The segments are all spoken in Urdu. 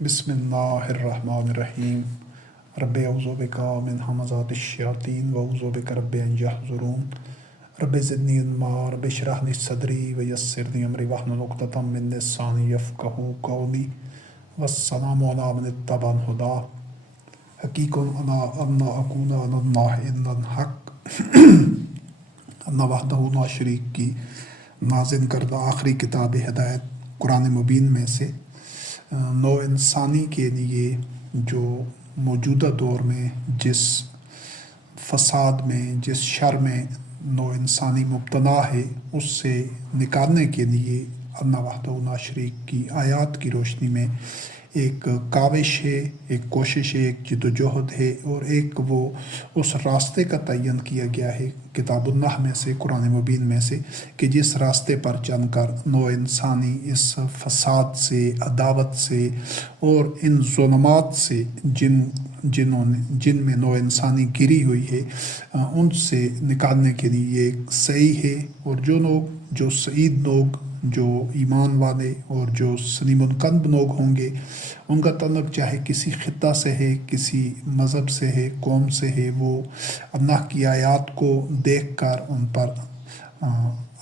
بسم اللہ الرحمن الرحیم رب اعوذ بک من همزات الشیاطین واعوذ بک رب ان یحضرون رب زدنی علما رب اشرح لی صدری ویسر لی امری واحلل عقدۃ من لسانی یفقہوا قولی والسلام علی من اتبع الہدی حقیق انا ان اکون علی اللہ الا الحق اللہ وحدہ لا شریک کی نازل کردہ آخری کتاب ہدایت قرآن مبین میں سے نو انسانی کے لیے جو موجودہ دور میں جس فساد میں جس شر میں نو انسانی مبتلا ہے اس سے نکالنے کے لیے اللہ وحدہ لا شریک کی آیات کی روشنی میں ایک کاوش ہے، ایک کوشش ہے، ایک جد و جہد ہے، اور ایک وہ اس راستے کا تعین کیا گیا ہے کتاب اللہ میں سے، قرآن مبین میں سے، کہ جس راستے پر چل کر نو انسانی اس فساد سے، عداوت سے اور ان ظلمات سے جن میں نو انسانی گری ہوئی ہے ان سے نکالنے کے لیے ایک صحیح ہے۔ اور جو سعید لوگ، جو ایمان والے اور جو سلیم القلب لوگ ہوں گے، ان کا تعلق چاہے کسی خطہ سے ہے، کسی مذہب سے ہے، قوم سے ہے، وہ اللہ کی آیات کو دیکھ کر ان پر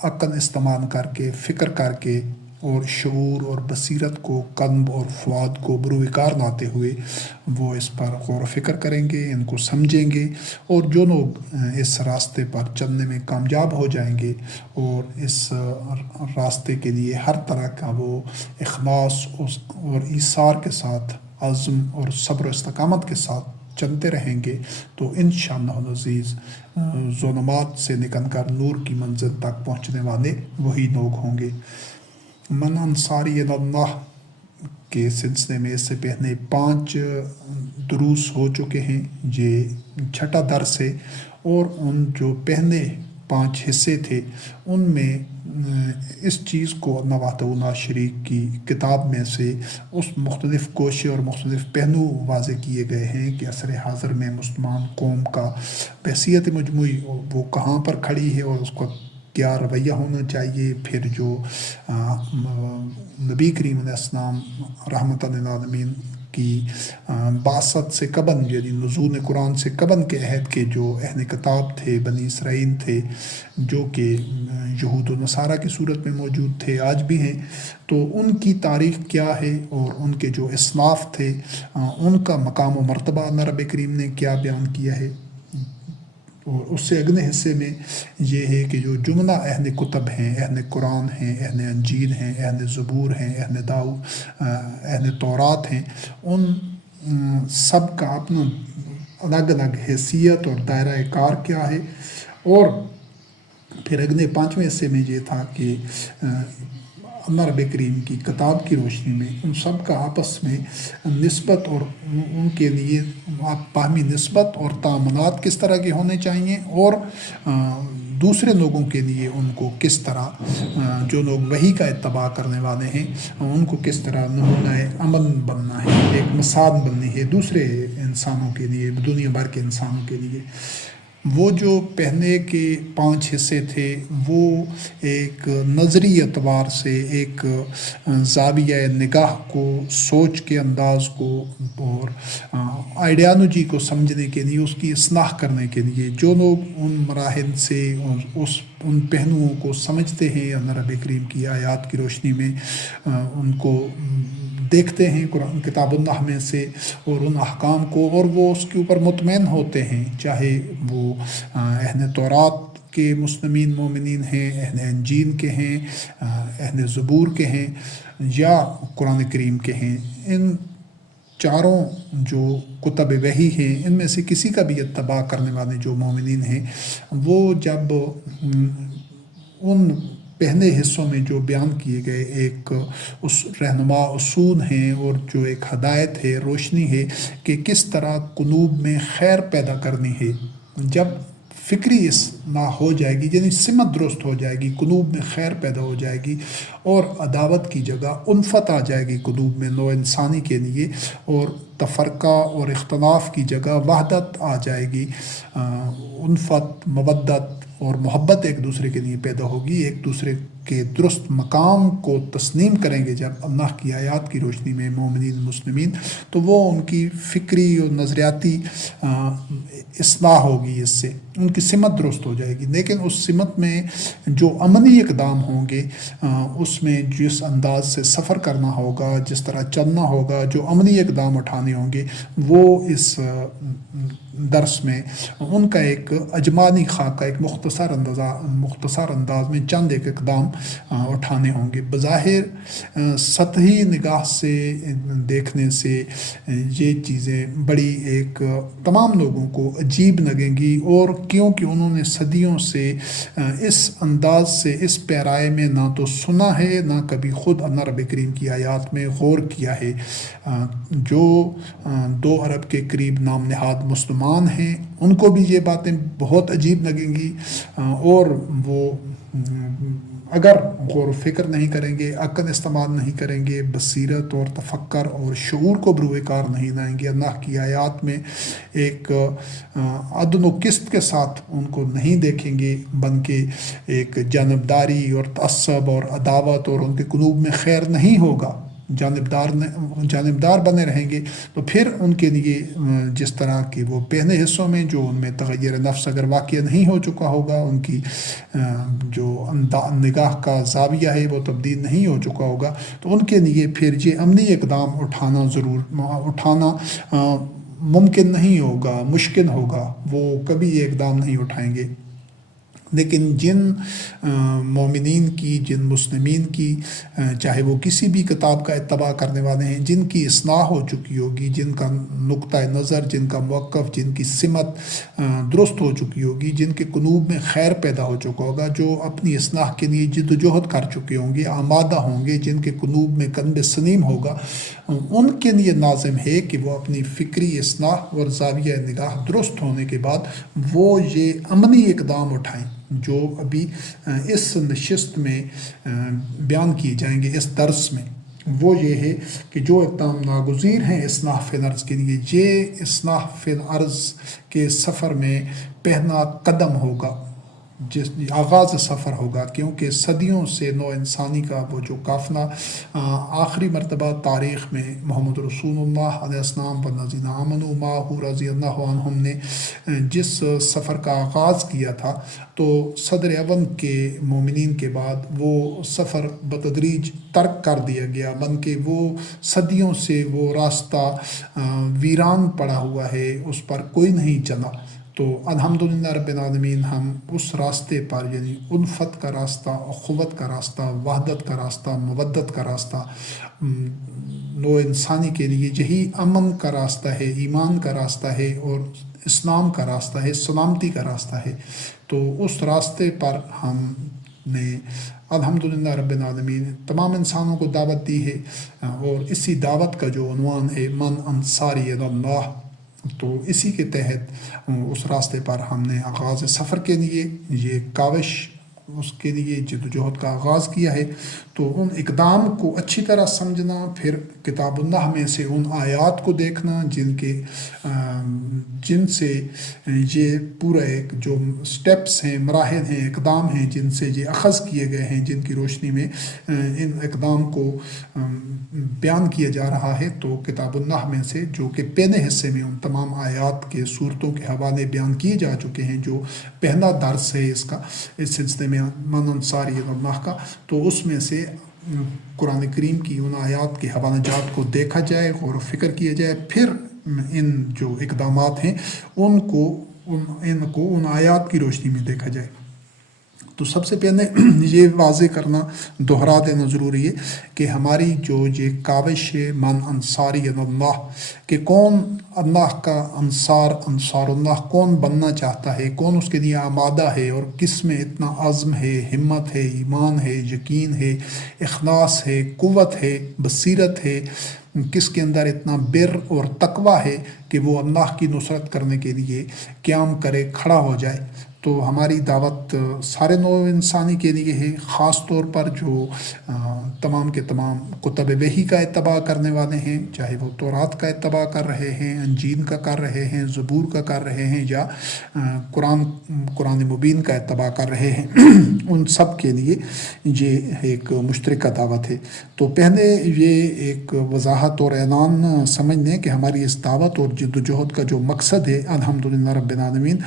عقل استعمال کر کے، فکر کر کے اور شعور اور بصیرت کو، قلب اور فؤاد کو بروئے لاتے ہوئے وہ اس پر غور و فکر کریں گے، ان کو سمجھیں گے، اور جو لوگ اس راستے پر چلنے میں کامیاب ہو جائیں گے اور اس راستے کے لیے ہر طرح کا وہ اخلاص اور ایثار کے ساتھ، عزم اور صبر و استقامت کے ساتھ چلتے رہیں گے، تو انشاءاللہ العزیز ظلمات سے نکل کر نور کی منزل تک پہنچنے والے وہی لوگ ہوں گے۔ من انصاری اللہ کے سلسلے میں اس سے پہلے 5 دروس ہو چکے ہیں، یہ 6واں درس ہے، اور ان جو پہلے 5 حصے تھے ان میں اس چیز کو اللہ وحدہ لا شریک کی کتاب میں سے اس مختلف کوشش اور مختلف پہلو واضح کیے گئے ہیں کہ عصر حاضر میں مسلمان قوم کا بحیثیت مجموعی وہ کہاں پر کھڑی ہے اور اس کو کیا رویہ ہونا چاہیے۔ پھر جو نبی کریم علیہ السلام رحمۃ للعالمین کی بعثت سے قبل، یعنی نزول قرآن سے قبل کے عہد کے جو اہل کتاب تھے، بنی اسرائیل تھے، جو کہ یہود و نصارہ کی صورت میں موجود تھے، آج بھی ہیں، تو ان کی تاریخ کیا ہے اور ان کے جو اسلاف تھے ان کا مقام و مرتبہ اللہ رب کریم نے کیا بیان کیا ہے۔ اور اس سے اگلے حصے میں یہ ہے کہ جو جملہ اہل کتب ہیں، اہل قرآن ہیں، اہل انجیل ہیں، اہل زبور ہیں، اہل تورات ہیں، ان سب کا اپنا الگ الگ حیثیت اور دائرہ کار کیا ہے۔ اور پھر اگلے 5ویں حصے میں یہ تھا کہ اللہ رب کریم کی کتاب کی روشنی میں ان سب کا آپس میں نسبت اور ان کے لیے باہمی نسبت اور تعاملات کس طرح کے ہونے چاہیے، اور دوسرے لوگوں کے لیے ان کو کس طرح، جو لوگ وحی کا اتباع کرنے والے ہیں، ان کو کس طرح نمونہ عمل بننا ہے، ایک مثال بننی ہے دوسرے انسانوں کے لیے، دنیا بھر کے انسانوں کے لیے۔ وہ جو پہلے کے 5 حصے تھے وہ ایک نظری اعتبار سے، ایک زاویہ نگاہ کو، سوچ کے انداز کو اور آئیڈیالوجی کو سمجھنے کے لیے، اس کی اصلاح کرنے کے لیے، جو لوگ ان مراحل سے ان پہلوؤں کو سمجھتے ہیں، اللہ رب کریم کی آیات کی روشنی میں ان کو دیکھتے ہیں قرآن کتاب اللہ میں سے اور ان احکام کو، اور وہ اس کے اوپر مطمئن ہوتے ہیں، چاہے وہ اہل تورات کے مسلمین مومنین ہیں، اہل انجیل کے ہیں، اہل زبور کے ہیں، یا قرآن کریم کے ہیں۔ ان چاروں جو کتب وحی ہیں ان میں سے کسی کا بھی اتباع کرنے والے جو مومنین ہیں، وہ جب ان پہلے حصوں میں جو بیان کیے گئے ایک اس رہنما اصول ہیں اور جو ایک ہدایت ہے، روشنی ہے کہ کس طرح قلوب میں خیر پیدا کرنی ہے، جب فکری اصلاح ہو جائے گی، یعنی سمت درست ہو جائے گی، قلوب میں خیر پیدا ہو جائے گی، اور عداوت کی جگہ الفت آ جائے گی قلوب میں نو انسانی کے لیے، اور تفرقہ اور اختلاف کی جگہ وحدت آ جائے گی، الفت، مودت اور محبت ایک دوسرے کے لیے پیدا ہوگی، ایک دوسرے کے درست مقام کو تسلیم کریں گے جب اللہ کی آیات کی روشنی میں مومنین مسلمین، تو وہ ان کی فکری اور نظریاتی اصلاح ہوگی، اس سے ان کی سمت درست ہو جائے گی۔ لیکن اس سمت میں جو عملی اقدام ہوں گے، اس میں جس انداز سے سفر کرنا ہوگا، جس طرح چلنا ہوگا، جو عملی اقدام اٹھانے ہوں گے، وہ اس درس میں ان کا ایک اجمالی خاکہ، ایک مختصر انداز میں چند ایک اقدام اٹھانے ہوں گے۔ بظاہر سطحی نگاہ سے دیکھنے سے یہ چیزیں بڑی ایک تمام لوگوں کو عجیب لگیں گی، اور کیونکہ انہوں نے صدیوں سے اس انداز سے اس پیرائے میں نہ تو سنا ہے، نہ کبھی خود اللہ رب کریم کی آیات میں غور کیا ہے۔ جو 2 ارب کے قریب نام نہاد مسلمان ہیں، ان کو بھی یہ باتیں بہت عجیب لگیں گی، اور وہ اگر غور و فکر نہیں کریں گے، عقل استعمال نہیں کریں گے، بصیرت اور تفکر اور شعور کو بروئے کار نہیں لائیں گے، اللہ کی آیات میں ایک عدل و قسط کے ساتھ ان کو نہیں دیکھیں گے، بلکہ ایک جانبداری اور تعصب اور عداوت، اور ان کے قلوب میں خیر نہیں ہوگا، جانبدار بنے رہیں گے، تو پھر ان کے لیے جس طرح کہ وہ پہلے حصوں میں جو ان میں تغیر نفس اگر واقع نہیں ہو چکا ہوگا، ان کی جو نگاہ کا زاویہ ہے وہ تبدیل نہیں ہو چکا ہوگا، تو ان کے لیے پھر یہ عملی اقدام اٹھانا ممکن نہیں ہوگا، مشکل ہوگا، وہ کبھی یہ اقدام نہیں اٹھائیں گے۔ لیکن جن مومنین کی، جن مسلمین کی، چاہے وہ کسی بھی کتاب کا اتباع کرنے والے ہیں، جن کی اصلاح ہو چکی ہوگی، جن کا نقطہ نظر، جن کا موقف، جن کی سمت درست ہو چکی ہوگی، جن کے قلوب میں خیر پیدا ہو چکا ہوگا، جو اپنی اصلاح کے لیے جد و جہد کر چکے ہوں گے، آمادہ ہوں گے، جن کے قلوب میں قلب سلیم ہوگا، ان کے لیے لازم ہے کہ وہ اپنی فکری اصلاح اور زاویہ نگاہ درست ہونے کے بعد وہ یہ عملی اقدام اٹھائیں جو ابھی اس نشست میں بیان کیے جائیں گے، اس درس میں۔ وہ یہ ہے کہ جو اقدام ناگزیر ہیں اصلاح فی الارض کے لیے، یہ اصلاح فی الارض کے سفر میں پہلا قدم ہوگا، جس آغاز سفر ہوگا، کیونکہ صدیوں سے نو انسانی کا وہ جو قافلہ آخری مرتبہ تاریخ میں محمد رسول اللہ علیہ السلام والذین آمنوا معہ رضی اللہ عنہم نے جس سفر کا آغاز کیا تھا، تو صدر اول کے مومنین کے بعد وہ سفر بتدریج ترک کر دیا گیا، بلکہ وہ صدیوں سے وہ راستہ ویران پڑا ہوا ہے، اس پر کوئی نہیں چلا۔ تو الحمدللہ رب العالمین ہم اس راستے پر، یعنی الفت کا راستہ، اخوت کا راستہ، وحدت کا راستہ، مودت کا راستہ، نو انسانی کے لیے یہی امن کا راستہ ہے، ایمان کا راستہ ہے، اور اسلام کا راستہ ہے، سلامتی کا راستہ ہے۔ تو اس راستے پر ہم نے الحمدللہ رب العالمین تمام انسانوں کو دعوت دی ہے، اور اسی دعوت کا جو عنوان ہے من انصاری الی اللہ، تو اسی کے تحت اس راستے پر ہم نے آغاز سفر کے لیے یہ کاوش، اس کے لیے جد و جہد کا آغاز کیا ہے۔ تو ان اقدام کو اچھی طرح سمجھنا، پھر کتاب اللہ میں سے ان آیات کو دیکھنا جن سے یہ پورا ایک جو سٹیپس ہیں، مراحل ہیں، اقدام ہیں، جن سے یہ اخذ کیے گئے ہیں، جن کی روشنی میں ان اقدام کو بیان کیا جا رہا ہے، تو کتاب اللہ میں سے جو کہ پہلے حصے میں ان تمام آیات کے صورتوں کے حوالے بیان کیے جا چکے ہیں، جو پہلا درس ہے اس سلسلے میں من انصاری اللہ کا، تو اس میں سے قرآن کریم کی ان آیات کے حوالہ جات کو دیکھا جائے، غور و فکر کیا جائے، پھر ان جو اقدامات ہیں ان کو ان آیات کی روشنی میں دیکھا جائے۔ تو سب سے پہلے یہ واضح کرنا، دہرا دینا ضروری ہے کہ ہماری جو یہ کاوش ہے من انصاری اللہ، کہ کون اللہ کا انصار اللہ کون بننا چاہتا ہے، کون اس کے لیے آمادہ ہے، اور کس میں اتنا عزم ہے، ہمت ہے، ایمان ہے، یقین ہے، اخلاص ہے، قوت ہے، بصیرت ہے، کس کے اندر اتنا بر اور تقوی ہے کہ وہ اللہ کی نصرت کرنے کے لیے قیام کرے، کھڑا ہو جائے۔ تو ہماری دعوت سارے نوع انسانی کے لیے ہے، خاص طور پر جو تمام کے تمام کتب وحی کا اتباع کرنے والے ہیں، چاہے وہ تورات کا اتباع کر رہے ہیں، انجیل کا کر رہے ہیں، زبور کا کر رہے ہیں، یا قرآن مبین کا اتباع کر رہے ہیں ان سب کے لیے یہ ایک مشترکہ دعوت ہے۔ تو پہلے یہ ایک وضاحت اور اعلان سمجھ لیں کہ ہماری اس دعوت اور جد و جہد کا جو مقصد ہے الحمدللہ رب العالمین،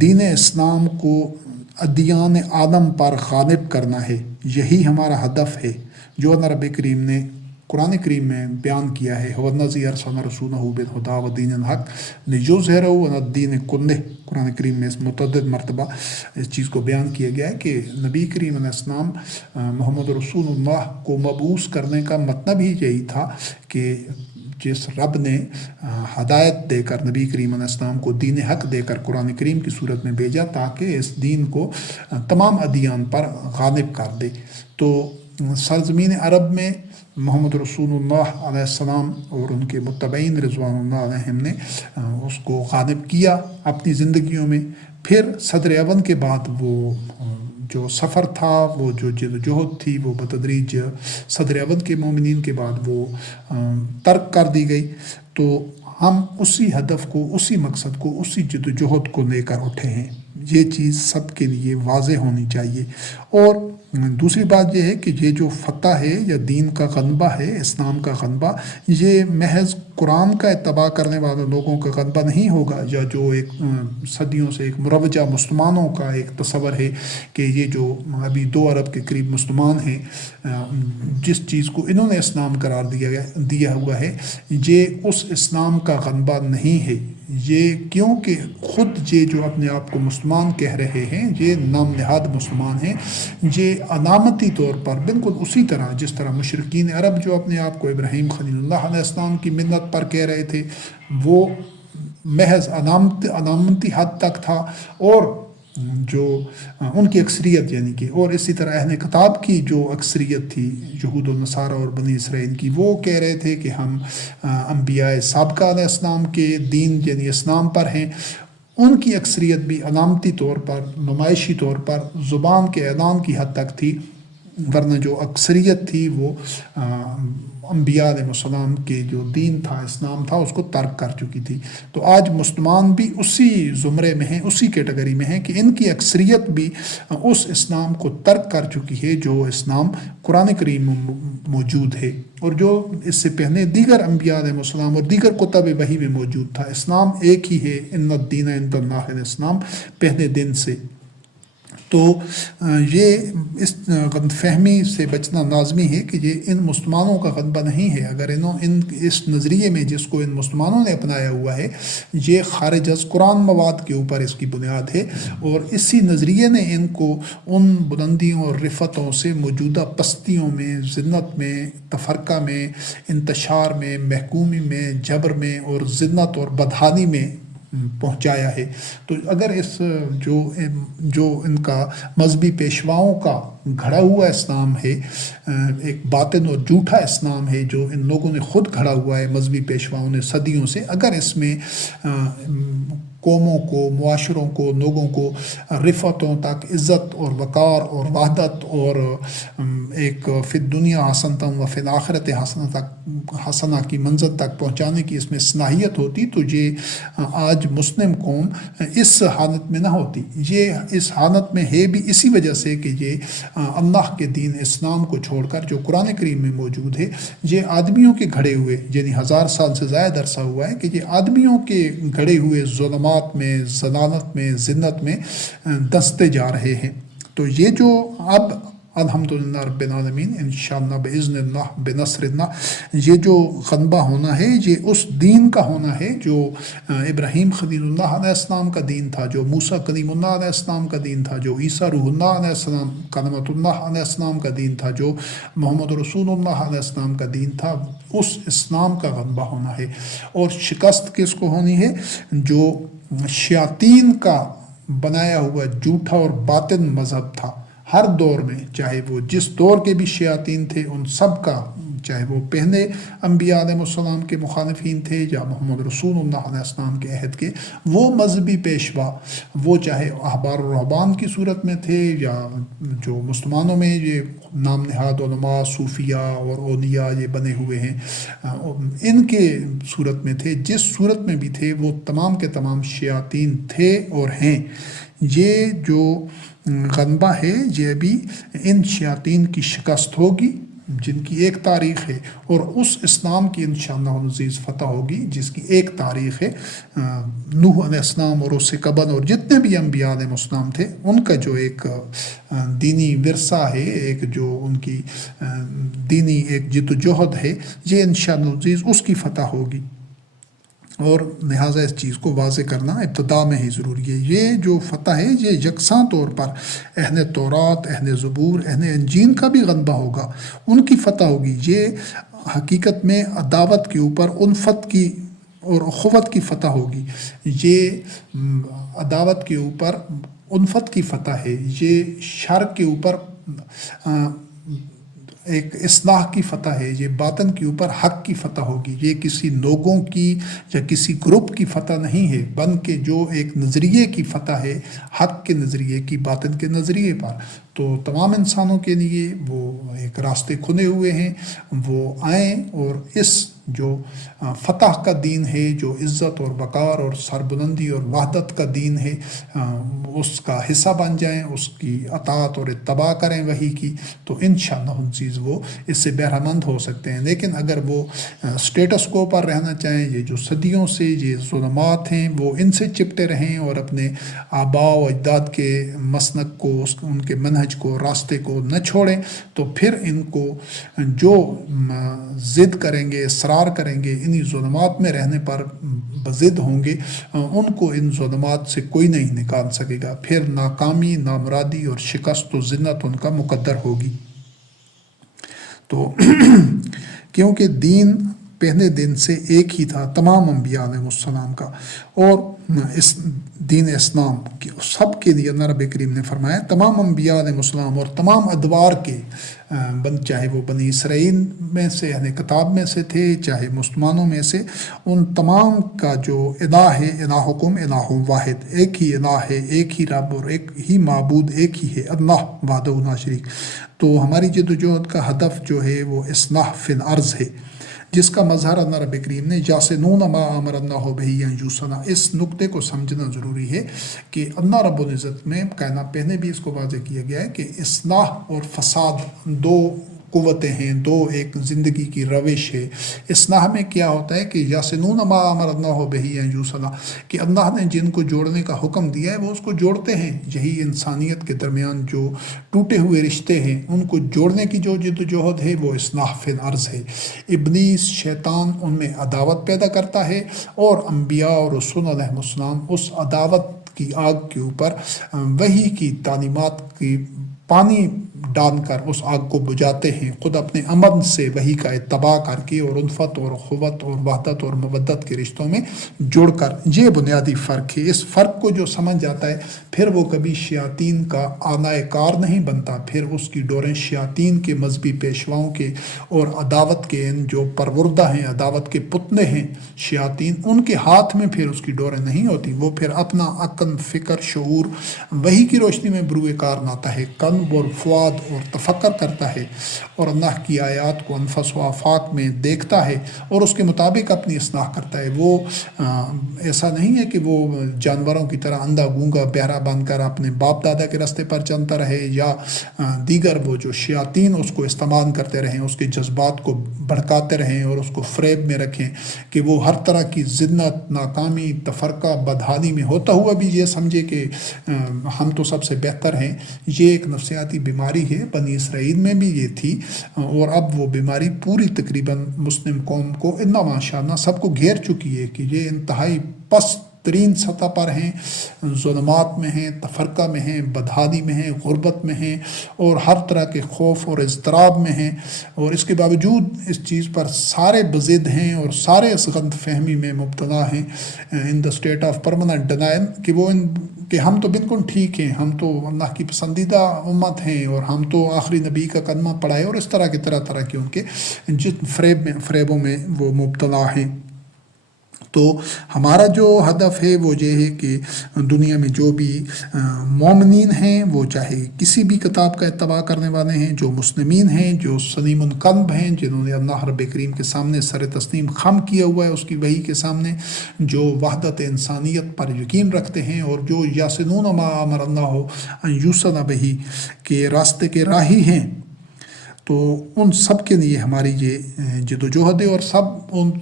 دین اسلام کو ادیان عالم پر غالب کرنا ہے۔ یہی ہمارا ہدف ہے جو اللہ رب کریم نے قرآن کریم میں بیان کیا ہے، هو الذی ارسل رسولہ بالہدی ودین الحق لیظہرہ علی الدین کلہ۔ قرآن کریم میں اس متعدد مرتبہ اس چیز کو بیان کیا گیا ہے کہ نبی کریم علیہ السلام محمد رسول اللہ کو مبعوث کرنے کا مطلب ہی یہی تھا کہ جس رب نے ہدایت دے کر نبی کریم علیہ السلام کو دین حق دے کر قرآن کریم کی صورت میں بھیجا تاکہ اس دین کو تمام ادیان پر غالب کر دے۔ تو سرزمین عرب میں محمد رسول اللہ علیہ السلام اور ان کے متبعین رضوان اللہ علیہم نے اس کو غالب کیا اپنی زندگیوں میں۔ پھر صدر اول کے بعد وہ جو سفر تھا، وہ جو جد و جہد تھی، وہ بتدریج صدر اول کے مومنین کے بعد وہ ترک کر دی گئی۔ تو ہم اسی ہدف کو، اسی مقصد کو، اسی جد و جہد کو لے کر اٹھے ہیں۔ یہ چیز سب کے لیے واضح ہونی چاہیے۔ اور دوسری بات یہ ہے کہ یہ جو فتح ہے یا دین کا غلبہ ہے، اسلام کا غلبہ، یہ محض قرآن کا اتباع کرنے والے لوگوں کا غلبہ نہیں ہوگا، یا جو ایک صدیوں سے ایک مروجہ مسلمانوں کا ایک تصور ہے کہ یہ جو ابھی 2 ارب کے قریب مسلمان ہیں، جس چیز کو انہوں نے اسلام قرار دیا ہوا ہے، یہ اس اسلام کا غلبہ نہیں ہے۔ یہ کیونکہ خود یہ جو اپنے آپ کو مسلمان کہہ رہے ہیں، یہ نام نہاد مسلمان ہیں، یہ علامتی طور پر بالکل اسی طرح جس طرح مشرکین عرب جو اپنے آپ کو ابراہیم خلیل اللہ علیہ السلام کی ملت پر کہہ رہے تھے، وہ محض علامتی حد تک تھا، اور جو ان کی اکثریت یعنی کہ، اور اسی طرح اہل کتاب کی جو اکثریت تھی یہود و نصارہ اور بنی اسرائیل کی، وہ کہہ رہے تھے کہ ہم انبیاء سابقہ علیہ السلام کے دین یعنی اسلام پر ہیں۔ ان کی اکثریت بھی علامتی طور پر، نمائشی طور پر، زبان کے اعلان کی حد تک تھی، ورنہ جو اکثریت تھی وہ انبیاء علیہ السلام کے جو دین تھا، اسلام تھا، اس کو ترک کر چکی تھی۔ تو آج مسلمان بھی اسی زمرے میں ہیں، اسی کیٹیگری میں ہیں کہ ان کی اکثریت بھی اس اسلام کو ترک کر چکی ہے جو اسلام قرآن کریم میں موجود ہے، اور جو اس سے پہلے دیگر انبیاء علیہ السلام اور دیگر کتب وحی میں موجود تھا۔ اسلام ایک ہی ہے، ان الدین عند اللہ الاسلام، پہلے دن سے۔ تو یہ اس غلط فہمی سے بچنا لازمی ہے کہ یہ ان مسلمانوں کا غلبہ نہیں ہے۔ اگر اس نظریے میں جس کو ان مسلمانوں نے اپنایا ہوا ہے، یہ خارج از قرآن مواد کے اوپر اس کی بنیاد ہے، اور اسی نظریے نے ان کو ان بلندیوں اور رفتوں سے موجودہ پستیوں میں، ذلت میں، تفرقہ میں، انتشار میں، محکومی میں، جبر میں اور ذلت اور بدحالی میں پہنچایا ہے۔ تو اگر اس جو ان کا مذہبی پیشواؤں کا گھڑا ہوا اسلام ہے، ایک باطن اور جھوٹا اسلام ہے جو ان لوگوں نے خود گھڑا ہوا ہے، مذہبی پیشواؤں نے صدیوں سے، اگر اس میں قوموں کو، معاشروں کو، لوگوں کو رفتوں تک، عزت اور وقار اور وحدت اور ایک فی الدنیا حسنۃ و فی الآخرۃ حسنہ کی منزل تک پہنچانے کی اس میں صلاحیت ہوتی، تو یہ آج مسلم قوم اس حالت میں نہ ہوتی۔ یہ اس حالت میں ہے بھی اسی وجہ سے کہ یہ اللہ کے دین اسلام کو چھوڑ کر جو قرآن کریم میں موجود ہے، یہ آدمیوں کے گھڑے ہوئے، یعنی 1000 سال سے زائد عرصہ ہوا ہے کہ یہ آدمیوں کے گھڑے ہوئے ظلمات میں، ضلالت میں، ذلت میں دستے جا رہے ہیں۔ تو یہ جو اب الحمدللہ رب العالمین انشاءاللہ باذن اللہ بنصر اللہ یہ جو غلبہ ہونا ہے، یہ اس دین کا ہونا ہے جو ابراہیم خلیل اللہ علیہ السلام کا دین تھا، جو موسیٰ کلیم اللہ علیہ السلام کا دین تھا، جو عیسیٰ روح اللہ علیہ السلام، کلمۃ اللہ علیہ السلام کا دین تھا، جو محمد رسول اللہ علیہ السلام کا دین تھا۔ اس اسلام کا غلبہ ہونا ہے، اور شکست کس کو ہونی ہے؟ جو شیاطین کا بنایا ہوا جھوٹا اور باطل مذہب تھا ہر دور میں، چاہے وہ جس دور کے بھی شیاطین تھے، ان سب کا چاہے وہ پہلے انبیاء علیہ السلام کے مخالفین تھے یا محمد رسول اللہ علیہ السلام کے عہد کے وہ مذہبی پیشوا، وہ چاہے احبار و رہبان کی صورت میں تھے یا جو مسلمانوں میں یہ نام نہاد علماء صوفیہ اور اولیاء یہ بنے ہوئے ہیں ان کے صورت میں تھے، جس صورت میں بھی تھے وہ تمام کے تمام شیاطین تھے اور ہیں۔ یہ جو غلبہ ہے یہ بھی ان شیاطین کی شکست ہوگی جن کی ایک تاریخ ہے، اور اس اسلام کی انشاءاللہ العزیز فتح ہوگی جس کی ایک تاریخ ہے۔ نوح علیہ السلام اور اس سے قبل اور جتنے بھی انبیاء علیہ السلام تھے ان کا جو ایک دینی ورثہ ہے، ایک جو ان کی دینی ایک جد و جہد ہے، یہ انشاءاللہ العزیز اس کی فتح ہوگی، اور لہٰذا اس چیز کو واضح کرنا ابتدا میں ہی ضروری ہے۔ یہ جو فتح ہے یہ یکساں طور پر اہل تورات، اہل زبور، اہل انجیل کا بھی غلبہ ہوگا، ان کی فتح ہوگی۔ یہ حقیقت میں عداوت کے اوپر الفت کی اور اخوت کی فتح ہوگی، یہ عداوت کے اوپر الفت کی فتح ہے، یہ شر کے اوپر ایک اصلاح کی فتح ہے، یہ باطن کے اوپر حق کی فتح ہوگی۔ یہ کسی لوگوں کی یا کسی گروپ کی فتح نہیں ہے، بلکہ جو ایک نظریے کی فتح ہے، حق کے نظریے کی، باطن کے نظریے پر۔ تو تمام انسانوں کے لیے وہ ایک راستے کھلے ہوئے ہیں، وہ آئیں اور اس جو فتح کا دین ہے، جو عزت اور وقار اور سربلندی اور وحدت کا دین ہے، اس کا حصہ بن جائیں، اس کی اطاعت اور اتباع کریں وحی کی، تو انشاءاللہ العزیز وہ اس سے بہرہ مند ہو سکتے ہیں۔ لیکن اگر وہ سٹیٹس کو پر رہنا چاہیں، یہ جو صدیوں سے یہ ظلمات ہیں وہ ان سے چپٹے رہیں اور اپنے آباء و اجداد کے مسلک کو، ان کے منہج کو، راستے کو نہ چھوڑیں، تو پھر ان کو جو ضد کریں گے، اصرار کریں گے، انہی ظلمات میں رہنے پر بضد ہوں گے، ان کو ان ظلمات سے کوئی نہیں نکال سکے گا، پھر ناکامی، نامرادی اور شکست و ذلت ان کا مقدر ہوگی۔ تو کیونکہ دین پہلے دن سے ایک ہی تھا تمام انبیاء علیہ السلام کا، اور اس دین اسلام سب کے لیے اللہ رب کریم نے فرمایا تمام انبیاء علیہ السلام اور تمام ادوار کے، چاہے وہ بنی اسرائیل میں سے اہل کتاب میں سے تھے، چاہے مسلمانوں میں سے، ان تمام کا جو الہ ہے، الہکم الہ واحد، ایک ہی الہ ہے، ایک ہی رب اور ایک ہی معبود ایک ہی ہے، اللہ وحدہ لا شریک۔ تو ہماری جدوجہد کا ہدف جو ہے وہ اصلاح فی الارض ہے، جس کا مظہر اللہ رب کریم نے یاسنون ما امر اللہ بہ ان یوصل، اس نقطے کو سمجھنا ضروری ہے کہ اللہ رب العزت میں کائنات، پہلے بھی اس کو واضح کیا گیا ہے کہ اصلاح اور فساد دو قوتیں ہیں، دو ایک زندگی کی روش ہے۔ اصلاح میں کیا ہوتا ہے کہ یاسنون ما امر اللہ بہ ان یوصل، کہ اللہ نے جن کو جوڑنے کا حکم دیا ہے وہ اس کو جوڑتے ہیں۔ یہی انسانیت کے درمیان جو ٹوٹے ہوئے رشتے ہیں ان کو جوڑنے کی جو جدوجہد ہے وہ اصلاح فی الارض ہے۔ ابلیس شیطان ان میں عداوت پیدا کرتا ہے، اور انبیاء اور رسول علیہ السلام اس عداوت کی آگ کے اوپر وحی کی تعلیمات کی پانی ڈال کر اس آگ کو بجھاتے ہیں، خود اپنے عمل سے وحی کا اتباع کر کے اور الفت اور اخوت اور وحدت اور مودت کے رشتوں میں جوڑ کر۔ یہ بنیادی فرق ہے۔ اس فرق کو جو سمجھ جاتا ہے پھر وہ کبھی شیاطین کا آلۂ کار نہیں بنتا، پھر اس کی ڈوریں شیاطین کے مذہبی پیشواؤں کے اور عداوت کے ان جو پروردہ ہیں، عداوت کے پتلے ہیں شیاطین، ان کے ہاتھ میں پھر اس کی ڈوریں نہیں ہوتی۔ وہ پھر اپنا عقل، فکر، شعور وحی کی روشنی میں بروئے کار لاتا ہے، قلب اور فؤاد اور تفکر کرتا ہے، اور اللہ کی آیات کو انفس و آفاق میں دیکھتا ہے اور اس کے مطابق اپنی اصلاح کرتا ہے۔ وہ ایسا نہیں ہے کہ وہ جانوروں کی طرح اندھا گونگا بہرا بن کر اپنے باپ دادا کے راستے پر چلتا رہے، یا دیگر وہ جو شیاطین اس کو استعمال کرتے رہیں، اس کے جذبات کو بھڑکاتے رہیں اور اس کو فریب میں رکھیں کہ وہ ہر طرح کی ذلت، ناکامی، تفرقہ، بدحالی میں ہوتا ہوا بھی یہ سمجھے کہ ہم تو سب سے بہتر ہیں۔ یہ ایک نفسیاتی بیماری ہے، بنی اسرائیل میں بھی یہ تھی، اور اب وہ بیماری پوری تقریباً مسلم قوم کو الا ماشاء اللہ سب کو گھیر چکی ہے کہ یہ انتہائی پست ترین سطح پر ہیں، ظلمات میں ہیں، تفرقہ میں ہیں، بدحالی میں ہیں، غربت میں ہیں اور ہر طرح کے خوف اور اضطراب میں ہیں، اور اس کے باوجود اس چیز پر سارے بضد ہیں اور سارے اس غلط فہمی میں مبتلا ہیں in the state of permanent denial کہ ہم تو بالکل ٹھیک ہیں، ہم تو اللہ کی پسندیدہ امت ہیں اور ہم تو آخری نبی کا کلمہ پڑھائے، اور اس طرح کے طرح کے ان کے جن فریبوں میں وہ مبتلا ہیں۔ تو ہمارا جو ہدف ہے وہ یہ ہے کہ دنیا میں جو بھی مومنین ہیں، وہ چاہے کسی بھی کتاب کا اتباع کرنے والے ہیں، جو مسلمین ہیں، جو سلیم القلب ہیں، جنہوں نے اللہ رب کریم کے سامنے سر تسلیم خم کیا ہوا ہے اس کی وحی کے سامنے، جو وحدت انسانیت پر یقین رکھتے ہیں، اور جو یاسنون ما امر اللہ ان یوصل بہ کے راستے کے راہی ہیں، تو ان سب کے لیے ہماری یہ جد و جہد ہے، اور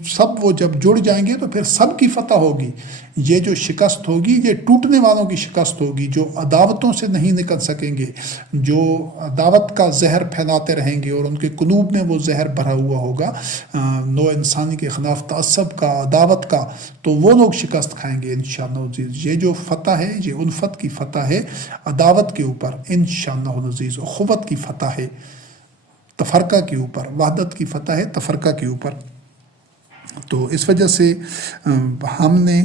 سب وہ جب جڑ جائیں گے تو پھر سب کی فتح ہوگی۔ یہ جو شکست ہوگی یہ ٹوٹنے والوں کی شکست ہوگی، جو عداوتوں سے نہیں نکل سکیں گے، جو عداوت کا زہر پھیلاتے رہیں گے اور ان کے قلوب میں وہ زہر بھرا ہوا ہوگا نوع انسانی کے خلاف تعصب کا، عداوت کا، تو وہ لوگ شکست کھائیں گے انشاءاللہ عزیز۔ یہ جو فتح ہے یہ الفت کی فتح ہے عداوت کے اوپر انشاءاللہ عزیز، اخوت کی فتح ہے تفرقہ کے اوپر، وحدت کی فتح ہے تفرقہ کے اوپر۔ تو اس وجہ سے ہم نے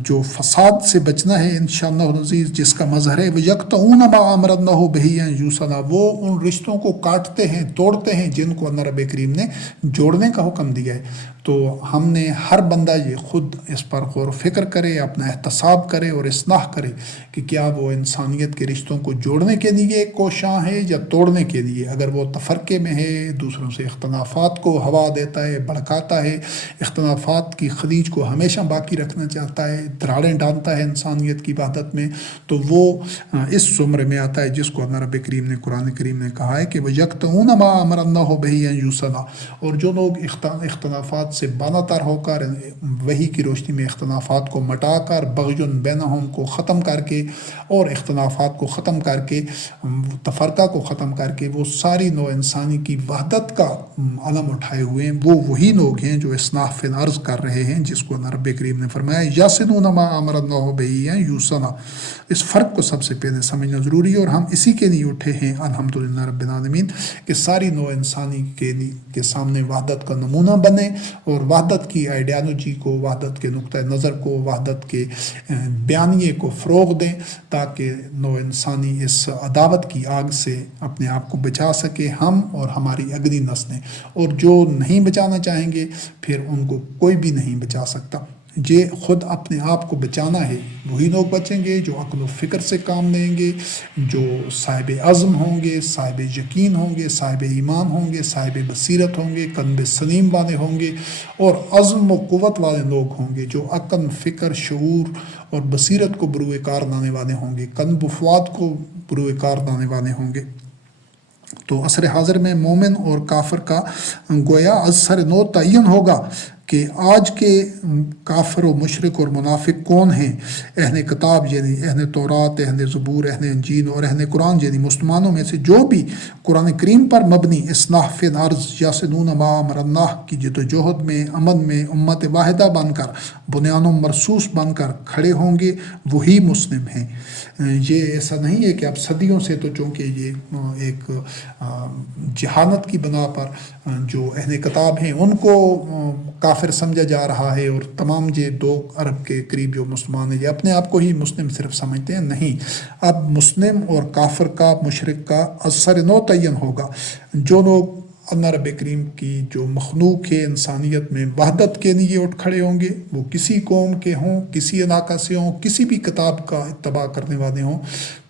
جو فساد سے بچنا ہے انشاءاللہ العزیز، جس کا مظہر ہے وَيَقْطَعُونَ مَا أَمَرَ اللَّهُ بِهِ أَن يُوصَلَ، وہ ان رشتوں کو کاٹتے ہیں، توڑتے ہیں جن کو اللہ رب کریم نے جوڑنے کا حکم دیا ہے۔ تو ہم نے ہر بندہ یہ خود اس پر غور و فکر کرے، اپنا احتساب کرے اور اصلاح کرے کہ کیا وہ انسانیت کے رشتوں کو جوڑنے کے لیے کوشاں ہے یا توڑنے کے لیے۔ اگر وہ تفرقے میں ہے، دوسروں سے اختلافات کو ہوا دیتا ہے، بھڑکاتا ہے، اختلافات کی خلیج کو ہمیشہ باقی رکھنا چاہتا ہے، دراڑیں ڈالتا ہے انسانیت کی وحدت میں، تو وہ اس زمرے میں آتا ہے جس کو اللہ رب کریم نے قرآن کریم نے کہا ہے کہ وَيَقْطَعُونَ مَا أَمَرَ اللَّهُ بِهِ أَن يُوصَلَ، اور جو لوگ اختلافات سے بالا تر ہو کر وحی کی روشنی میں اختلافات کو مٹا کر بغیٌ بینہم کو ختم کر کے اور اختلافات کو ختم کر کے تفرقہ کو ختم کر کے وہ ساری نوع انسانی کی وحدت کا علم اٹھائے ہوئے ہیں، وہ وہی لوگ ہیں جو اصلاح فی الارض کر رہے ہیں، جس کو اللہ رب کریم نے فرمایا یَصِلُونَ مَا أَمَرَ اللَّهُ بِهِ أَن يُوصَلَ۔ اس فرق کو سب سے پہلے سمجھنا ضروری ہے، اور ہم اسی کے لیے اٹھے ہیں الحمدللہ رب العالمین کہ ساری نوع انسانی کے سامنے وحدت کا نمونہ بنے، اور وحدت کی آئیڈیالوجی کو، وحدت کے نقطہ نظر کو، وحدت کے بیانیے کو فروغ دیں، تاکہ نوع انسانی اس عداوت کی آگ سے اپنے آپ کو بچا سکے، ہم اور ہماری اگلی نسلیں، اور جو نہیں بچانا چاہیں گے پھر ان کو کوئی بھی نہیں بچا سکتا۔ یہ خود اپنے آپ کو بچانا ہے، وہی لوگ بچیں گے جو عقل و فکر سے کام لیں گے، جو صاحب عزم ہوں گے، صاحب یقین ہوں گے، صاحب ایمان ہوں گے، صاحب بصیرت ہوں گے، قلب سلیم والے ہوں گے، اور عزم و قوت والے لوگ ہوں گے، جو عقل، فکر، شعور اور بصیرت کو بروئے کار لانے والے ہوں گے، قلب و فؤاد کو بروئے کار لانے والے ہوں گے۔ تو عصر حاضر میں مومن اور کافر کا گویا از سر نو تعین ہوگا کہ آج کے کافر و مشرک اور منافق کون ہیں۔ اہل کتاب یعنی اہل تورات، اہل زبور، اہل انجیل اور اہل قرآن یعنی مسلمانوں میں سے جو بھی قرآن کریم پر مبنی اصلاح فی الارض یَصِلُونَ مَا أَمَرَ اللَّهُ کی جد و جہد میں، عمل میں امت واحدہ بن کر، بنیان و مرصوص بن کر کھڑے ہوں گے، وہی مسلم ہیں۔ یہ ایسا نہیں ہے کہ اب صدیوں سے، تو چونکہ یہ ایک جہالت کی بنا پر جو اہل کتاب ہیں ان کو کافر سمجھا جا رہا ہے، اور تمام یہ 2 ارب کے قریب جو مسلمان ہیں یہ اپنے آپ کو ہی مسلم صرف سمجھتے ہیں۔ نہیں، اب مسلم اور کافر کا، مشرک کا اثر نو تعین ہوگا۔ جو لوگ اللہ رب کریم کی جو مخلوق ہے انسانیت میں وحدت کے لیے اٹھ کھڑے ہوں گے، وہ کسی قوم کے ہوں، کسی علاقہ سے ہوں، کسی بھی کتاب کا اتباع کرنے والے ہوں،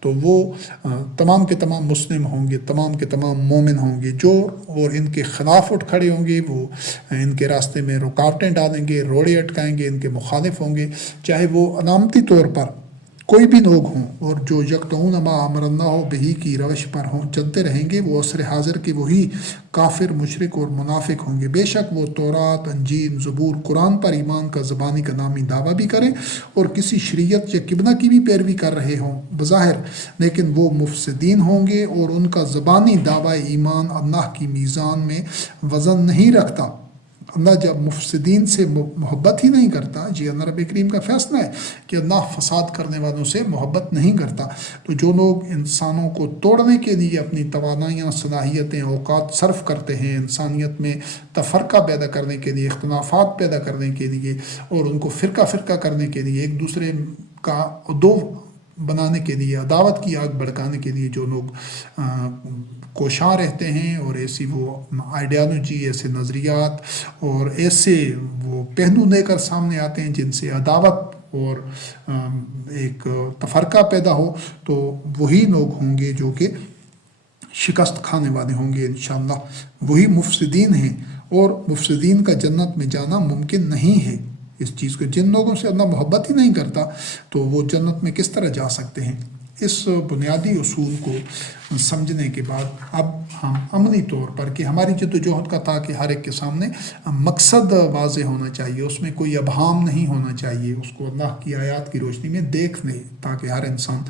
تو وہ تمام کے تمام مسلم ہوں گے، تمام کے تمام مومن ہوں گے۔ جو اور ان کے خلاف اٹھ کھڑے ہوں گے، وہ ان کے راستے میں رکاوٹیں ڈالیں گے، روڑے اٹکائیں گے، ان کے مخالف ہوں گے، چاہے وہ علامتی طور پر کوئی بھی لوگ ہوں، اور جو یقطعون ما امر اللہ بہ کی روش پر ہوں، چلتے رہیں گے، وہ عصر حاضر کے وہی کافر، مشرک اور منافق ہوں گے۔ بے شک وہ تورات، انجیل، زبور، قرآن پر ایمان کا زبانی کا نامی دعویٰ بھی کریں اور کسی شریعت یا قبلہ کی بھی پیروی کر رہے ہوں بظاہر، لیکن وہ مفسدین ہوں گے، اور ان کا زبانی دعویٰ ایمان اللہ کی میزان میں وزن نہیں رکھتا۔ اللہ جب مفسدین سے محبت ہی نہیں کرتا، جی اللہ رب کریم کا فیصلہ ہے کہ اللہ فساد کرنے والوں سے محبت نہیں کرتا۔ تو جو لوگ انسانوں کو توڑنے کے لیے اپنی توانائیاں، صلاحیتیں، اوقات صرف کرتے ہیں، انسانیت میں تفرقہ پیدا کرنے کے لیے، اختلافات پیدا کرنے کے لیے، اور ان کو فرقہ فرقہ کرنے کے لیے، ایک دوسرے کا عدو بنانے کے لیے، عداوت کی آگ بھڑکانے کے لیے جو لوگ کوشاں رہتے ہیں، اور ایسی وہ آئیڈیالوجی، ایسے نظریات اور ایسے وہ پہلو لے کر سامنے آتے ہیں جن سے عداوت اور ایک تفرقہ پیدا ہو، تو وہی لوگ ہوں گے جو کہ شکست کھانے والے ہوں گے انشاءاللہ۔ وہی مفسدین ہیں، اور مفسدین کا جنت میں جانا ممکن نہیں ہے۔ اس چیز کو، جن لوگوں سے اللہ محبت ہی نہیں کرتا تو وہ جنت میں کس طرح جا سکتے ہیں؟ اس بنیادی اصول کو سمجھنے کے بعد اب ہم عملی طور پر کہ ہماری جدوجہد کا تھا کہ ہر ایک کے سامنے مقصد واضح ہونا چاہیے، اس میں کوئی ابہام نہیں ہونا چاہیے، اس کو اللہ کی آیات کی روشنی میں دیکھ لے تاکہ ہر انسان،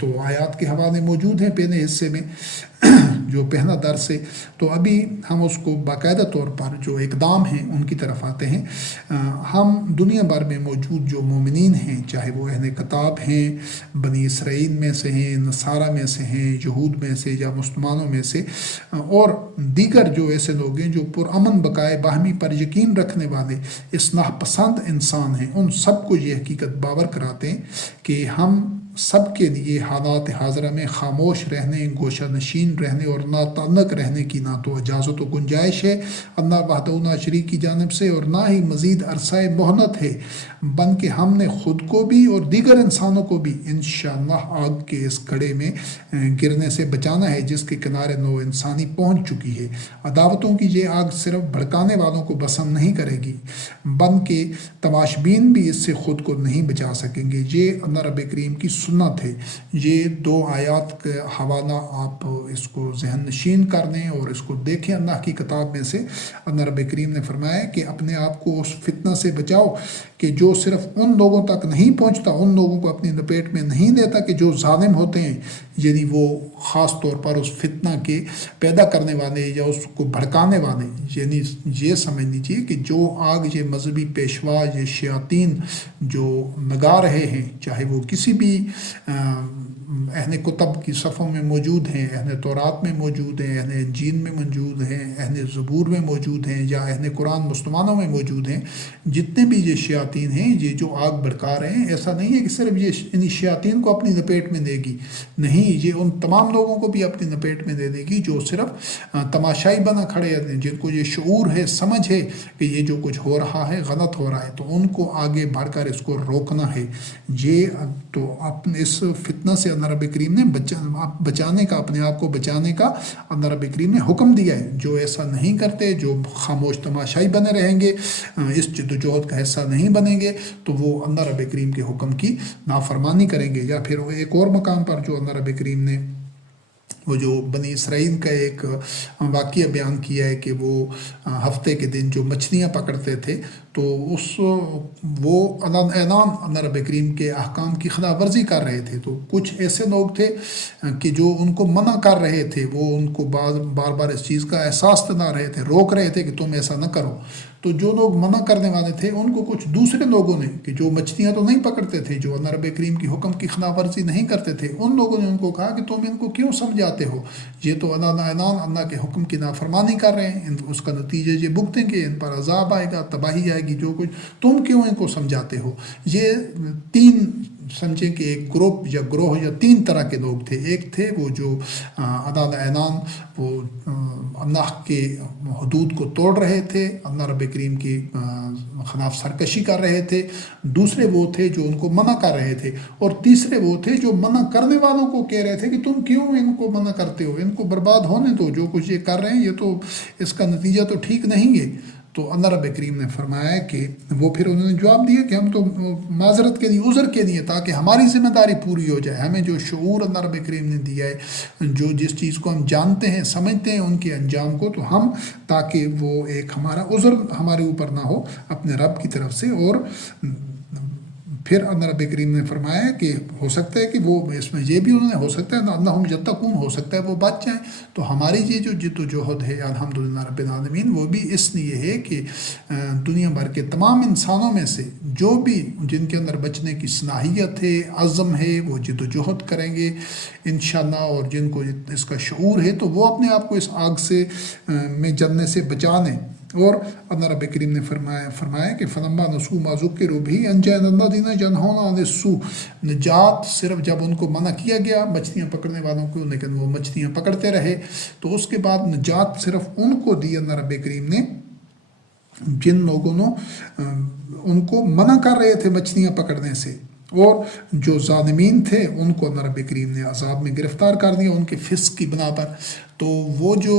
تو آیات کے حوالے موجود ہیں پہلے حصے میں جو پہلا درس ہے، تو ابھی ہم اس کو باقاعدہ طور پر جو اقدام ہیں ان کی طرف آتے ہیں۔ ہم دنیا بھر میں موجود جو مومنین ہیں، چاہے وہ اہل کتاب ہیں، بنی اسرائیل میں سے ہیں، نصارہ میں سے ہیں، یہود میں سے یا مسلمانوں میں سے، اور دیگر جو ایسے لوگ ہیں جو پرامن بقائے باہمی پر یقین رکھنے والے اصلاح پسند انسان ہیں، ان سب کو یہ حقیقت باور کراتے ہیں کہ ہم سب کے لیے حالات حاضرہ میں خاموش رہنے، گوشہ نشین رہنے اور نا تعلق رہنے کی نہ تو اجازت و گنجائش ہے اللہ وحدہ لا شریک کی جانب سے، اور نہ ہی مزید عرصہ مہلت ہے، بلکہ ہم نے خود کو بھی اور دیگر انسانوں کو بھی انشاءاللہ آگ کے اس کڑے میں گرنے سے بچانا ہے جس کے کنارے نو انسانی پہنچ چکی ہے۔ عداوتوں کی یہ آگ صرف بھڑکانے والوں کو بسم نہیں کرے گی، بلکہ تماشبین بھی اس سے خود کو نہیں بچا سکیں گے۔ یہ اللہ رب کریم کی سنت ہے۔ یہ دو آیات کا حوالہ آپ اس کو ذہن نشین کر دیں اور اس کو دیکھیں۔ اللہ کی کتاب میں سے اللہ رب کریم نے فرمایا کہ اپنے آپ کو اس فتنہ سے بچاؤ کہ جو صرف ان لوگوں تک نہیں پہنچتا، ان لوگوں کو اپنی لپیٹ میں نہیں دیتا کہ جو ظالم ہوتے ہیں، یعنی وہ خاص طور پر اس فتنہ کے پیدا کرنے والے یا اس کو بھڑکانے والے، یعنی یہ سمجھ لیجیے کہ جو آگ یہ مذہبی پیشوا، یہ شیاطین جو لگا رہے ہیں، چاہے وہ کسی بھی اہل کتب کی صفوں میں موجود ہیں، اہل تورات میں موجود ہیں، اہل انجیل میں موجود ہیں، اہل زبور میں موجود ہیں، یا اہل قرآن مسلمانوں میں موجود ہیں، جتنے بھی یہ شیاطین ہیں، یہ جو آگ بھڑکا رہے ہیں، ایسا نہیں ہے کہ صرف یہ ان شیاطین کو اپنی لپیٹ میں دے گی، نہیں، یہ ان تمام لوگوں کو بھی اپنی لپیٹ میں دے دے گی جو صرف تماشائی بنا کھڑے ہیں، جن کو یہ شعور ہے، سمجھ ہے کہ یہ جو کچھ ہو رہا ہے غلط ہو رہا ہے، تو ان کو آگے بڑھ کر اس کو روکنا ہے۔ یہ تو اپنے اس فتنہ سے اللہ رب کریم نے بچانے کا، اپنے آپ کو بچانے کا اللہ رب کریم نے حکم دیا ہے۔ جو ایسا نہیں کرتے، جو خاموش تماشائی بنے رہیں گے، اس جدوجہد کا حصہ نہیں بنیں گے، تو وہ اللہ رب کریم کے حکم کی نافرمانی کریں گے۔ یا پھر ایک اور مقام پر جو اللہ رب کریم نے وہ جو بنی اسرائیل کا ایک واقعہ بیان کیا ہے کہ وہ ہفتے کے دن جو مچھلیاں پکڑتے تھے، تو وہ اعلان اللہ رب کریم کے احکام کی خلاف ورزی کر رہے تھے، تو کچھ ایسے لوگ تھے کہ جو ان کو منع کر رہے تھے، وہ ان کو بار بار اس چیز کا احساس دلا رہے تھے، روک رہے تھے کہ تم ایسا نہ کرو۔ تو جو لوگ منع کرنے والے تھے، ان کو کچھ دوسرے لوگوں نے، کہ جو مچھلیاں تو نہیں پکڑتے تھے، جو اللہ رب کریم کی حکم کی خلاف ورزی نہیں کرتے تھے، ان لوگوں نے ان کو کہا کہ تم ان کو کیوں سمجھاتے ہو، یہ تو اللہ کے حکم کی نافرمانی کر رہے ہیں، اس کا نتیجہ یہ بھگتیں گے، ان پر عذاب آئے گا، تباہی آئے گی، جو کچھ تم کیوں ان کو سمجھاتے ہو۔ یہ تین سمجھیں کہ ایک گروپ یا گروہ یا تین طرح کے لوگ تھے۔ ایک تھے وہ جو اعلان وہ اللہ کے حدود کو توڑ رہے تھے، اللہ رب کریم کی خلاف سرکشی کر رہے تھے، دوسرے وہ تھے جو ان کو منع کر رہے تھے، اور تیسرے وہ تھے جو منع کرنے والوں کو کہہ رہے تھے کہ تم کیوں ان کو منع کرتے ہو، ان کو برباد ہونے دو، جو کچھ یہ کر رہے ہیں یہ تو اس کا نتیجہ تو ٹھیک نہیں ہے۔ تو اللہ رب کریم نے فرمایا کہ وہ پھر انہوں نے جواب دیا کہ ہم تو معذرت کے لیے، عذر کے لیے، تاکہ ہماری ذمہ داری پوری ہو جائے، ہمیں جو شعور اللہ رب کریم نے دیا ہے، جو جس چیز کو ہم جانتے ہیں، سمجھتے ہیں، ان کے انجام کو، تو ہم تاکہ وہ ایک ہمارا عذر ہمارے اوپر نہ ہو اپنے رب کی طرف سے، اور پھر اللہ رب کریم نے فرمایا کہ ہو سکتا ہے کہ وہ اس میں یہ بھی انہوں نے ہو سکتا ہے اللہم یتقون، ہو سکتا ہے وہ بچ جائیں. تو ہماری یہ جو جد و جہد ہے الحمدللہ رب العالمین وہ بھی اس لیے ہے کہ دنیا بھر کے تمام انسانوں میں سے جو بھی جن کے اندر بچنے کی صلاحیت ہے، عزم ہے، وہ جد و جہد کریں گے انشاءاللہ، اور جن کو اس کا شعور ہے تو وہ اپنے آپ کو اس آگ سے میں جلنے سے بچا لیں. اور اللہ رب کریم نے فرمایا کہ فلما نسوا ما ذکروا بہ انجینا الذین ینہون عن السوء، نجات صرف جب ان کو منع کیا گیا مچھلیاں پکڑنے والوں کو، لیکن وہ مچھلیاں پکڑتے رہے، تو اس کے بعد نجات صرف ان کو دی اللہ رب کریم نے جن لوگوں نے ان کو منع کر رہے تھے مچھلیاں پکڑنے سے، اور جو ظالمین تھے ان کو اللہ رب کریم نے عذاب میں گرفتار کر دیا ان کے فسق کی بنا پر. تو وہ جو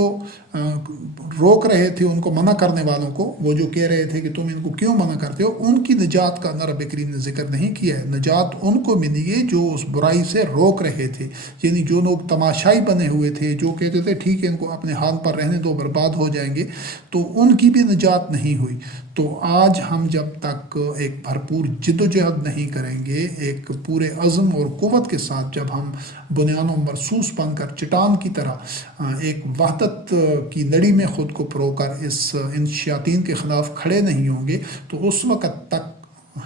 روک رہے تھے ان کو منع کرنے والوں کو، وہ جو کہہ رہے تھے کہ تم ان کو کیوں منع کرتے ہو، ان کی نجات کا اللہ رب کریم نے ذکر نہیں کیا ہے. نجات ان کو ملی ہے جو اس برائی سے روک رہے تھے، یعنی جو لوگ تماشائی بنے ہوئے تھے، جو کہتے تھے ٹھیک ہے ان کو اپنے حال پر رہنے دو برباد ہو جائیں گے، تو ان کی بھی نجات نہیں ہوئی. تو آج ہم جب تک ایک بھرپور جد و جہد نہیں کریں گے، ایک پورے عزم اور قوت کے ساتھ جب ہم بنیان و مرصوص بن کر چٹان کی طرح ایک وحدت کی لڑی میں خود کو پرو کر ان شیاطین کے خلاف کھڑے نہیں ہوں گے، تو اس وقت تک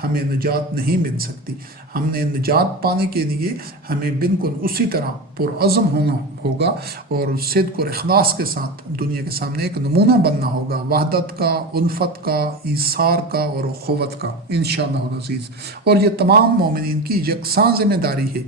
ہمیں نجات نہیں مل سکتی. ہم نے نجات پانے کے لیے ہمیں بالکل اسی طرح پرعزم ہونا ہوگا اور صدق اور اخلاص کے ساتھ دنیا کے سامنے ایک نمونہ بننا ہوگا وحدت کا، الفت کا، ایثار کا اور اخوت کا انشاءاللہ العزیز. اور یہ تمام مومنین کی یکساں ذمہ داری ہے،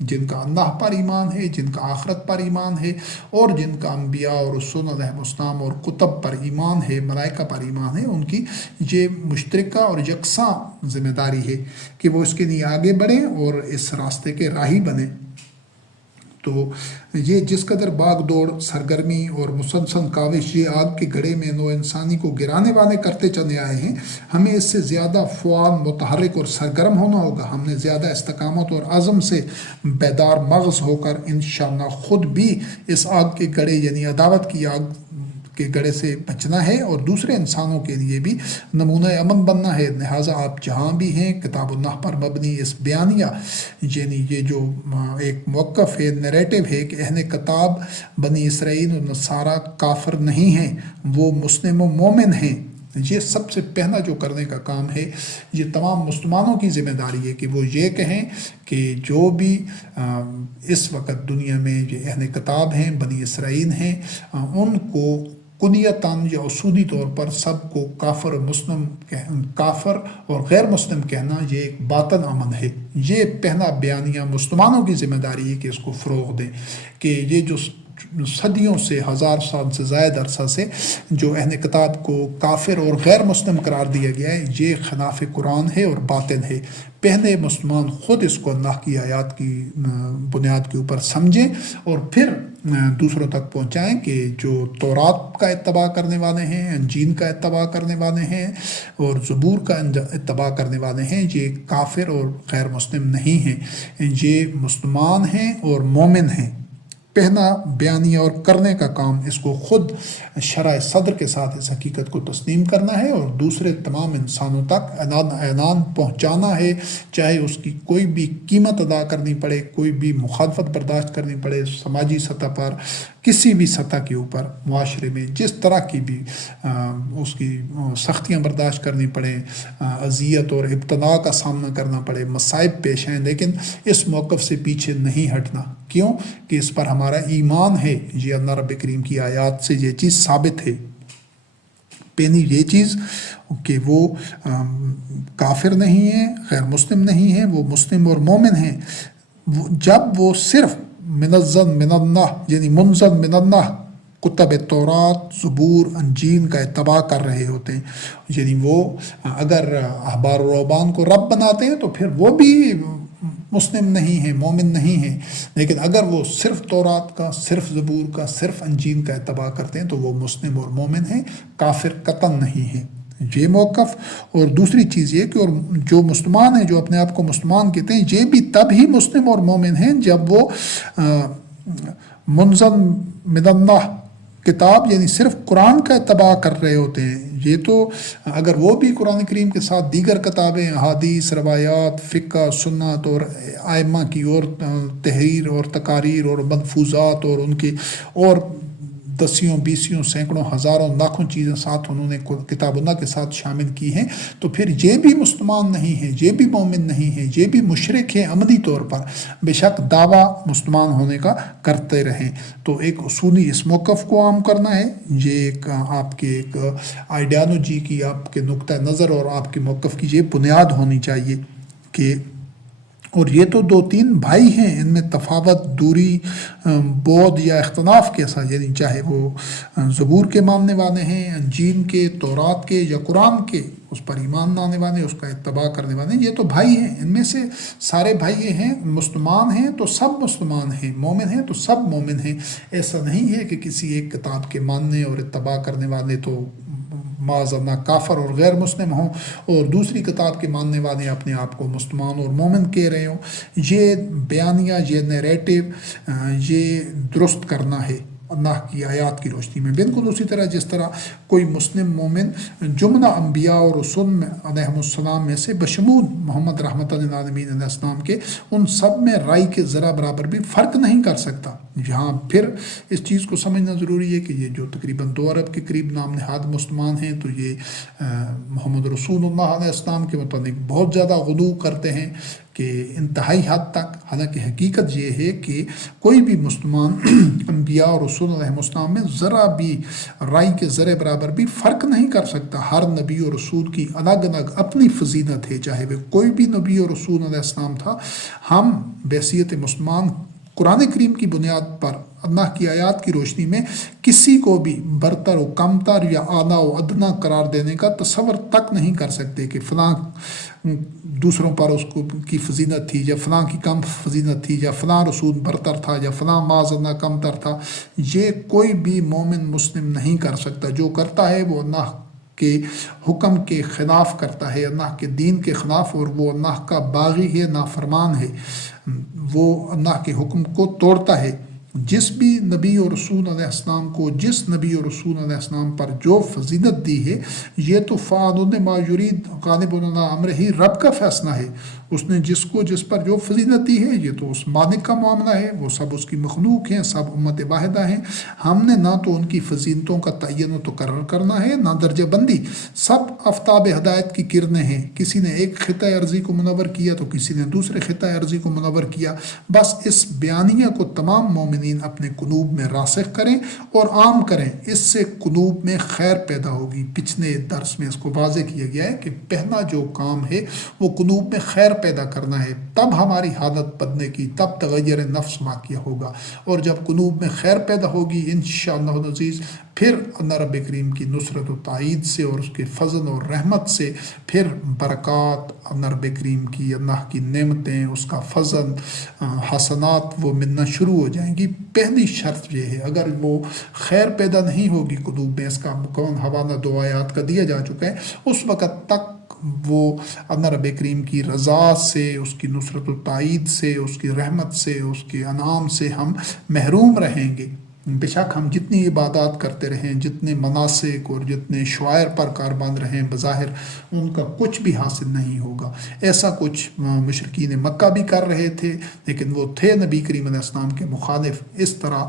جن کا اللہ پر ایمان ہے، جن کا آخرت پر ایمان ہے، اور جن کا انبیاء اور رسول علیہ السلام اور کتب پر ایمان ہے، ملائکہ پر ایمان ہے، ان کی یہ مشترکہ اور یکساں ذمہ داری ہے کہ وہ اس کے لیے آگے بڑھیں اور اس راستے کے راہی بنیں. تو یہ جس قدر باغ دوڑ، سرگرمی اور مسلسل کاوش یہ آگ کے گڑھے میں نو انسانی کو گرانے والے کرتے چلے آئے ہیں، ہمیں اس سے زیادہ فعال، متحرک اور سرگرم ہونا ہوگا. ہم نے زیادہ استقامت اور عزم سے بیدار مغز ہو کر انشاءاللہ خود بھی اس آگ کے گڑھے یعنی عداوت کی آگ کے گڑھے سے بچنا ہے اور دوسرے انسانوں کے لیے بھی نمونہ امن بننا ہے. لہٰذا آپ جہاں بھی ہیں کتاب اللہ پر مبنی اس بیانیہ یعنی یہ جو ایک موقف ہے، نیریٹو ہے کہ اہل کتاب بنی اسرائیل اور نصارہ کافر نہیں ہیں، وہ مسلم و مومن ہیں. یہ سب سے پہلا جو کرنے کا کام ہے، یہ تمام مسلمانوں کی ذمہ داری ہے کہ وہ یہ کہیں کہ جو بھی اس وقت دنیا میں یہ اہل کتاب ہیں، بنی اسرائیل ہیں، ان کو کنیتاً یا اصولی طور پر سب کو کافر اور غیر مسلم کہنا یہ ایک باطن امن ہے. یہ پہلا بیانیہ مسلمانوں کی ذمہ داری ہے کہ اس کو فروغ دیں کہ یہ جو صدیوں سے، 1000 سال سے زائد عرصہ سے جو اہل کتاب کو کافر اور غیر مسلم قرار دیا گیا ہے، یہ خلاف قرآن ہے اور باطل ہے. پہلے مسلمان خود اس کو اللہ کی آیات کی بنیاد کے اوپر سمجھیں اور پھر دوسروں تک پہنچائیں کہ جو تورات کا اتباع کرنے والے ہیں، انجیل کا اتباع کرنے والے ہیں اور زبور کا اتباع کرنے والے ہیں، یہ کافر اور غیر مسلم نہیں ہیں، یہ مسلمان ہیں اور مومن ہیں. پہلا بیانیہ اور کرنے کا کام اس کو خود شرح صدر کے ساتھ اس حقیقت کو تسلیم کرنا ہے اور دوسرے تمام انسانوں تک اعلان پہنچانا ہے، چاہے اس کی کوئی بھی قیمت ادا کرنی پڑے، کوئی بھی مخالفت برداشت کرنی پڑے، سماجی سطح پر، کسی بھی سطح کے اوپر، معاشرے میں جس طرح کی بھی اس کی سختیاں برداشت کرنی پڑیں، اذیت اور ابتلاء کا سامنا کرنا پڑے، مصائب پیش ہیں، لیکن اس موقف سے پیچھے نہیں ہٹنا. کیوں کہ اس پر ہمارا ایمان ہے. یہ اللہ رب کریم کی آیات سے یہ چیز ثابت ہے. پہلی یہ چیز کہ وہ کافر نہیں ہیں، غیر مسلم نہیں ہیں، وہ مسلم اور مومن ہیں. جب وہ صرف منزل من اللہ یعنی منزل من اللہ کتب تورات، زبور، انجیل کا اتباع کر رہے ہوتے ہیں، یعنی وہ اگر احبار و رہبان کو رب بناتے ہیں تو پھر وہ بھی مسلم نہیں ہیں، مومن نہیں ہیں. لیکن اگر وہ صرف تورات کا، صرف زبور کا، صرف انجیل کا اتباع کرتے ہیں تو وہ مسلم اور مومن ہیں، کافر قطعاً نہیں ہیں. یہ موقف. اور دوسری چیز یہ کہ اور جو مسلمان ہیں، جو اپنے آپ کو مسلمان کہتے ہیں، یہ بھی تب ہی مسلم اور مومن ہیں جب وہ منزل من اللہ کتاب یعنی صرف قرآن کا اتباع کر رہے ہوتے ہیں، یہ تو اگر وہ بھی قرآن کریم کے ساتھ دیگر کتابیں، احادیث، روایات، فقہ، سنت اور ائمہ کی اور تحریر اور تقاریر اور ملفوظات اور ان کے اور دسیوں بیسیوں سینکڑوں ہزاروں لاکھوں چیزیں ساتھ انہوں نے کتاب اللہ کے ساتھ شامل کی ہیں، تو پھر یہ بھی مسلمان نہیں ہیں، یہ بھی مومن نہیں ہیں، یہ بھی مشرک ہیں عملی طور پر، بے شک دعویٰ مسلمان ہونے کا کرتے رہیں۔ تو ایک اصولی اس موقف کو عام کرنا ہے، یہ ایک آپ کے ایک آئیڈیالوجی کی، آپ کے نقطہ نظر اور آپ کے موقف کی یہ بنیاد ہونی چاہیے کہ اور یہ تو دو تین بھائی ہیں، ان میں تفاوت، دوری، بعد یا اختلاف کیسا، یعنی چاہے وہ زبور کے ماننے والے ہیں، انجیل کے، تورات کے یا قرآن کے، اس پر ایمان لانے والے، اس کا اتباع کرنے والے، یہ تو بھائی ہیں، ان میں سے سارے بھائی یہ ہیں، مسلمان ہیں تو سب مسلمان ہیں، مومن ہیں تو سب مومن ہیں۔ ایسا نہیں ہے کہ کسی ایک کتاب کے ماننے اور اتباع کرنے والے تو معاذ اللہ کافر اور غیر مسلم ہوں، اور دوسری کتاب کے ماننے والے اپنے آپ کو مسلمان اور مومن کہہ رہے ہوں۔ یہ بیانیہ، یہ نیریٹو، یہ درست کرنا ہے اللہ کی آیات کی روشنی میں، بالکل اسی طرح جس طرح کوئی مسلم مومن جملہ انبیاء اور رسول میں علیہ السلام میں سے بشمول محمد رحمۃ للعالمین علیہ السلام کے ان سب میں رائے کے ذرا برابر بھی فرق نہیں کر سکتا۔ یہاں پھر اس چیز کو سمجھنا ضروری ہے کہ یہ جو تقریباً 2 ارب کے قریب نام نہاد مسلمان ہیں، تو یہ محمد رسول اللہ علیہ السلام کے متعلق بہت زیادہ غلو کرتے ہیں کہ انتہائی حد تک، حالانکہ حقیقت یہ ہے کہ کوئی بھی مسلمان انبیاء اور رسول علیہ السلام میں ذرا بھی رائے کے ذرے برابر بھی فرق نہیں کر سکتا۔ ہر نبی اور رسول کی الگ الگ اپنی فضیلت ہے، چاہے وہ کوئی بھی نبی اور رسول علیہ السلام تھا۔ ہم بحیثیت مسلمان قرآن کریم کی بنیاد پر اللہ کی آیات کی روشنی میں کسی کو بھی برتر و کمتر یا اعلیٰ و ادنا قرار دینے کا تصور تک نہیں کر سکتے کہ فلاں دوسروں پر اس کو کی فضیلت تھی، یا فلاں کی کم فضیلت تھی، یا فلاں رسول برتر تھا، یا فلاں معاذ اللہ کمتر تھا۔ یہ کوئی بھی مومن مسلم نہیں کر سکتا۔ جو کرتا ہے وہ اللہ کے حکم کے خلاف کرتا ہے، اللہ کے دین کے خلاف، اور وہ اللہ کا باغی ہے، نافرمان ہے، وہ اللہ کے حکم کو توڑتا ہے۔ جس بھی نبی اور رسول علیہ السلام کو، جس نبی اور رسول علیہ السلام پر جو فضیلت دی ہے، یہ تو فعال ما یرید غالب علی امرہ، رب کا فیصلہ ہے۔ اس نے جس کو جس پر جو فضیلت دی ہے، یہ تو اس مالک کا معاملہ ہے، وہ سب اس کی مخلوق ہیں، سب امت واحدہ ہیں۔ ہم نے نہ تو ان کی فضیلتوں کا تعین و تقرر کرنا ہے، نہ درجہ بندی۔ سب آفتاب ہدایت کی کرنیں ہیں، کسی نے ایک خطۂ ارضی کو منور کیا تو کسی نے دوسرے خطۂ ارضی کو منور کیا۔ بس اس بیانیہ کو تمام مومنین اپنے قلوب میں راسخ کریں اور عام کریں، اس سے قلوب میں خیر پیدا ہوگی۔ پچھلے درس میں اس کو واضح کیا گیا ہے کہ پہلا جو کام ہے وہ قلوب میں خیر پیدا کرنا ہے، تب ہماری حالت بدلنے کی، تب تغیر نفس واقع ہوگا، اور جب قلوب میں خیر پیدا ہوگی انشاءاللہ العزیز، پھر اللہ رب کریم کی نصرت و تائید سے اور اس کے فضل اور رحمت سے پھر برکات، اللہ رب کریم کی، اللہ کی نعمتیں، اس کا فضل، حسنات وہ ملنا شروع ہو جائیں گی۔ پہلی شرط یہ ہے، اگر وہ خیر پیدا نہیں ہوگی قلوب میں، اس کا مکمل حوالہ 2 آیات کا دیا جا چکا ہے، اس وقت تک وہ اللہ رب کریم کی رضا سے، اس کی نصرت و تائید سے، اس کی رحمت سے، اس کے انعام سے ہم محروم رہیں گے۔ بے شک ہم جتنی عبادات کرتے رہیں، جتنے مناسک اور جتنے شعائر پر کاربند رہیں، بظاہر ان کا کچھ بھی حاصل نہیں ہوگا۔ ایسا کچھ مشرکین مکہ بھی کر رہے تھے، لیکن وہ تھے نبی کریم علیہ السلام کے مخالف۔ اس طرح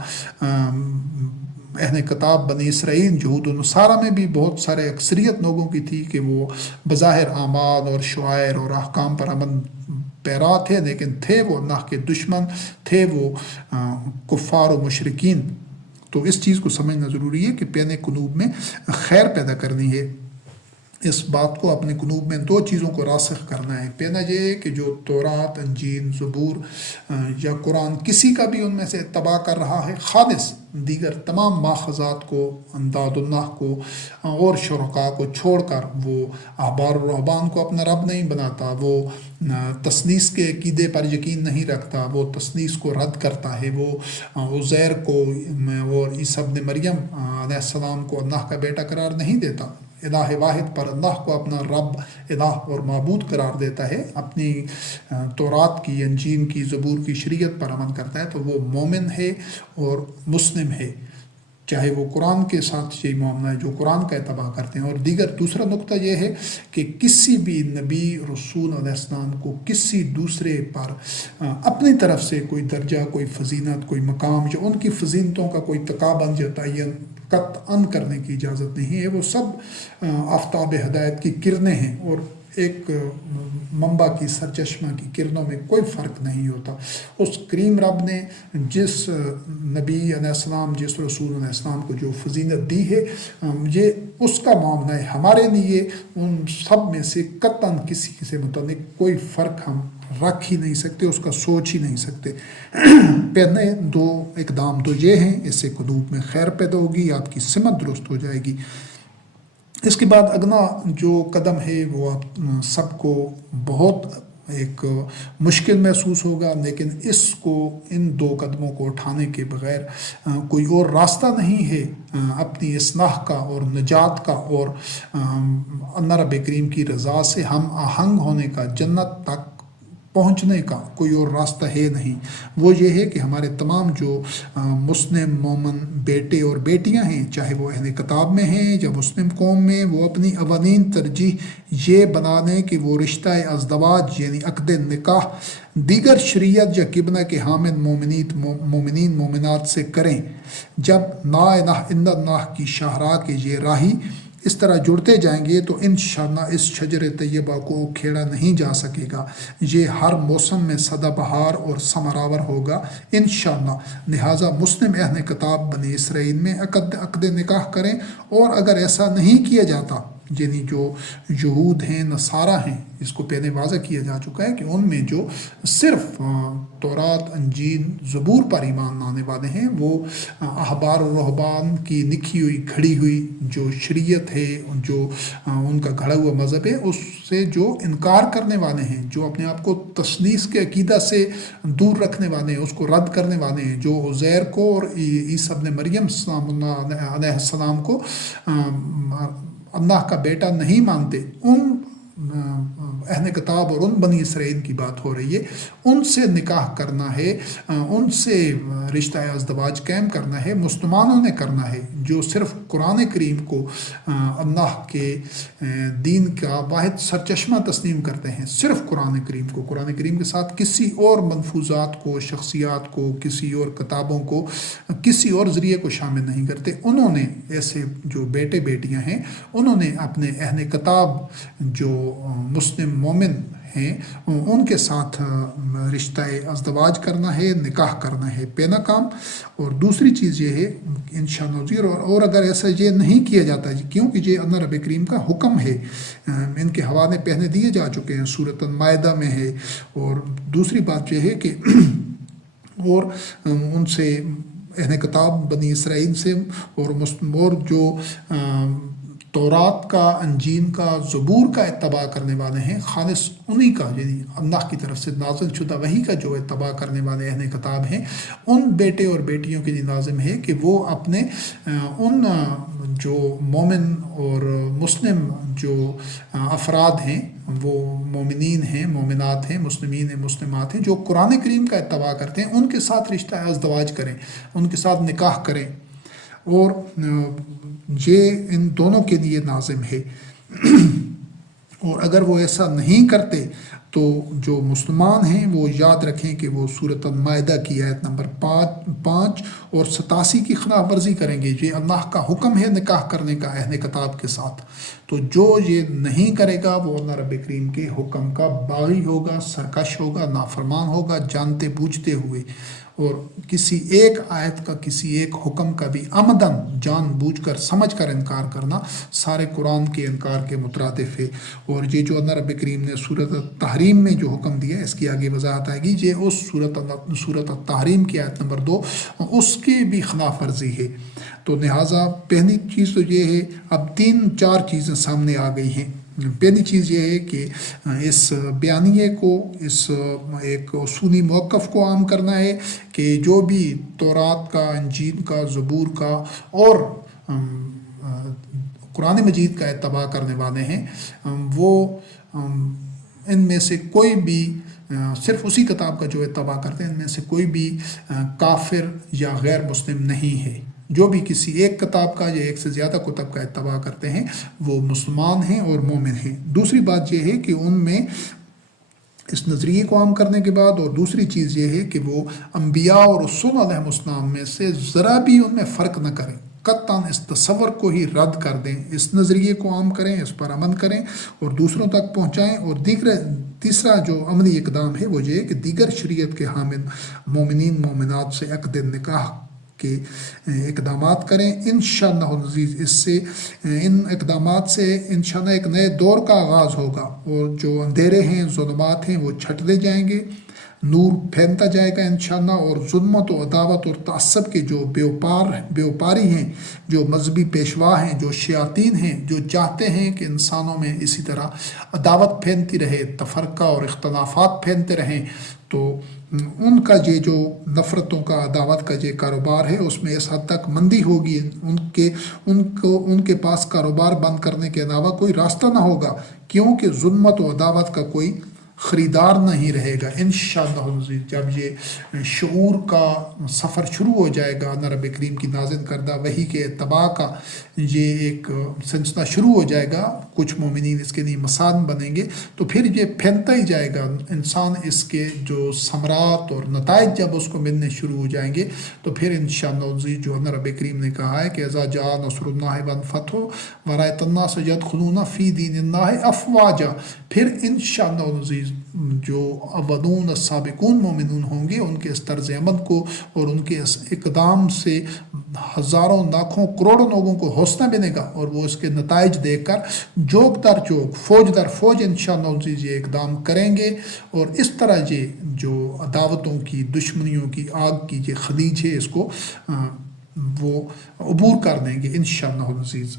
اہل کتاب بنی اسرائیل، یہود و نصارہ میں بھی بہت سارے اکثریت لوگوں کی تھی کہ وہ بظاہر اعمال اور شعائر اور احکام پر عمل پیرا تھے، لیکن تھے وہ اللہ کے دشمن، تھے وہ کفار و مشرکین۔ تو اس چیز کو سمجھنا ضروری ہے کہ پہلے قلوب میں خیر پیدا کرنی ہے۔ اس بات کو اپنے قلوب میں 2 چیزوں کو راسخ کرنا ہے۔ پہلا یہ ہے کہ جو تورات، انجیل، زبور یا قرآن کسی کا بھی ان میں سے اتباع کر رہا ہے، خالص دیگر تمام ماخذات کو، انداد اللہ کو اور شرکاء کو چھوڑ کر وہ احبار و رہبان کو اپنا رب نہیں بناتا، وہ تثلیث کے عقیدے پر یقین نہیں رکھتا، وہ تثلیث کو رد کرتا ہے، وہ عزیر کو اور عیسیٰ ابن مریم علیہ السلام کو اللہ کا بیٹا قرار نہیں دیتا، الہ واحد پر اللہ کو اپنا رب، الہ اور معبود قرار دیتا ہے، اپنی تورات کی، انجیل کی، زبور کی شریعت پر عمل کرتا ہے، تو وہ مومن ہے اور مسلم ہے۔ چاہے وہ قرآن کے ساتھ یہی معاملہ ہے جو قرآن کا اتباع کرتے ہیں۔ اور دوسرا نقطہ یہ ہے کہ کسی بھی نبی رسول علیہ السلام کو کسی دوسرے پر اپنی طرف سے کوئی درجہ، کوئی فضیلت، کوئی مقام یا ان کی فضیلتوں کا کوئی تقابل یا تعین قطعاً کرنے کی اجازت نہیں ہے۔ وہ سب آفتاب ہدایت کی کرنیں ہیں، اور ایک منبع کی سرچشمہ کی کرنوں میں کوئی فرق نہیں ہوتا۔ اس کریم رب نے جس نبی علیہ السلام، جس رسول علیہ السلام کو جو فضیلت دی ہے، یہ اس کا معاملہ ہے۔ ہمارے لیے ان سب میں سے قطعاً کسی سے متعلق کوئی فرق ہم رکھ ہی نہیں سکتے، اس کا سوچ ہی نہیں سکتے۔ پہلے دو اقدام تو یہ ہیں، اس سے قلوب میں خیر پیدا ہوگی، آپ کی سمت درست ہو جائے گی۔ اس کے بعد اگلا جو قدم ہے وہ آپ سب کو بہت ایک مشکل محسوس ہوگا، لیکن ان 2 قدموں کو اٹھانے کے بغیر کوئی اور راستہ نہیں ہے اپنی اصلاح کا اور نجات کا اور اللہ رب کریم کی رضا سے ہم آہنگ ہونے کا، جنت تک پہنچنے کا کوئی اور راستہ ہے نہیں۔ وہ یہ ہے کہ ہمارے تمام جو مسلم مومن بیٹے اور بیٹیاں ہیں، چاہے وہ اہل کتاب میں ہیں یا مسلم قوم میں، وہ اپنی اولین ترجیح یہ بنا لیں کہ وہ رشتہ ازدواج یعنی عقد نکاح دیگر شریعت یا قبلہ کے حامد مومنین مومنات سے کریں۔ جب لا الہ الا اللہ کی شاہراہ کے یہ راہی اس طرح جڑتے جائیں گے تو انشاءاللہ اس شجر طیبہ کو کھیڑا نہیں جا سکے گا، یہ ہر موسم میں سدا بہار اور ثمرآور ہوگا انشاءاللہ۔ لہٰذا مسلم اہل کتاب بنی اسرائیل میں عقد نکاح کریں، اور اگر ایسا نہیں کیا جاتا، یعنی جو یہود ہیں، نصارہ ہیں، اس کو پہلے واضح کیا جا چکا ہے کہ ان میں جو صرف تورات، انجیل، زبور پر ایمان لانے والے ہیں، وہ احبار و رہبان کی لکھی ہوئی کھڑی ہوئی جو شریعت ہے، جو ان کا گھڑا ہوا مذہب ہے، اس سے جو انکار کرنے والے ہیں، جو اپنے آپ کو تثلیث کے عقیدہ سے دور رکھنے والے ہیں، اس کو رد کرنے والے ہیں، جو عزیر کو اور عیسیٰ ابن مریم علیہ السلام کو اللہ کا بیٹا نہیں مانتے، ان اہل کتاب اور ان بنی اسرائیل کی بات ہو رہی ہے، ان سے نکاح کرنا ہے، ان سے رشتہ ازدواج قائم کرنا ہے، مسلمانوں نے کرنا ہے جو صرف قرآن کریم کو اللہ کے دین کا واحد سرچشمہ تسلیم کرتے ہیں، صرف قرآن کریم کو، قرآن کریم کے ساتھ کسی اور ملفوظات کو، شخصیات کو، کسی اور کتابوں کو، کسی اور ذریعے کو شامل نہیں کرتے۔ انہوں نے ایسے جو بیٹے بیٹیاں ہیں، انہوں نے اپنے اہل کتاب جو مسلم مومن ہیں ان کے ساتھ رشتہ ازدواج کرنا ہے، نکاح کرنا ہے، پہلا کام۔ اور دوسری چیز یہ ہے انشاءاللہ، اور اگر ایسا یہ نہیں کیا جاتا، کیونکہ یہ اللہ رب کریم کا حکم ہے، ان کے حوالے پہلے دیے جا چکے ہیں، سورۃ المائدہ میں ہے۔ اور دوسری بات یہ ہے کہ اور ان سے اہل کتاب بنی اسرائیل سے اور جو تورات کا، انجیل کا، زبور کا اتباع کرنے والے ہیں، خالص انہی کا، یعنی اللہ کی طرف سے نازل شدہ وحی کا جو اتباع کرنے والے اہل کتاب ہیں، ان بیٹے اور بیٹیوں کے لیے لازم ہے کہ وہ اپنے ان جو مومن اور مسلم جو افراد ہیں، وہ مومنین ہیں، مومنات ہیں، مسلمین ہیں، مسلمات ہیں، جو قرآن کریم کا اتباع کرتے ہیں، ان کے ساتھ رشتہ ازدواج کریں، ان کے ساتھ نکاح کریں۔ اور یہ ان دونوں کے لیے لازم ہے۔ اور اگر وہ ایسا نہیں کرتے تو جو مسلمان ہیں وہ یاد رکھیں کہ وہ سورۃ المائدہ کی آیت نمبر 5 اور 87 کی خلاف ورزی کریں گے۔ یہ اللہ کا حکم ہے نکاح کرنے کا اہل کتاب کے ساتھ، تو جو یہ نہیں کرے گا وہ اللہ رب کریم کے حکم کا باغی ہوگا، سرکش ہوگا، نافرمان ہوگا، جانتے بوجھتے ہوئے۔ اور کسی ایک آیت کا، کسی ایک حکم کا بھی عمدن جان بوجھ کر، سمجھ کر انکار کرنا سارے قرآن کے انکار کے مترادف ہے۔ اور یہ جو اللہ رب کریم نے سورۃ التحریم میں جو حکم دیا ہے، اس کی آگے وضاحت آئے گی، یہ اس سورۃ التحریم کی آیت نمبر 2 اس کی بھی خلاف ورزی ہے۔ تو لہٰذا پہلی چیز تو یہ ہے، اب 3-4 چیزیں سامنے آ گئی ہیں۔ پہلی چیز یہ ہے کہ اس بیانیے کو، اس ایک اصولی موقف کو عام کرنا ہے کہ جو بھی تورات کا، انجیل کا، زبور کا اور قرآن مجید کا اتباع کرنے والے ہیں، وہ ان میں سے کوئی بھی صرف اسی کتاب کا جو اتباع کرتے ہیں، ان میں سے کوئی بھی کافر یا غیر مسلم نہیں ہے۔ جو بھی کسی ایک کتاب کا یا ایک سے زیادہ کتب کا اتباع کرتے ہیں وہ مسلمان ہیں اور مومن ہیں۔ دوسری بات یہ ہے کہ ان میں اس نظریے کو عام کرنے کے بعد اور دوسری چیز یہ ہے کہ وہ انبیاء اور رسول علیہ السلام میں سے ذرا بھی ان میں فرق نہ کریں، قطعاً اس تصور کو ہی رد کر دیں، اس نظریے کو عام کریں، اس پر عمل کریں اور دوسروں تک پہنچائیں۔ اور تیسرا جو عملی اقدام ہے وہ یہ ہے کہ دیگر شریعت کے حامل مومنین مومنات سے عقد نکاح کے اقدامات کریں۔ انشاءاللہ العزیز اس سے ان اقدامات سے انشاءاللہ ایک نئے دور کا آغاز ہوگا اور جو اندھیرے ہیں، ظلمات ہیں، وہ چھٹتے جائیں گے، نور پھیلتا جائے گا انشاءاللہ، اور ظلمت و عداوت اور تعصب کے جو بیوپاری ہیں، جو مذہبی پیشوا ہیں، جو شیاطین ہیں، جو چاہتے ہیں کہ انسانوں میں اسی طرح عداوت پھیلتی رہے، تفرقہ اور اختلافات پھیلتے رہیں، تو ان کا یہ جو نفرتوں کا، عداوت کا یہ کاروبار ہے اس میں اس حد تک مندی ہوگی، ان کے پاس کاروبار بند کرنے کے علاوہ کوئی راستہ نہ ہوگا، کیونکہ ظلمت و عداوت کا کوئی خریدار نہیں رہے گا انشاءاللہ العزیز۔ جب یہ شعور کا سفر شروع ہو جائے گا، رب کریم کی نازل کردہ وحی کے اتباع کا یہ ایک سلسلہ شروع ہو جائے گا، کچھ مومنین اس کے لیے مثال بنیں گے، تو پھر یہ پھیلتا ہی جائے گا، انسان اس کے جو ثمرات اور نتائج جب اس کو ملنے شروع ہو جائیں گے تو پھر انشاءاللہ العزیز جو رب کریم نے کہا ہے کہ اذا جاء نصر اللہ والفتح ورأیت الناس یدخلون فی دین اللہ افواجا، پھر انشاءاللہ العزیز جو اولون السابقون مومنون ہوں گے ان کے اس طرز عمل کو اور ان کے اس اقدام سے ہزاروں لاکھوں کروڑوں لوگوں کو حوصلہ ملے گا، اور وہ اس کے نتائج دیکھ کر جوک در جوک، فوج در فوج انشاءاللہ العزیز یہ اقدام کریں گے، اور اس طرح یہ جو عداوتوں کی، دشمنیوں کی آگ کی یہ خلیج ہے اس کو وہ عبور کر دیں گے انشاءاللہ العزیز۔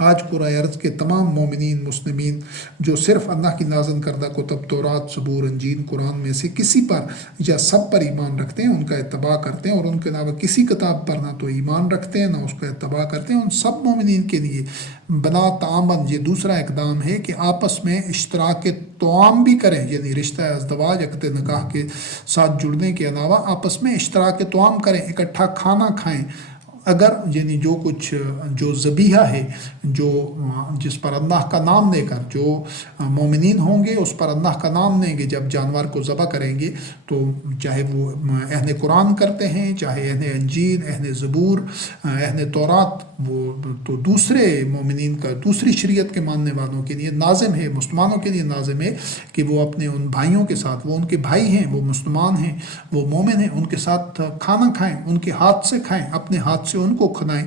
آج قرآن ارض کے تمام مومنین مسلمین جو صرف اللہ کی نازل کردہ کتب تورات، زبور، انجیل، قرآن میں سے کسی پر یا سب پر ایمان رکھتے ہیں، ان کا اتباع کرتے ہیں، اور ان کے علاوہ کسی کتاب پر نہ تو ایمان رکھتے ہیں نہ اس کا اتباع کرتے ہیں، ان سب مومنین کے لیے بلا تعامل یہ دوسرا اقدام ہے کہ آپس میں اشتراک توام بھی کریں، یعنی رشتہ ازدواج، عقد نکاح کے ساتھ جڑنے کے علاوہ آپس میں اشتراک توام کریں، اکٹھا کھانا کھائیں، اگر یعنی جو کچھ جو ذبیحہ ہے جو جس پر اللہ کا نام لے کر جو مومنین ہوں گے اس پر اللہ کا نام لیں گے جب جانور کو ذبح کریں گے، تو چاہے وہ اہل قرآن کرتے ہیں، چاہے اہل انجیل، اہل زبور، اہل تورات، وہ تو دوسرے مومنین کا، دوسری شریعت کے ماننے والوں کے لیے لازم ہے، مسلمانوں کے لیے لازم ہے کہ وہ اپنے ان بھائیوں کے ساتھ، وہ ان کے بھائی ہیں، وہ مسلمان ہیں، وہ مومن ہیں، ان کے ساتھ کھانا کھائیں، ان کے ہاتھ سے کھائیں، اپنے ہاتھ سے ان کو کھلائیں۔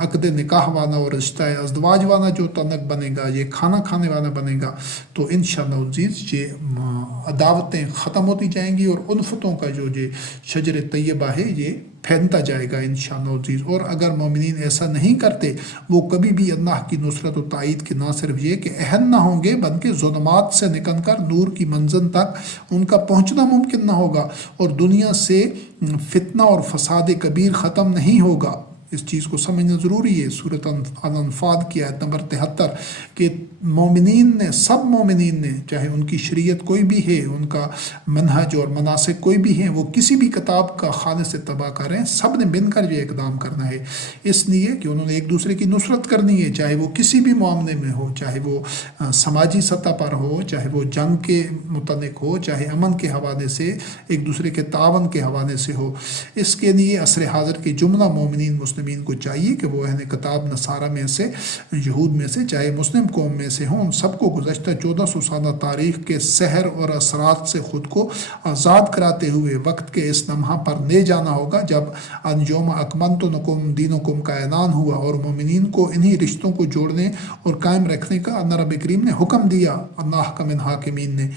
عقد نکاح والا اور رشتہ ازدواج والا جو تعلق بنے گا، یہ کھانا کھانے والا بنے گا، تو انشاءاللہ العزیز یہ عداوتیں ختم ہوتی جائیں گی اور الفتوں کا جو یہ شجر طیبہ ہے یہ پھیلتا جائے گا انشاءاللہ العزیز۔ اور اگر مومنین ایسا نہیں کرتے وہ کبھی بھی اللہ کی نصرت و تائید کے نہ صرف یہ کہ اہل نہ ہوں گے بلکہ ظلمات سے نکل کر نور کی منزل تک ان کا پہنچنا ممکن نہ ہوگا، اور دنیا سے فتنہ اور فساد کبیر ختم نہیں ہوگا۔ اس چیز کو سمجھنا ضروری ہے۔ سورۃ الانفال کی آیت نمبر 73 کہ مومنین نے، سب مومنین نے، چاہے ان کی شریعت کوئی بھی ہے، ان کا منہج اور مناسک کوئی بھی ہیں، وہ کسی بھی کتاب کا خالص اتباع کریں، سب نے مل کر یہ اقدام کرنا ہے، اس لیے کہ انہوں نے ایک دوسرے کی نصرت کرنی ہے، چاہے وہ کسی بھی معاملے میں ہو، چاہے وہ سماجی سطح پر ہو، چاہے وہ جنگ کے متعلق ہو، چاہے امن کے حوالے سے، ایک دوسرے کے تعاون کے حوالے سے ہو۔ اس کے لیے عصر حاضر کے جملہ مومنین مسلمین کو چاہیے کہ وہ اہل کتاب نصارہ میں سے، یہود میں سے، چاہے مسلم قوم میں سے ہوں، ان سب کو گزشتہ 1400 سالہ تاریخ کے سحر اور اثرات سے خود کو آزاد کراتے ہوئے وقت کے اس لمحہ پر لے جانا ہوگا جب اليوم اکملت لکم دینکم کا اعلان ہوا، اور مومنین کو انہی رشتوں کو جوڑنے اور قائم رکھنے کا اللہ رب کریم نے حکم دیا، اللہ حکم الحاکمین نے۔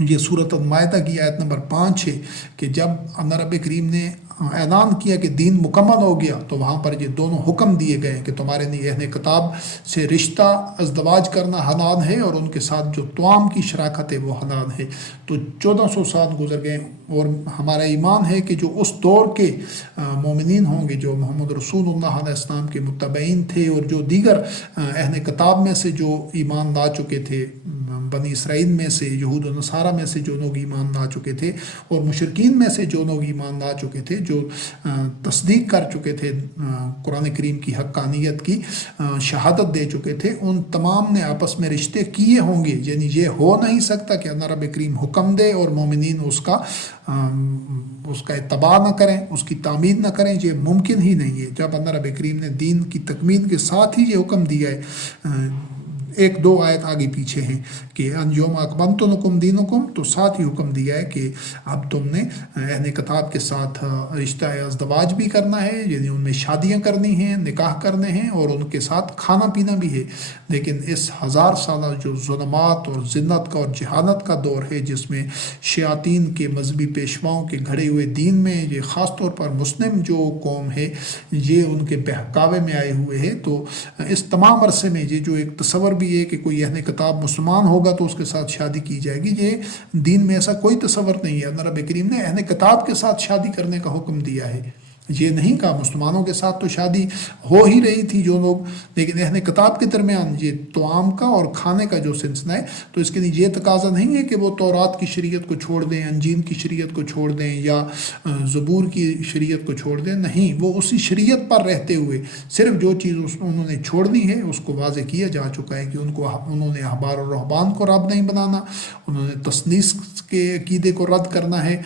یہ سورۃ المائدہ کی آیت نمبر 5 ہے کہ جب اللہ رب کریم نے اعلان کیا کہ دین مکمل ہو گیا تو وہاں پر یہ دونوں حکم دیے گئے کہ تمہارے لیے اہل کتاب سے رشتہ ازدواج کرنا حلال ہے اور ان کے ساتھ جو توام کی شراکت ہے وہ حلال ہے۔ تو 1400 سال گزر گئے، اور ہمارا ایمان ہے کہ جو اس دور کے مومنین ہوں گے جو محمد رسول اللہ علیہ السلام کے متبعین تھے، اور جو دیگر اہل کتاب میں سے جو ایمان لا چکے تھے بنی اسرائیل میں سے یہود و نصارہ میں سے جو لوگ ایمان لا چکے تھے اور مشرکین میں سے جو لوگ ایمان لا چکے تھے، جو تصدیق کر چکے تھے قرآن کریم کی حقانیت کی، شہادت دے چکے تھے، ان تمام نے آپس میں رشتے کیے ہوں گے۔ یعنی یہ ہو نہیں سکتا کہ اللہ رب کریم حکم دے اور مومنین اس کا اتباع نہ کریں، اس کی تعمیر نہ کریں، یہ ممکن ہی نہیں ہے۔ جب اللہ رب کریم نے دین کی تکمیل کے ساتھ ہی یہ حکم دیا ہے، ایک دو آیت آگے پیچھے ہیں کہ یوم اکملت لکم دینکم، تو ساتھ ہی حکم دیا ہے کہ اب تم نے اہل کتاب کے ساتھ رشتہ ازدواج بھی کرنا ہے، یعنی ان میں شادیاں کرنی ہیں، نکاح کرنے ہیں اور ان کے ساتھ کھانا پینا بھی ہے۔ لیکن اس 1000 سالہ جو ظلمات اور ذلت کا اور جہالت کا دور ہے، جس میں شیاطین کے مذہبی پیشواؤں کے گھڑے ہوئے دین میں، یہ خاص طور پر مسلم جو قوم ہے یہ ان کے بہکاوے میں آئے ہوئے ہے، تو اس تمام عرصے میں یہ جو ایک تصور بھی ہے کہ کوئی اہل کتاب مسلمان ہوگا تو اس کے ساتھ شادی کی جائے گی، یہ دین میں ایسا کوئی تصور نہیں ہے۔ اللہ رب کریم نے اہل کتاب کے ساتھ شادی کرنے کا حکم دیا ہے، یہ نہیں کہا مسلمانوں کے ساتھ تو شادی ہو ہی رہی تھی جو لوگ، لیکن اہل کتاب کے درمیان یہ طعام کا اور کھانے کا جو سلسلہ ہے، تو اس کے لیے یہ تقاضا نہیں ہے کہ وہ تورات کی شریعت کو چھوڑ دیں، انجیل کی شریعت کو چھوڑ دیں یا زبور کی شریعت کو چھوڑ دیں، نہیں، وہ اسی شریعت پر رہتے ہوئے صرف جو چیز انہوں نے چھوڑنی ہے اس کو واضح کیا جا چکا ہے کہ انہوں نے احبار و رہبان کو رب نہیں بنانا، انہوں نے تثلیث کے عقیدے کو رد کرنا ہے،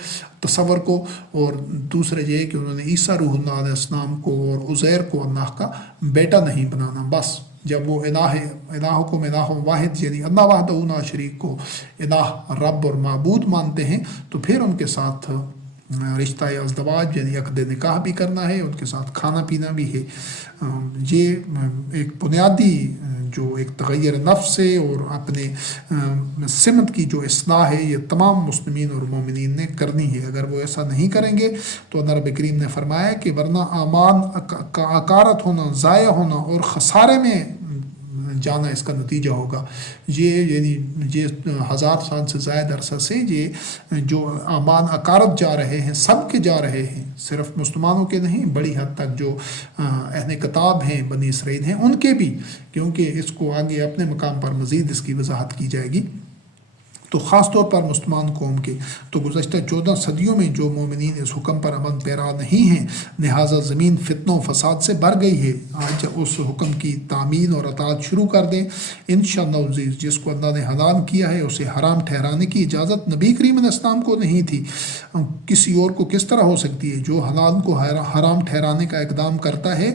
تصور کو، اور دوسرا یہ ہے کہ انہوں نے عیسیٰ روح اللہ علیہ السلام کو اور عزیر کو اللہ کا بیٹا نہیں بنانا۔ بس جب وہ الہکم الہ واحد یعنی اللہ وحدہ لا شریک کو الہ، رب اور معبود مانتے ہیں، تو پھر ان کے ساتھ رشتہ ازدواج یعنی عقد نکاح بھی کرنا ہے، ان کے ساتھ کھانا پینا بھی ہے۔ یہ ایک بنیادی جو ایک تغیر نفس ہے اور اپنے سمت کی جو اصلاح ہے، یہ تمام مسلمین اور مومنین نے کرنی ہے۔ اگر وہ ایسا نہیں کریں گے تو اللہ رب کریم نے فرمایا کہ ورنہ اعمال کا اکارت ہونا، ضائع ہونا اور خسارے میں جانا اس کا نتیجہ ہوگا۔ یعنی 1000 سال سے زائد عرصہ سے یہ جو اعمال اکارت جا رہے ہیں، سب کے جا رہے ہیں، صرف مسلمانوں کے نہیں، بڑی حد تک جو اہل کتاب ہیں، بنی اسرائیل ہیں، ان کے بھی، کیونکہ اس کو آگے اپنے مقام پر مزید اس کی وضاحت کی جائے گی۔ تو خاص طور پر مسلمان قوم کے تو گزشتہ 14 صدیوں میں جو مومنین اس حکم پر عمل پیرا نہیں ہیں، لہٰذا زمین فتنوں و فساد سے بھر گئی ہے۔ آج اس حکم کی تعمیل اور اطاعت شروع کر دیں انشاءاللہ عزیز۔ جس کو اللہ نے حلال کیا ہے اسے حرام ٹھہرانے کی اجازت نبی کریم علیہ السلام کو نہیں تھی، کسی اور کو کس طرح ہو سکتی ہے؟ جو حلال کو حرام ٹھہرانے کا اقدام کرتا ہے،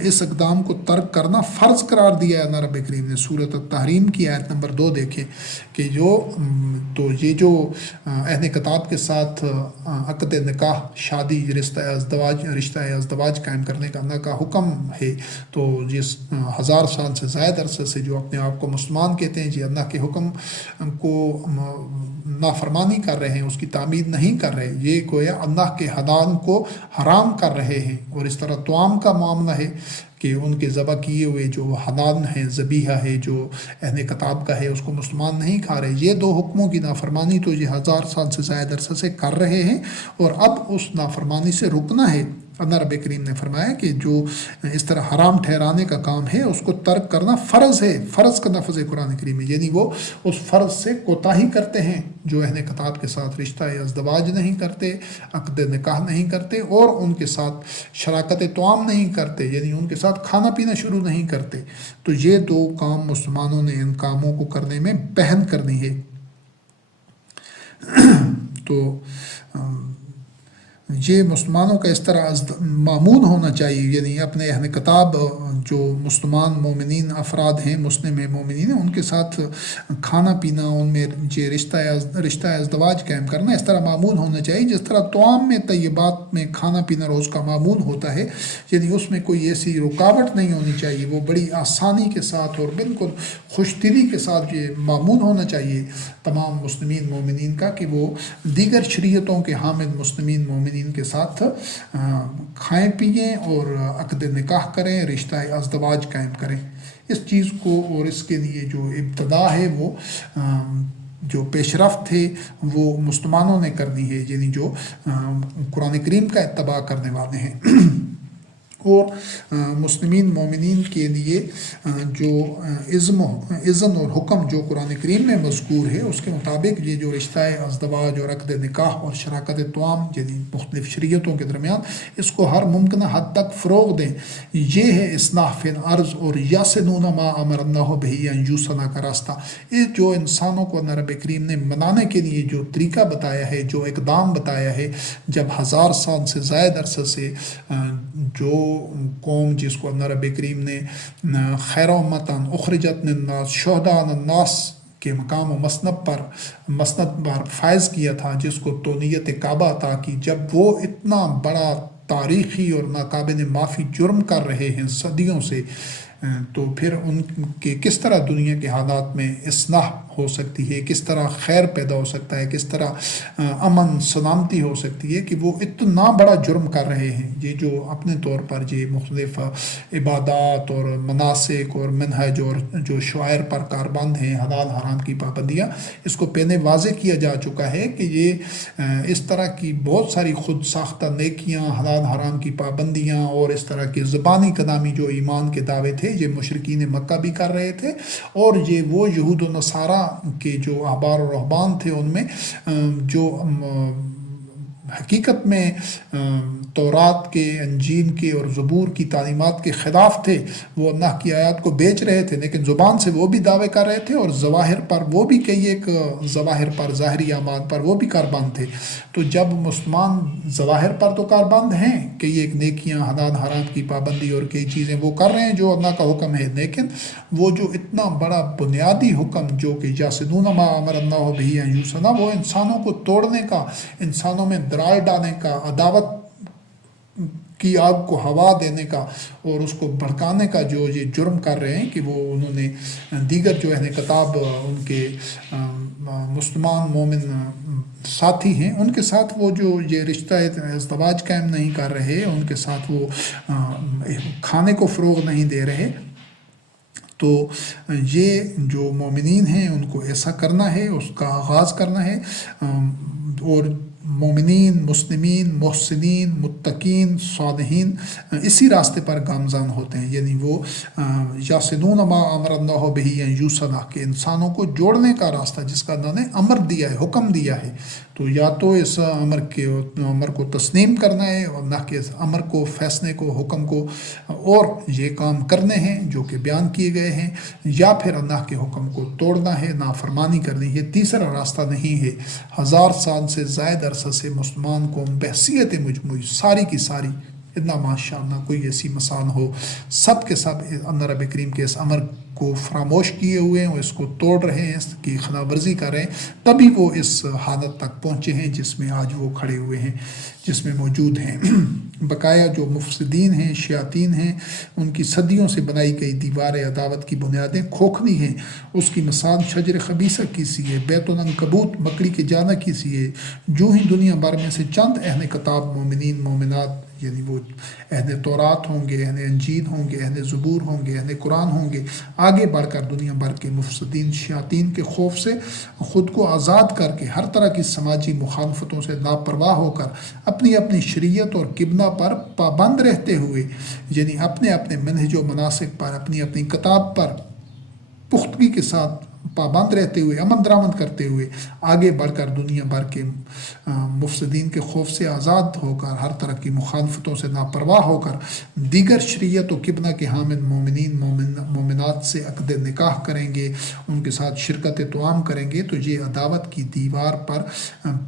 اس اقدام کو ترک کرنا فرض قرار دیا ہے اللہ رب کریم نے۔ سورۃ التحریم کی آیت نمبر 2 دیکھیں کہ یہ جو اہل کتاب کے ساتھ عقد نکاح، شادی، رشتہ ازدواج قائم کرنے کا اللہ کا حکم ہے، تو جس 1000 سال سے زائد عرصے سے جو اپنے آپ کو مسلمان کہتے ہیں، جی اللہ کے حکم کو نافرمانی کر رہے ہیں، اس کی تعمیر نہیں کر رہے، یہ گویا اللہ کے حلال کو حرام کر رہے ہیں۔ اور اس طرح طعام کا معاملہ ہے کہ ان کے ذبح کیے ہوئے جو حلال ہیں، ذبیحہ ہے جو اہل کتاب کا ہے، اس کو مسلمان نہیں کھا رہے۔ یہ 2 حکموں کی نافرمانی تو یہ 1000 سال سے زائد عرصہ سے کر رہے ہیں، اور اب اس نافرمانی سے رکنا ہے۔ اللہ رب کریم نے فرمایا کہ جو اس طرح حرام ٹھہرانے کا کام ہے اس کو ترک کرنا فرض ہے، فرض کا لفظ ہے قرآن کریم میں، یعنی وہ اس فرض سے کوتاہی کرتے ہیں۔ جو اہل کتاب کے ساتھ رشتہ ازدواج نہیں کرتے، عقد نکاح نہیں کرتے، اور ان کے ساتھ شراکت طعام نہیں کرتے، یعنی ان کے ساتھ کھانا پینا شروع نہیں کرتے، تو یہ 2 کام مسلمانوں نے ان کاموں کو کرنے میں پہن کرنی ہے۔ تو یہ مسلمانوں کا اس طرح معمول ہونا چاہیے، یعنی اپنے اہل کتاب جو مسلمان مومنین افراد ہیں، مسلم مومنین ہیں، ان کے ساتھ کھانا پینا، ان میں یہ رشتہ ازدواج قائم کرنا اس طرح معمول ہونا چاہیے جس طرح طعام میں، طیبات میں کھانا پینا روز کا معمول ہوتا ہے، یعنی اس میں کوئی ایسی رکاوٹ نہیں ہونی چاہیے، وہ بڑی آسانی کے ساتھ اور بالکل خوش دلی کے ساتھ یہ معمول ہونا چاہیے تمام مسلمین مومنین کا، کہ وہ دیگر شریعتوں کے حامل مسلمین مومنین کے ساتھ کھائیں پیئیں اور عقد نکاح کریں، رشتہ ازدواج قائم کریں۔ اس چیز کو اور اس کے لیے جو ابتدا ہے، وہ جو پیش رفت ہے وہ مسلمانوں نے کرنی ہے، یعنی جو قرآن کریم کا اتباع کرنے والے ہیں۔ اور مسلمین مومنین کے لیے جو اذن اور حکم جو قرآن کریم میں مذکور ہے اس کے مطابق یہ جو رشتہ ازدواج اور عقد نکاح اور شراکت توام یعنی مختلف شریعتوں کے درمیان اس کو ہر ممکنہ حد تک فروغ دیں، یہ ہے اصلاح فی الارض اور یاسنون ما امر اللہ بہ ان یوصل کا راستہ۔ یہ جو انسانوں کو رب کریم نے منانے کے لیے جو طریقہ بتایا ہے، جو اقدام بتایا ہے، جب 1000 سال سے زائد عرصہ سے جو قوم جس کو اللہ رب کریم نے خیر امتن اخرجت للناس شہداء علی الناس کے مقام و مسند پر فائز کیا تھا، جس کو تونیت کعبہ عطا کی، جب وہ اتنا بڑا تاریخی اور ناقابل معافی جرم کر رہے ہیں صدیوں سے، تو پھر ان کے کس طرح دنیا کے حالات میں اصلاح ہو سکتی ہے، کس طرح خیر پیدا ہو سکتا ہے، کس طرح امن سلامتی ہو سکتی ہے کہ وہ اتنا بڑا جرم کر رہے ہیں۔ یہ جو اپنے طور پر یہ مختلف عبادات اور مناسک اور منہج اور جو شعائر پر کاربند ہیں، حلال حرام کی پابندیاں، اس کو پہلے واضح کیا جا چکا ہے کہ یہ اس طرح کی بہت ساری خود ساختہ نیکیاں، حلال حرام کی پابندیاں اور اس طرح کی زبانی کلامی جو ایمان کے دعوے تھے، یہ مشرکین مکہ بھی کر رہے تھے، اور یہ وہ یہود و نصارہ کے جو احبار و رہبان تھے ان میں جو حقیقت میں تورات کے، انجیل کے اور زبور کی تعلیمات کے خلاف تھے، وہ اللہ کی آیات کو بیچ رہے تھے، لیکن زبان سے وہ بھی دعوے کر رہے تھے اور ظواہر پر وہ بھی کئی ایک ظواہر پر، ظاہری اعمال پر وہ بھی کاربند تھے۔ تو جب مسلمان ظواہر پر تو کاربند ہیں، کئی ایک نیکیاں، حلال حرام کی پابندی اور کئی چیزیں وہ کر رہے ہیں جو اللہ کا حکم ہے، لیکن وہ جو اتنا بڑا بنیادی حکم جو کہ یاسنون ما امر اللہ بہ ان یوصل، وہ انسانوں کو توڑنے کا، انسانوں میں درار ڈالنے کا، عداوت کی آگ کو ہوا دینے کا اور اس کو بھڑکانے کا جو یہ جرم کر رہے ہیں، کہ وہ انہوں نے دیگر جو اہل کتاب ان کے مسلمان مومن ساتھی ہیں، ان کے ساتھ وہ جو یہ رشتہ ازدواج قائم نہیں کر رہے، ان کے ساتھ وہ کھانے کو فروغ نہیں دے رہے۔ تو یہ جو مومنین ہیں ان کو ایسا کرنا ہے، اس کا آغاز کرنا ہے، اور مومنین، مسلمین، محسنین، متقین، صالحین اسی راستے پر گامزن ہوتے ہیں، یعنی وہ یاسنون ما امر اللہ بہ ان یوصل کہ انسانوں کو جوڑنے کا راستہ جس کا اللہ نے امر دیا ہے، حکم دیا ہے، تو یا تو اس امر کو تسلیم کرنا ہے، اللہ کے امر کو، فیصلے کو، حکم کو، اور یہ کام کرنے ہیں جو کہ بیان کیے گئے ہیں، یا پھر اللہ کے حکم کو توڑنا ہے، نافرمانی کرنی ہے۔ تیسرا راستہ نہیں ہے۔ 1000 سال سے زائد عرصہ سے مسلمان قوم بحیثیت مجموعی ساری کی ساری، اتنا ماشاء اللہ کوئی ایسی مثال ہو، سب کے سب اللہ رب کریم کے اس امر کو فراموش کیے ہوئے ہیں، اس کو توڑ رہے ہیں، اس کی خلاف ورزی کر رہے ہیں، تبھی وہ اس حالت تک پہنچے ہیں جس میں آج وہ کھڑے ہوئے ہیں، جس میں موجود ہیں۔ بقایا جو مفسدین ہیں، شیاطین ہیں، ان کی صدیوں سے بنائی گئی دیوار عداوت کی بنیادیں کھوکھلی ہیں۔ اس کی مثال شجر خبیثہ کی سی ہے، بیت العنکبوت مکڑی کے جانا کی سی ہے۔ جو ہی دنیا بھر میں سے چند اہل کتاب مومنین مومنات، یعنی وہ اہل تورات ہوں گے، اہل انجیل ہوں گے، اہل زبور ہوں گے، اہل قرآن ہوں گے، آگے بڑھ کر دنیا بھر کے مفسدین شیاطین کے خوف سے خود کو آزاد کر کے ہر طرح کی سماجی مخالفتوں سے لاپرواہ ہو کر اپنی اپنی شریعت اور قبلہ پر پابند رہتے ہوئے، یعنی اپنے اپنے منہج و مناسک پر، اپنی اپنی کتاب پر پختگی کے ساتھ پابند رہتے ہوئے، امن درآمد کرتے ہوئے آگے بڑھ کر دنیا بھر کے مفسدین کے خوف سے آزاد ہو کر، ہر طرح کی مخالفتوں سے لاپرواہ ہو کر دیگر شریعت و قبلہ کے حامل مومنین مومنات سے عقد نکاح کریں گے، ان کے ساتھ شرکت توام کریں گے، تو یہ عداوت کی دیوار پر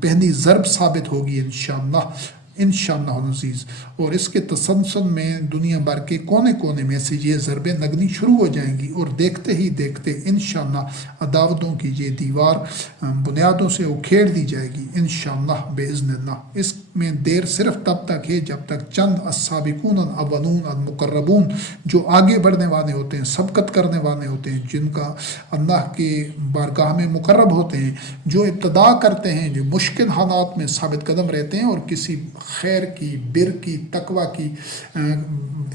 پہلی ضرب ثابت ہوگی انشاءاللہ العزیز، اور اس کے تسلسل میں دنیا بھر کے کونے کونے میں سے یہ ضربیں لگنی شروع ہو جائیں گی، اور دیکھتے ہی دیکھتے انشاءاللہ عداوتوں کی یہ دیوار بنیادوں سے اکھیڑ دی جائے گی انشاءاللہ باذن اللہ۔ اس میں دیر صرف تب تک ہے جب تک چند السابقون الاولون المقربون، جو آگے بڑھنے والے ہوتے ہیں، سبقت کرنے والے ہوتے ہیں، جن کا اللہ کے بارگاہ میں مقرب ہوتے ہیں، جو ابتدا کرتے ہیں، جو مشکل حالات میں ثابت قدم رہتے ہیں اور کسی خیر کی، بر کی، تقوی کی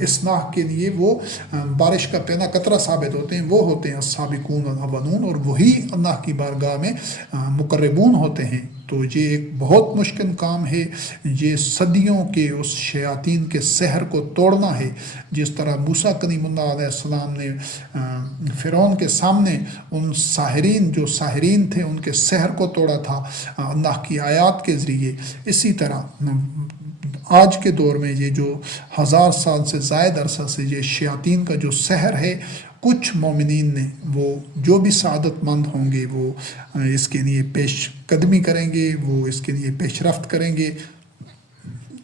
اصلاح کے لیے وہ بارش کا پہلا قطرہ ثابت ہوتے ہیں، وہ ہوتے ہیں السابقون الاولون، اور وہی اللہ کی بارگاہ میں مقربون ہوتے ہیں۔ تو یہ ایک بہت مشکل کام ہے، یہ صدیوں کے اس شیاطین کے سحر کو توڑنا ہے، جس طرح موسیٰ کلیم اللہ علیہ السلام نے فرعون کے سامنے ان ساحرین جو ساحرین تھے ان کے سحر کو توڑا تھا اللہ کی آیات کے ذریعے، اسی طرح آج کے دور میں یہ جو 1000 سال سے زائد عرصہ سے یہ شیاطین کا جو سحر ہے، کچھ مومنین نے وہ جو بھی سعادت مند ہوں گے وہ اس کے لیے پیش قدمی کریں گے، وہ اس کے لیے پیش رفت کریں گے،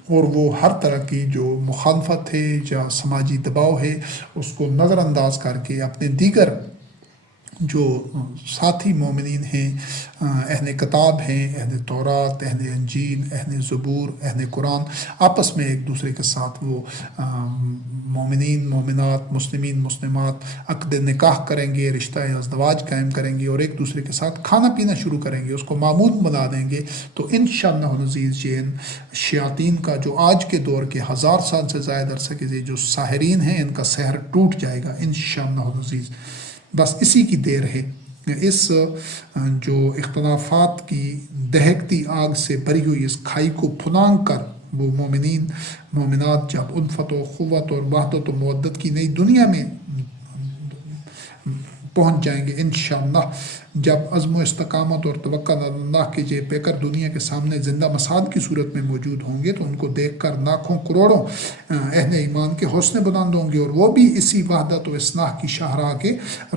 اور وہ ہر طرح کی جو مخالفت ہے یا سماجی دباؤ ہے اس کو نظر انداز کر کے اپنے دیگر جو ساتھی مومنین ہیں، اہل کتاب ہیں، اہل تورات، اہل انجیل، اہل زبور، اہل قرآن، آپس میں ایک دوسرے کے ساتھ وہ مومنین مومنات مسلمین مسلمات عقد نکاح کریں گے، رشتہ ازدواج قائم کریں گے، اور ایک دوسرے کے ساتھ کھانا پینا شروع کریں گے، اس کو معمول بنا دیں گے، تو انشاءاللہ العزیز یہ شیاطین کا جو آج کے دور کے 1000 سال سے زائد عرصے کے جو ساحرین ہیں ان کا سحر ٹوٹ جائے گا انشاءاللہ العزیز۔ بس اسی کی دیر ہے، اس جو اختلافات کی دہکتی آگ سے بری ہوئی اس کھائی کو پھلانگ کر وہ مومنین مومنات جب الفت و قوت اور وحدت و مودت کی نئی دنیا میں پہنچ جائیں گے انشاءاللہ، جب عزم و استقامت اور توکل اللہ کے جے پیکر دنیا کے سامنے زندہ مساد کی صورت میں موجود ہوں گے، تو ان کو دیکھ کر لاکھوں کروڑوں اہل ایمان کے حوصلے بلند ہوں گے، اور وہ بھی اسی وحدت و اصلاح کی شاہراہ کے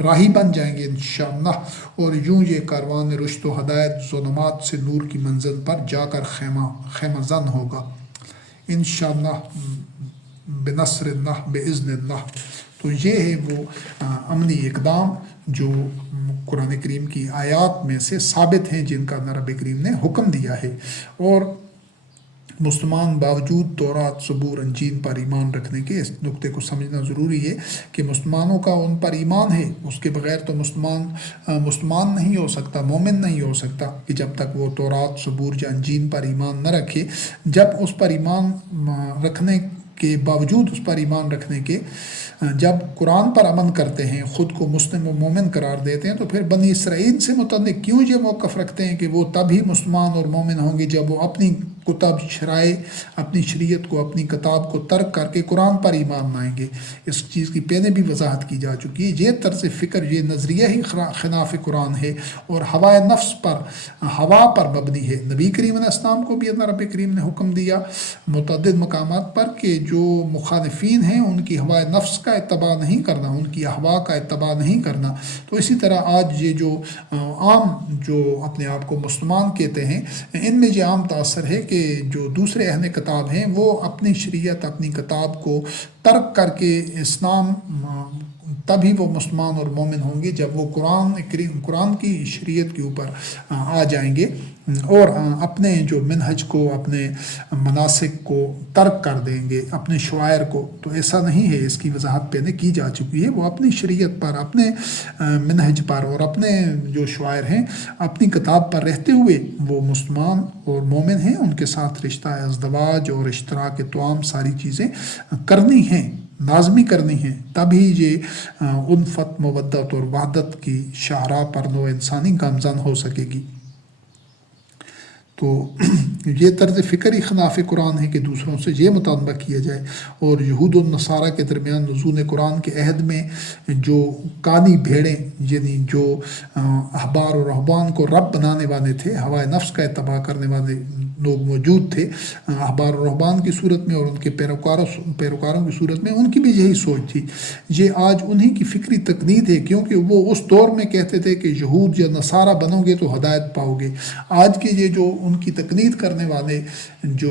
راہی بن جائیں گے انشاءاللہ، اور یوں یہ کاروان رشد و ہدایت ظلمات سے نور کی منزل پر جا کر خیمہ زن ہوگا انشاءاللہ بنصر اللہ باذن اللہ۔ تو یہ ہے وہ عملی اقدام جو قرآن کریم کی آیات میں سے ثابت ہیں، جن کا رب کریم نے حکم دیا ہے، اور مسلمان باوجود تورات زبور انجیل پر ایمان رکھنے کے اس نقطے کو سمجھنا ضروری ہے کہ مسلمانوں کا ان پر ایمان ہے، اس کے بغیر تو مسلمان نہیں ہو سکتا، مومن نہیں ہو سکتا، کہ جب تک وہ تورات زبور یا انجیل پر ایمان نہ رکھے۔ جب اس پر ایمان رکھنے کے باوجود اس پر ایمان رکھنے کے جب قرآن پر عمل کرتے ہیں، خود کو مسلم و مومن قرار دیتے ہیں، تو پھر بنی اسرائیل سے متعلق کیوں یہ موقف رکھتے ہیں کہ وہ تبھی مسلمان اور مومن ہوں گے جب وہ اپنی کتب شرائع اپنی شریعت کو اپنی کتاب کو ترک کر کے قرآن پر ایمان لائیں گے۔ اس چیز کی پہلے بھی وضاحت کی جا چکی ہے۔ یہ طرز فکر یہ نظریہ ہی خلاف قرآن ہے اور ہوائے نفس پر ہوا پر مبنی ہے۔ نبی کریم علیہ السلام کو بھی اللہ رب کریم نے حکم دیا متعدد مقامات پر کہ جو مخالفین ہیں ان کی ہوائے نفس کا اتباع نہیں کرنا، ان کی احوا کا اتباع نہیں کرنا۔ تو اسی طرح آج یہ جو عام جو اپنے آپ کو مسلمان کہتے ہیں، ان میں یہ عام تاثر ہے کہ جو دوسرے اہل کتاب ہیں وہ اپنی شریعت اپنی کتاب کو ترک کر کے اسلام تبھی وہ مسلمان اور مومن ہوں گے جب وہ قرآن کی شریعت کے اوپر آ جائیں گے اور اپنے جو منہج کو اپنے مناسک کو ترک کر دیں گے، اپنے شعائر کو۔ تو ایسا نہیں ہے، اس کی وضاحت پہلے کی جا چکی ہے۔ وہ اپنی شریعت پر اپنے منہج پر اور اپنے جو شعائر ہیں اپنی کتاب پر رہتے ہوئے وہ مسلمان اور مومن ہیں، ان کے ساتھ رشتہ ازدواج اور اشتراک توام ساری چیزیں کرنی ہیں، لازمی کرنی ہیں، تبھی یہ الفت مودت اور وحدت کی شاہراہ پر نوع انسانی گامزن ہو سکے گی۔ تو یہ طرز فکر ہی خلاف قرآن ہے کہ دوسروں سے یہ مطالبہ کیا جائے، اور یہود و نصارہ کے درمیان نزول قرآن کے عہد میں جو کالی بھیڑیں یعنی جو احبار و رہبان کو رب بنانے والے تھے، ہوائے نفس کا اتباع کرنے والے لوگ موجود تھے احبار و رہبان کی صورت میں اور ان کے پیروکاروں کی صورت میں، ان کی بھی یہی سوچ تھی۔ یہ آج انہی کی فکری تقلید ہے، کیونکہ وہ اس دور میں کہتے تھے کہ یہود یا نصارہ بنو گے تو ہدایت پاؤ گے۔ آج کے یہ جو ان کی تقلید کرنے والے جو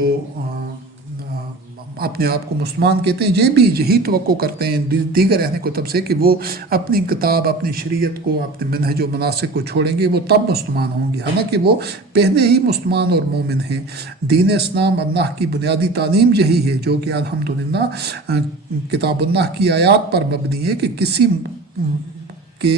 اپنے آپ کو مسلمان کہتے ہیں، یہ بھی یہی توقع کرتے ہیں دیگر اہل کتب سے کہ وہ اپنی کتاب اپنی شریعت کو اپنے منہج و مناسک کو چھوڑیں گے، وہ تب مسلمان ہوں گے، حالانکہ وہ پہلے ہی مسلمان اور مومن ہیں۔ دین اسلام اللہ کی بنیادی تعلیم یہی ہے جو کہ الحمدللہ کتاب اللہ کی آیات پر مبنی ہے کہ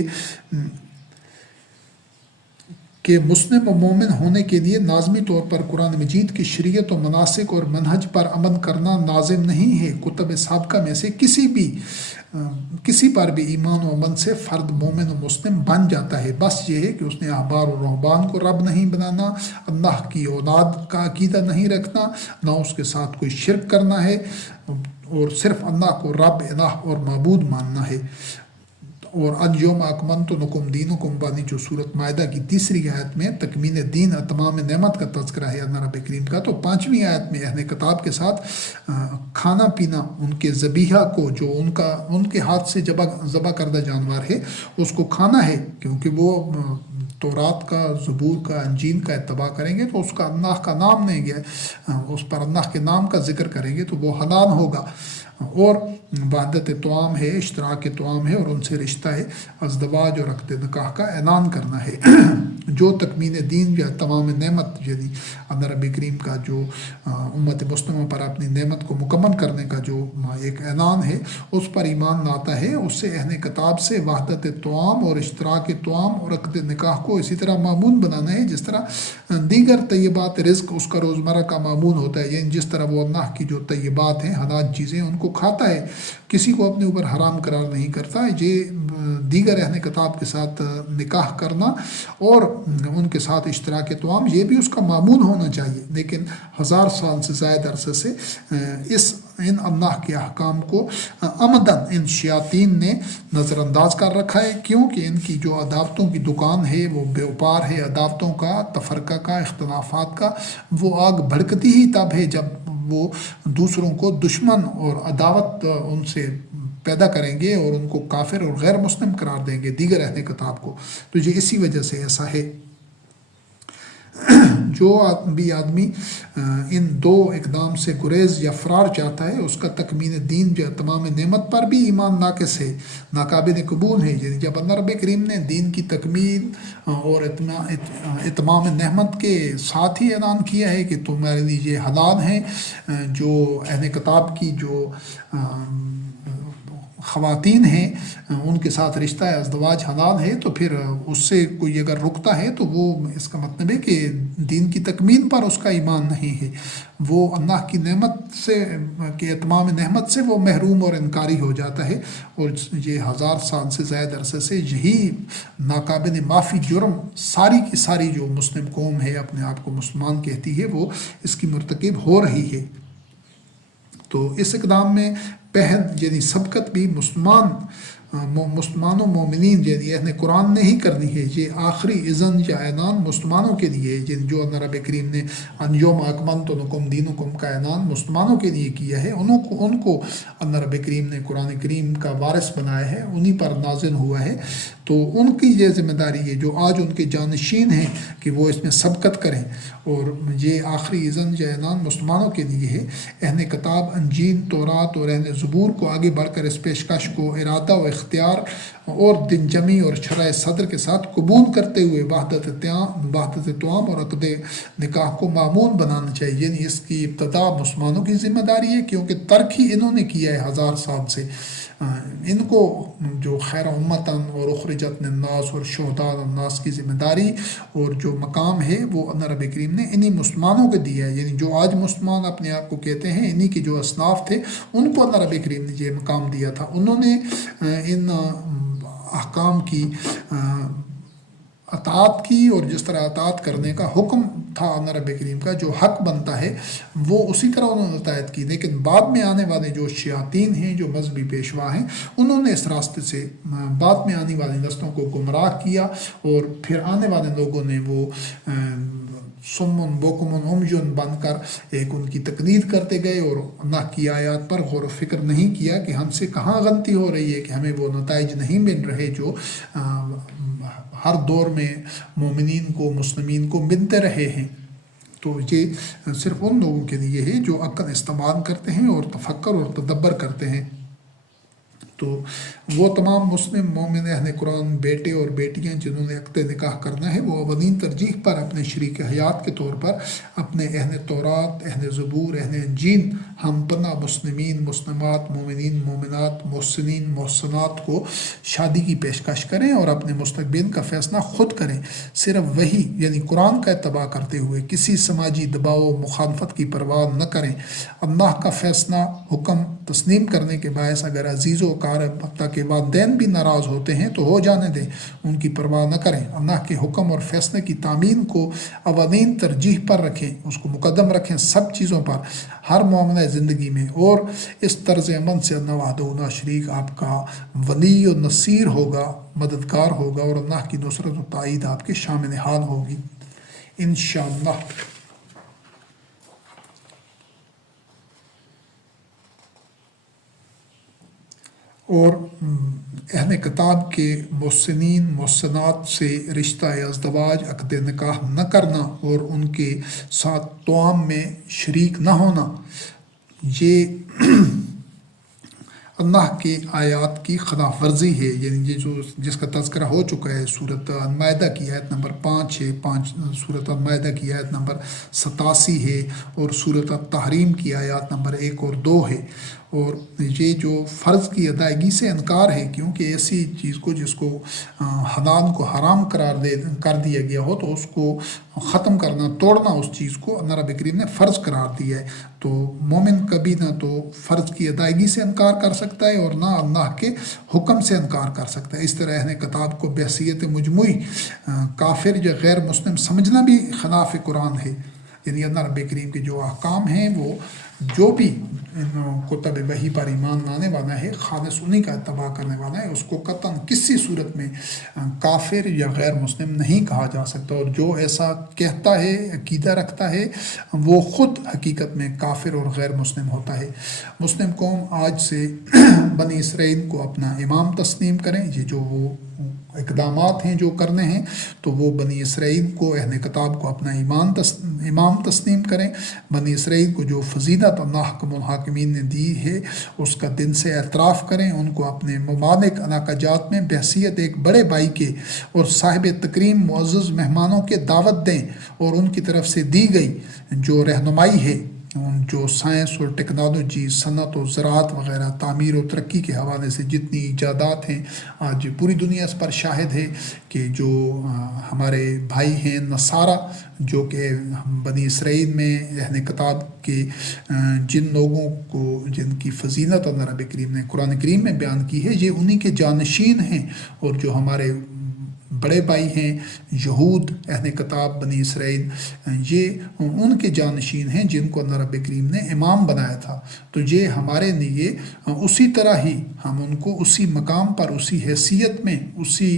کہ مسلم و مومن ہونے کے لیے لازمی طور پر قرآن مجید کی شریعت و مناسک اور منہج پر عمل کرنا لازم نہیں ہے۔ کتب سابقہ میں سے کسی پر بھی ایمان و عمل سے فرد مومن و مسلم بن جاتا ہے، بس یہ ہے کہ اس نے احبار و رہبان کو رب نہیں بنانا، اللہ کی اولاد کا عقیدہ نہیں رکھنا، نہ اس کے ساتھ کوئی شرک کرنا ہے، اور صرف اللہ کو رب الہ اور معبود ماننا ہے۔ اور الیوم اکملت لکم دینکم والی جو سورۃ مائدہ کی 3 آیت میں تکمیل دین تمام نعمت کا تذکرہ ہے اللہ رب کریم کا، تو 5ویں آیت میں اہل کتاب کے ساتھ کھانا پینا، ان کے ذبیحہ کو جو ان کے ہاتھ سے ذبح کردہ جانور ہے اس کو کھانا ہے، کیونکہ وہ تورات کا، زبور کا، انجیل کا اتباع کریں گے تو اس کا اللہ کا نام نہیں گیا، اس پر اللہ کے نام کا ذکر کریں گے تو وہ حلال ہوگا۔ اور وحدت طعام ہے، اشتراک طعام ہے، اور ان سے رشتہ ہے ازدواج اور عقد نکاح کا اعلان کرنا ہے۔ جو تکمیل دین یا تمام نعمت، یعنی اللہ رب کریم کا جو امت مسلمہ پر اپنی نعمت کو مکمل کرنے کا جو ایک اعلان ہے، اس پر ایمان لاتا ہے، اس سے اہل کتاب سے وحدت طعام اور اشتراک طعام اور عقد نکاح کو اسی طرح معمول بنانا ہے جس طرح دیگر طیبات رزق اس کا روزمرہ کا معمول ہوتا ہے، یعنی جس طرح وہ اللہ کی جو طیبات ہیں، حلال چیزیں، ان کو کھاتا ہے، کسی کو اپنے اوپر حرام قرار نہیں کرتا۔ یہ دیگر اہل کتاب کے ساتھ نکاح کرنا اور ان کے ساتھ اشتراک طعام، یہ بھی اس کا معمول ہونا چاہیے، لیکن 1000 سال سے زائد عرصے سے ان اللہ کے احکام کو عمدن ان شیاطین نے نظر انداز کر رکھا ہے، کیونکہ ان کی جو عداوتوں کی دکان ہے وہ بیوپار ہے، عداوتوں کا، تفرقہ کا، اختلافات کا۔ وہ آگ بھڑکتی ہی تب ہے جب وہ دوسروں کو دشمن اور عداوت ان سے پیدا کریں گے اور ان کو کافر اور غیر مسلم قرار دیں گے، دیگر اہل کتاب کو۔ تو یہ اسی وجہ سے ایسا ہے۔ جو بھی آدمی ان 2 اقدام سے گریز یا فرار چاہتا ہے، اس کا تکمیل دین جو تمام نعمت پر بھی ایمان ناقص ہے، ناقابل قبول ہے۔ یعنی جب اللہ رب کریم نے دین کی تکمیل اور اتمام نعمت کے ساتھ ہی اعلان کیا ہے کہ تمہارے لیے یہ حلال ہیں، جو اہل کتاب کی جو خواتین ہیں ان کے ساتھ رشتہ ازدواج حلال ہے، تو پھر اس سے کوئی اگر رکتا ہے تو وہ اس کا مطلب ہے کہ دین کی تکمیل پر اس کا ایمان نہیں ہے، وہ اللہ کی نعمت سے کہ اتمام نعمت سے وہ محروم اور انکاری ہو جاتا ہے۔ اور یہ 1000 سال سے زائد عرصے سے یہی ناقابل معافی جرم ساری کی ساری جو مسلم قوم ہے، اپنے آپ کو مسلمان کہتی ہے، وہ اس کی مرتکب ہو رہی ہے۔ تو اس اقدام میں پہل یعنی سبقت بھی مسلمانوں مومنین یعنی اہل قرآن نے ہی کرنی ہے۔ یہ آخری اذن یا اعلان مسلمانوں کے لیے ہے، جو اللہ رب کریم نے الیوم اکملت لکم دینکم کا اعلان مسلمانوں کے لیے کیا ہے۔ ان کو اللہ رب کریم نے قرآن کریم کا وارث بنایا ہے، انہی پر نازل ہوا ہے، تو ان کی یہ ذمہ داری ہے جو آج ان کے جانشین ہیں کہ وہ اس میں سبقت کریں۔ اور یہ آخری اذن یا اعلان مسلمانوں کے لیے ہے۔ اہل کتاب انجیل، تورات اور اہل زبور کو آگے بڑھ کر اس پیشکش کو ارادہ و اختیار اور دن جمی اور شرح صدر کے ساتھ قبول کرتے ہوئے وحدت طعام اور عقد نکاح کو معمول بنانا چاہیے۔ یعنی اس کی ابتدا مسلمانوں کی ذمہ داری ہے، کیونکہ ترک ہی انہوں نے کیا ہے 1000 سال سے۔ ان کو جو خیر امتاً اور اخرجت للناس اور شہداء الناس کی ذمہ داری اور جو مقام ہے وہ اللہ رب کریم نے انہی مسلمانوں کو دیا ہے۔ یعنی جو آج مسلمان اپنے آپ کو کہتے ہیں، انہی کے جو اصناف تھے ان کو اللہ رب کریم نے یہ مقام دیا تھا۔ انہوں نے ان احکام کی اطاعت کی، اور جس طرح اطاعت کرنے کا حکم تھا اللہ رب کریم کا، جو حق بنتا ہے وہ اسی طرح انہوں نے اطاعت کی۔ لیکن بعد میں آنے والے جو شیاطین ہیں، جو مذہبی پیشوا ہیں، انہوں نے اس راستے سے بعد میں آنے والی نسلوں کو گمراہ کیا، اور پھر آنے والے لوگوں نے وہ سمن بکمن عمین بن کر ایک ان کی تقلید کرتے گئے، اور اللہ کی آیات پر غور و فکر نہیں کیا کہ ہم سے کہاں غلطی ہو رہی ہے، کہ ہمیں وہ نتائج نہیں مل رہے جو ہر دور میں مومنین کو، مسلمین کو ملتے رہے ہیں۔ تو یہ صرف ان لوگوں کے لیے ہے جو عقل استعمال کرتے ہیں اور تفکر اور تدبر کرتے ہیں۔ تو وہ تمام مسلم مومن اہل قرآن بیٹے اور بیٹیاں جنہوں نے عقد نکاح کرنا ہے، وہ اولین ترجیح پر اپنے شریک حیات کے طور پر اپنے اہل تورات، اہل زبور، اہل انجیل ہم پناہ مسلمین، مسلمات، مومنین، مومنات، محسنین، محسنات کو شادی کی پیشکش کریں اور اپنے مستقبل کا فیصلہ خود کریں، صرف وہی یعنی قرآن کا اتباع کرتے ہوئے، کسی سماجی دباؤ و مخالفت کی پرواہ نہ کریں۔ اللہ کا فیصلہ حکم تسلیم کرنے کے باعث اگر عزیز و اقارب کے والدین بھی ناراض ہوتے ہیں تو ہو جانے دیں، ان کی پرواہ نہ کریں۔ اللہ کے حکم اور فیصلے کی تعمیل کو اولین ترجیح پر رکھیں، اس کو مقدم رکھیں سب چیزوں پر، ہر معاملہ زندگی میں، اور اس طرز عمل سے اللہ وحدہ لا شریک آپ کا ولی و نصیر ہوگا، مددگار ہوگا، اور اللہ کی نصرت و تائید آپ کے شامل حال ہوگی انشاءاللہ۔ اور اہل کتاب کے محسنین محسنات سے رشتہ ازدواج عقد نکاح نہ کرنا اور ان کے ساتھ توام میں شریک نہ ہونا، یہ اللہ کے آیات کی خلاف ورزی ہے، یعنی یہ جو جس کا تذکرہ ہو چکا ہے صورت المائدہ کی آیت نمبر 5 ہے، صورت المائدہ کی آیت نمبر 87 ہے، اور صورت التحریم کی آیات نمبر 1 اور 2 ہے۔ اور یہ جو فرض کی ادائیگی سے انکار ہے، کیونکہ ایسی چیز کو جس کو حلال کو حرام کر دیا گیا ہو تو اس کو ختم کرنا، توڑنا، اس چیز کو اللہ رب کریم نے فرض قرار دیا ہے، تو مومن کبھی نہ تو فرض کی ادائیگی سے انکار کر سکتا ہے اور نہ اللہ کے حکم سے انکار کر سکتا ہے۔ اس طرح اہل کتاب کو بحیثیت مجموعی کافر یا غیر مسلم سمجھنا بھی خلاف قرآن ہے، یعنی اللہ رب کریم کے جو احکام ہیں وہ جو بھی کتب وحی پر ایمان لانے والا ہے، خالص انہی کا اتباع کرنے والا ہے، اس کو قطعاً کسی صورت میں کافر یا غیر مسلم نہیں کہا جا سکتا، اور جو ایسا کہتا ہے، عقیدہ رکھتا ہے، وہ خود حقیقت میں کافر اور غیر مسلم ہوتا ہے۔ مسلم قوم آج سے بنی اسرائیل کو اپنا امام تسلیم کریں، یہ جو وہ اقدامات ہیں جو کرنے ہیں تو وہ بنی اسرائیل کو، اہل کتاب کو اپنا امام تسلیم کریں، بنی اسرائیل کو جو فضیلت اللہ حکم الحاکمین نے دی ہے اس کا دل سے اعتراف کریں، ان کو اپنے ممالک علاقہ جات میں بحیثیت ایک بڑے بھائی کے اور صاحب تکریم معزز مہمانوں کے دعوت دیں، اور ان کی طرف سے دی گئی جو رہنمائی ہے، جو سائنس اور ٹیکنالوجی، صنعت و زراعت وغیرہ، تعمیر و ترقی کے حوالے سے جتنی ایجادات ہیں، آج پوری دنیا اس پر شاہد ہے کہ جو ہمارے بھائی ہیں نصارہ، جو کہ بنی اسرائیل میں اہل کتاب کے جن لوگوں کو جن کی فضیلت اللہ رب کریم نے قرآن کریم میں بیان کی ہے، یہ انہی کے جانشین ہیں، اور جو ہمارے بڑے بھائی ہیں یہود، اہل کتاب بنی اسرائیل، یہ ان کے جانشین ہیں جن کو اللہ رب کریم نے امام بنایا تھا، تو یہ ہمارے لیے اسی طرح ہی ہم ان کو اسی مقام پر، اسی حیثیت میں، اسی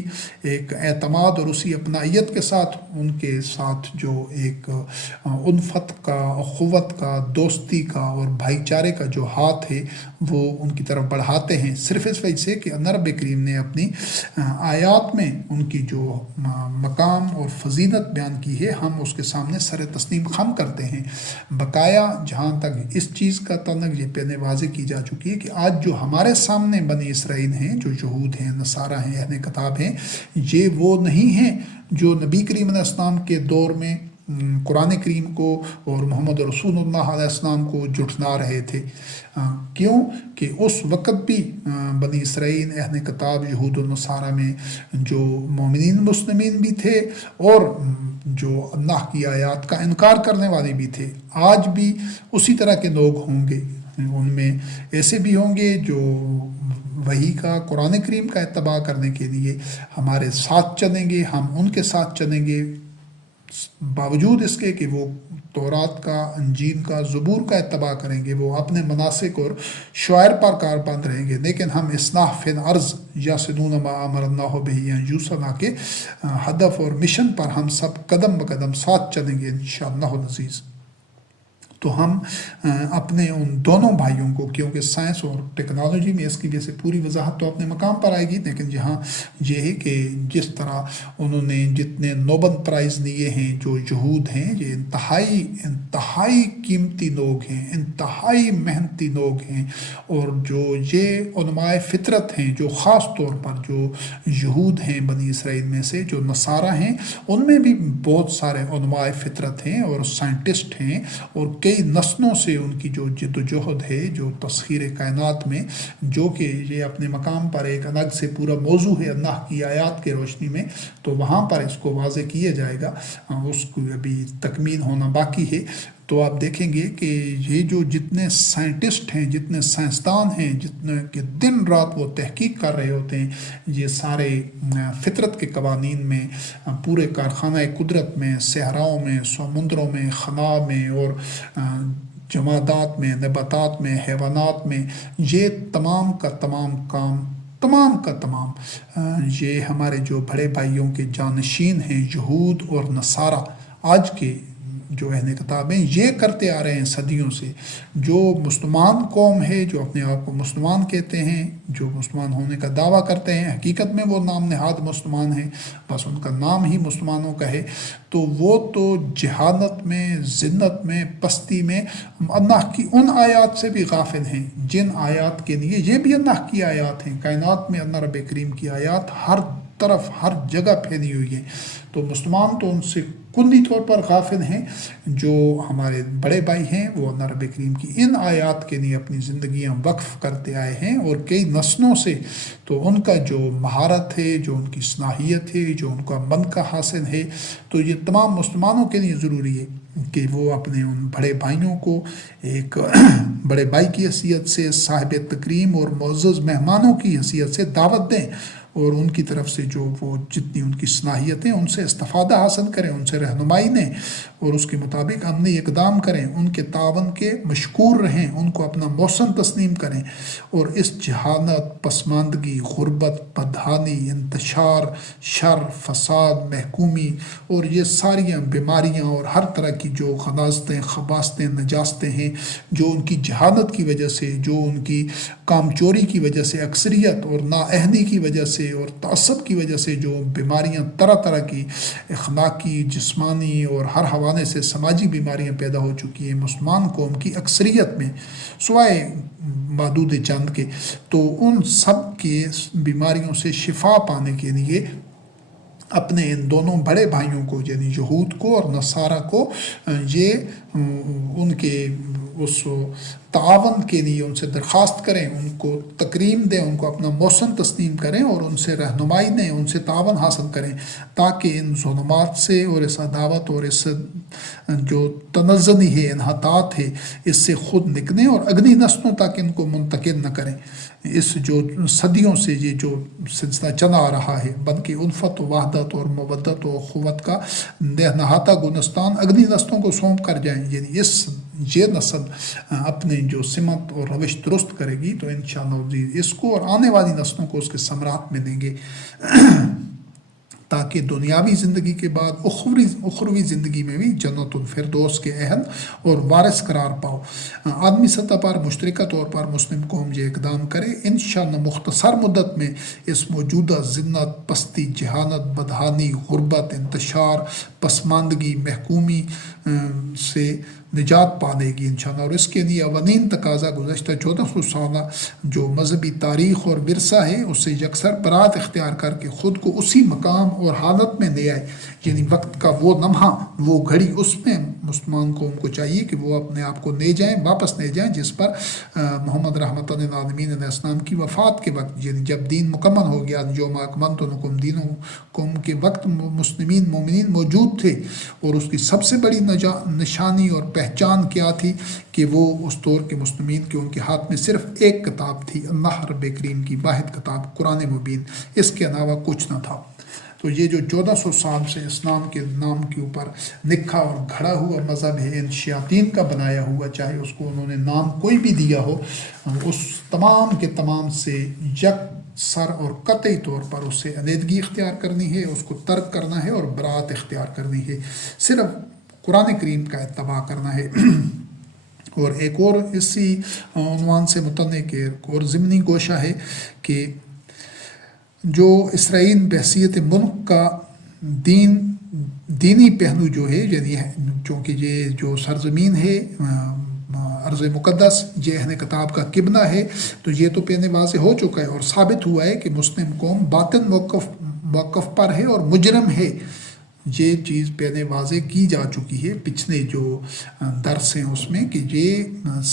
ایک اعتماد اور اسی اپنائیت کے ساتھ ان کے ساتھ جو ایک الفت کا، اخوت کا، دوستی کا اور بھائی چارے کا جو ہاتھ ہے وہ ان کی طرف بڑھاتے ہیں، صرف اس وجہ سے کہ اللہ رب کریم نے اپنی آیات میں ان کی جو مقام اور فضیلت بیان کی ہے، ہم اس کے سامنے سر تسلیم خم کرتے ہیں۔ بقایا جہاں تک اس چیز کا تعلق یہ پہلے واضح کی جا چکی ہے کہ آج جو ہمارے سامنے بنی اسرائیل ہیں، جو یہود ہیں، نصارہ ہیں، اہل کتاب ہیں، یہ وہ نہیں ہیں جو نبی کریم علیہ السلام کے دور میں قرآن کریم کو اور محمد رسول اللہ علیہ السلام کو جھٹلا رہے تھے۔ کیوں کہ اس وقت بھی بنی اسرائیل، اہل کتاب، یہود و نصارہ میں جو مومنین مسلمین بھی تھے اور جو اللہ کی آیات کا انکار کرنے والے بھی تھے۔ آج بھی اسی طرح کے لوگ ہوں گے، ان میں ایسے بھی ہوں گے جو وحی کا، قرآن کریم کا اتباع کرنے کے لیے ہمارے ساتھ چلیں گے، ہم ان کے ساتھ چلیں گے، باوجود اس کے کہ وہ تورات کا، انجیل کا، زبور کا اتباع کریں گے، وہ اپنے مناسک اور شعائر پر کاربند رہیں گے، لیکن ہم اصلاح فی الارض یصلون ما امر اللہ بہ ان یوصل کے ہدف اور مشن پر ہم سب قدم بقدم ساتھ چلیں گے انشاءاللہ العزیز۔ تو ہم اپنے ان دونوں بھائیوں کو، کیونکہ سائنس اور ٹیکنالوجی میں اس کی وجہ سے پوری وضاحت تو اپنے مقام پر آئے گی، لیکن یہاں یہ ہے کہ جس طرح انہوں نے جتنے نوبل پرائز لیے ہیں جو یہود ہیں، یہ انتہائی قیمتی لوگ ہیں، انتہائی محنتی لوگ ہیں، اور جو یہ علماء فطرت ہیں، جو خاص طور پر جو یہود ہیں بنی اسرائیل میں سے، جو نصارہ ہیں، ان میں بھی بہت سارے علماء فطرت ہیں اور سائنٹسٹ ہیں، اور کئی کئی نسلوں سے ان کی جو جد و جہد ہے جو تسخیر کائنات میں، جو کہ یہ اپنے مقام پر ایک الگ سے پورا موضوع ہے اللہ کی آیات کے روشنی میں، تو وہاں پر اس کو واضح کیا جائے گا، اس کو ابھی تکمیل ہونا باقی ہے۔ تو آپ دیکھیں گے کہ یہ جو جتنے سائنٹسٹ ہیں، جتنے سائنسدان ہیں، جتنے کہ دن رات وہ تحقیق کر رہے ہوتے ہیں، یہ سارے فطرت کے قوانین میں، پورے کارخانہ قدرت میں، صحراؤں میں، سمندروں میں، خلا میں، اور جمادات میں، نباتات میں، حیوانات میں، یہ تمام کا تمام یہ ہمارے جو بڑے بھائیوں کے جانشین ہیں یہود اور نصارہ، آج کے جو اہل کتاب ہیں، یہ کرتے آ رہے ہیں صدیوں سے۔ جو مسلمان قوم ہے، جو اپنے آپ کو مسلمان کہتے ہیں، جو مسلمان ہونے کا دعویٰ کرتے ہیں، حقیقت میں وہ نام نہاد مسلمان ہیں، بس ان کا نام ہی مسلمانوں کا ہے، تو وہ تو جہالت میں، ذلت میں، پستی میں اللہ کی ان آیات سے بھی غافل ہیں جن آیات کے لیے یہ بھی اللہ کی آیات ہیں۔ کائنات میں اللہ رب کریم کی آیات ہر طرف، ہر جگہ پھیلی ہوئی ہیں، تو مسلمان تو ان سے کلی طور پر غافل ہیں۔ جو ہمارے بڑے بھائی ہیں وہ اللہ رب کریم کی ان آیات کے لیے اپنی زندگیاں وقف کرتے آئے ہیں، اور کئی نسلوں سے، تو ان کا جو مہارت ہے، جو ان کی صلاحیت ہے، جو ان کا من کا حاصل ہے، تو یہ تمام مسلمانوں کے لیے ضروری ہے کہ وہ اپنے ان بڑے بھائیوں کو ایک بڑے بھائی کی حیثیت سے، صاحب تکریم اور معزز مہمانوں کی حیثیت سے دعوت دیں، اور ان کی طرف سے جو وہ جتنی ان کی صلاحیتیں، ان سے استفادہ حاصل کریں، ان سے رہنمائی لیں، اور اس کے مطابق عملی اقدام کریں، ان کے تعاون کے مشکور رہیں، ان کو اپنا محسن تسلیم کریں، اور اس جہالت، پسماندگی، غربت، بدحالی، انتشار، شر، فساد، محکومی، اور یہ ساریاں بیماریاں اور ہر طرح کی جو غلاظتیں، خباثتیں، نجاستیں ہیں، جو ان کی جہالت کی وجہ سے، جو ان کی کام چوری کی وجہ سے، اکثریت اور نااہلی کی وجہ سے اور تعصب کی وجہ سے جو بیماریاں، طرح طرح کی اخلاقی، جسمانی اور ہر حوالے سے سماجی بیماریاں پیدا ہو چکی ہیں مسلمان قوم کی اکثریت میں، سوائے محدود چند کے، تو ان سب کے بیماریوں سے شفا پانے کے لیے اپنے ان دونوں بڑے بھائیوں کو، یعنی یہود کو اور نصارہ کو، یہ ان کے اس تعاون کے لیے ان سے درخواست کریں، ان کو تکریم دیں، ان کو اپنا محسن تسلیم کریں، اور ان سے رہنمائی دیں، ان سے تعاون حاصل کریں، تاکہ ان ظلمات سے اور اس عداوت اور اس جو تنزلی ہے، انحطاط ہے، اس سے خود نکلیں اور اگلی نسلوں تک ان کو منتقل نہ کریں۔ اس جو صدیوں سے یہ جو سلسلہ چلا آ رہا ہے، بلکہ الفت و وحدت اور مودت و اخوت کا نہاتہ گلستان اگلی نسلوں کو سونپ کر جائیں، یعنی یہ نسل اپنے جو سمت اور روش درست کرے گی تو انشاءاللہ اس کو اور آنے والی نسلوں کو اس کے ثمرات ملیں گے، تاکہ دنیاوی زندگی کے بعد اخروی زندگی میں بھی جنت الفردوس کے اہل اور وارث قرار پاؤ۔ عالمی سطح پر مشترکہ طور پر مسلم قوم یہ اقدام کرے، انشاءاللہ مختصر مدت میں اس موجودہ ذلت، پستی، جہالت، بدحالی، غربت، انتشار، پسماندگی، محکومی سے نجات پا لے گی انشاءاللہ، اور اس کے لیے اولین تقاضا گزشتہ 1400 سالہ جو مذہبی تاریخ اور ورثہ ہے اس سے یکسر برات اختیار کر کے خود کو اسی مقام اور حالت میں لے آئے، یعنی وقت کا وہ لمحہ، وہ گھڑی، اس میں مسلمان قوم کو چاہیے کہ وہ اپنے آپ کو لے جائیں، واپس لے جائیں، جس پر محمد رحمۃ للعالمین علیہ السلام کی وفات کے وقت، یعنی جب دین مکمل ہو گیا، یوم اکملت لکم دینکم کے وقت مسلمین مومنین موجود تھے، اور اس کی سب سے بڑی نشانی اور پہچان کیا تھی کہ وہ اس دور کے مسلمین کے ان کے ہاتھ میں صرف ایک کتاب تھی، اللہ رب کریم کی واحد کتاب قرآن مبین، اس کے علاوہ کچھ نہ تھا۔ تو یہ جو 1400 سال سے اسلام کے نام کے اوپر لکھا اور گھڑا ہوا مذہب ہے، ان شیاطین کا بنایا ہوا، چاہے اس کو انہوں نے نام کوئی بھی دیا ہو، اس تمام کے تمام سے یک سر اور قطعی طور پر اس سے علیحدگی اختیار کرنی ہے، اس کو ترک کرنا ہے اور برات اختیار کرنی ہے، صرف قرآن کریم کا اتباع کرنا ہے۔ اور ایک اور اسی عنوان سے متعلق ایک اور ضمنی گوشہ ہے کہ جو اسرائیل بحیثیت ملک کا دینی پہلو جو ہے، یعنی چونکہ یہ جو سرزمین ہے ارض مقدس، یہ اہل کتاب کا قبلہ ہے، تو یہ تو پہلے واضح ہو چکا ہے اور ثابت ہوا ہے کہ مسلم قوم باطن موقف پر ہے اور مجرم ہے، یہ چیز پہلے واضح کی جا چکی ہے پچھلے جو درس ہیں اس میں، کہ یہ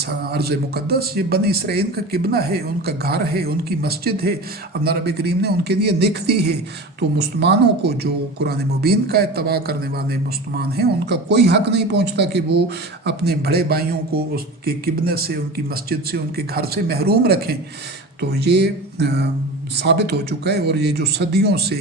ارض مقدس یہ بنی اسرائیل کا قبلہ ہے، ان کا گھر ہے، ان کی مسجد ہے، اللہ رب کریم نے ان کے لیے لکھ دی ہے۔ تو مسلمانوں کو جو قرآن مبین کا اتباع کرنے والے مسلمان ہیں ان کا کوئی حق نہیں پہنچتا کہ وہ اپنے بڑے بھائیوں کو اس کے قبلے سے، ان کی مسجد سے، ان کے گھر سے محروم رکھیں۔ تو یہ ثابت ہو چکا ہے، اور یہ جو صدیوں سے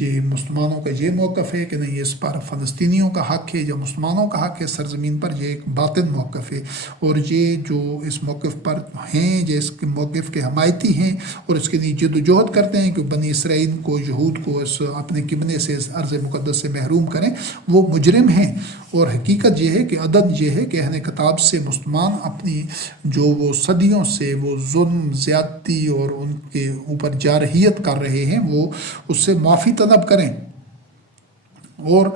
یہ مسلمانوں کا یہ موقف ہے کہ نہیں اس پر فلسطینیوں کا حق ہے یا مسلمانوں کا حق ہے سرزمین پر، یہ ایک باطل موقف ہے، اور یہ جو اس موقف پر ہیں، یہ اس کے موقف کے حمایتی ہیں اور اس کے لیے جد و جہد کرتے ہیں کہ بنی اسرائیل کو، یہود کو اس اپنے قبلے سے، اس ارض مقدس سے محروم کریں، وہ مجرم ہیں۔ اور حقیقت یہ ہے کہ عدد یہ ہے کہ اہل کتاب سے مسلمان اپنی جو وہ صدیوں سے وہ ظلم، زیادتی اور ان کے اوپر جارحیت کر رہے ہیں، وہ اس سے معافی طلب کریں اور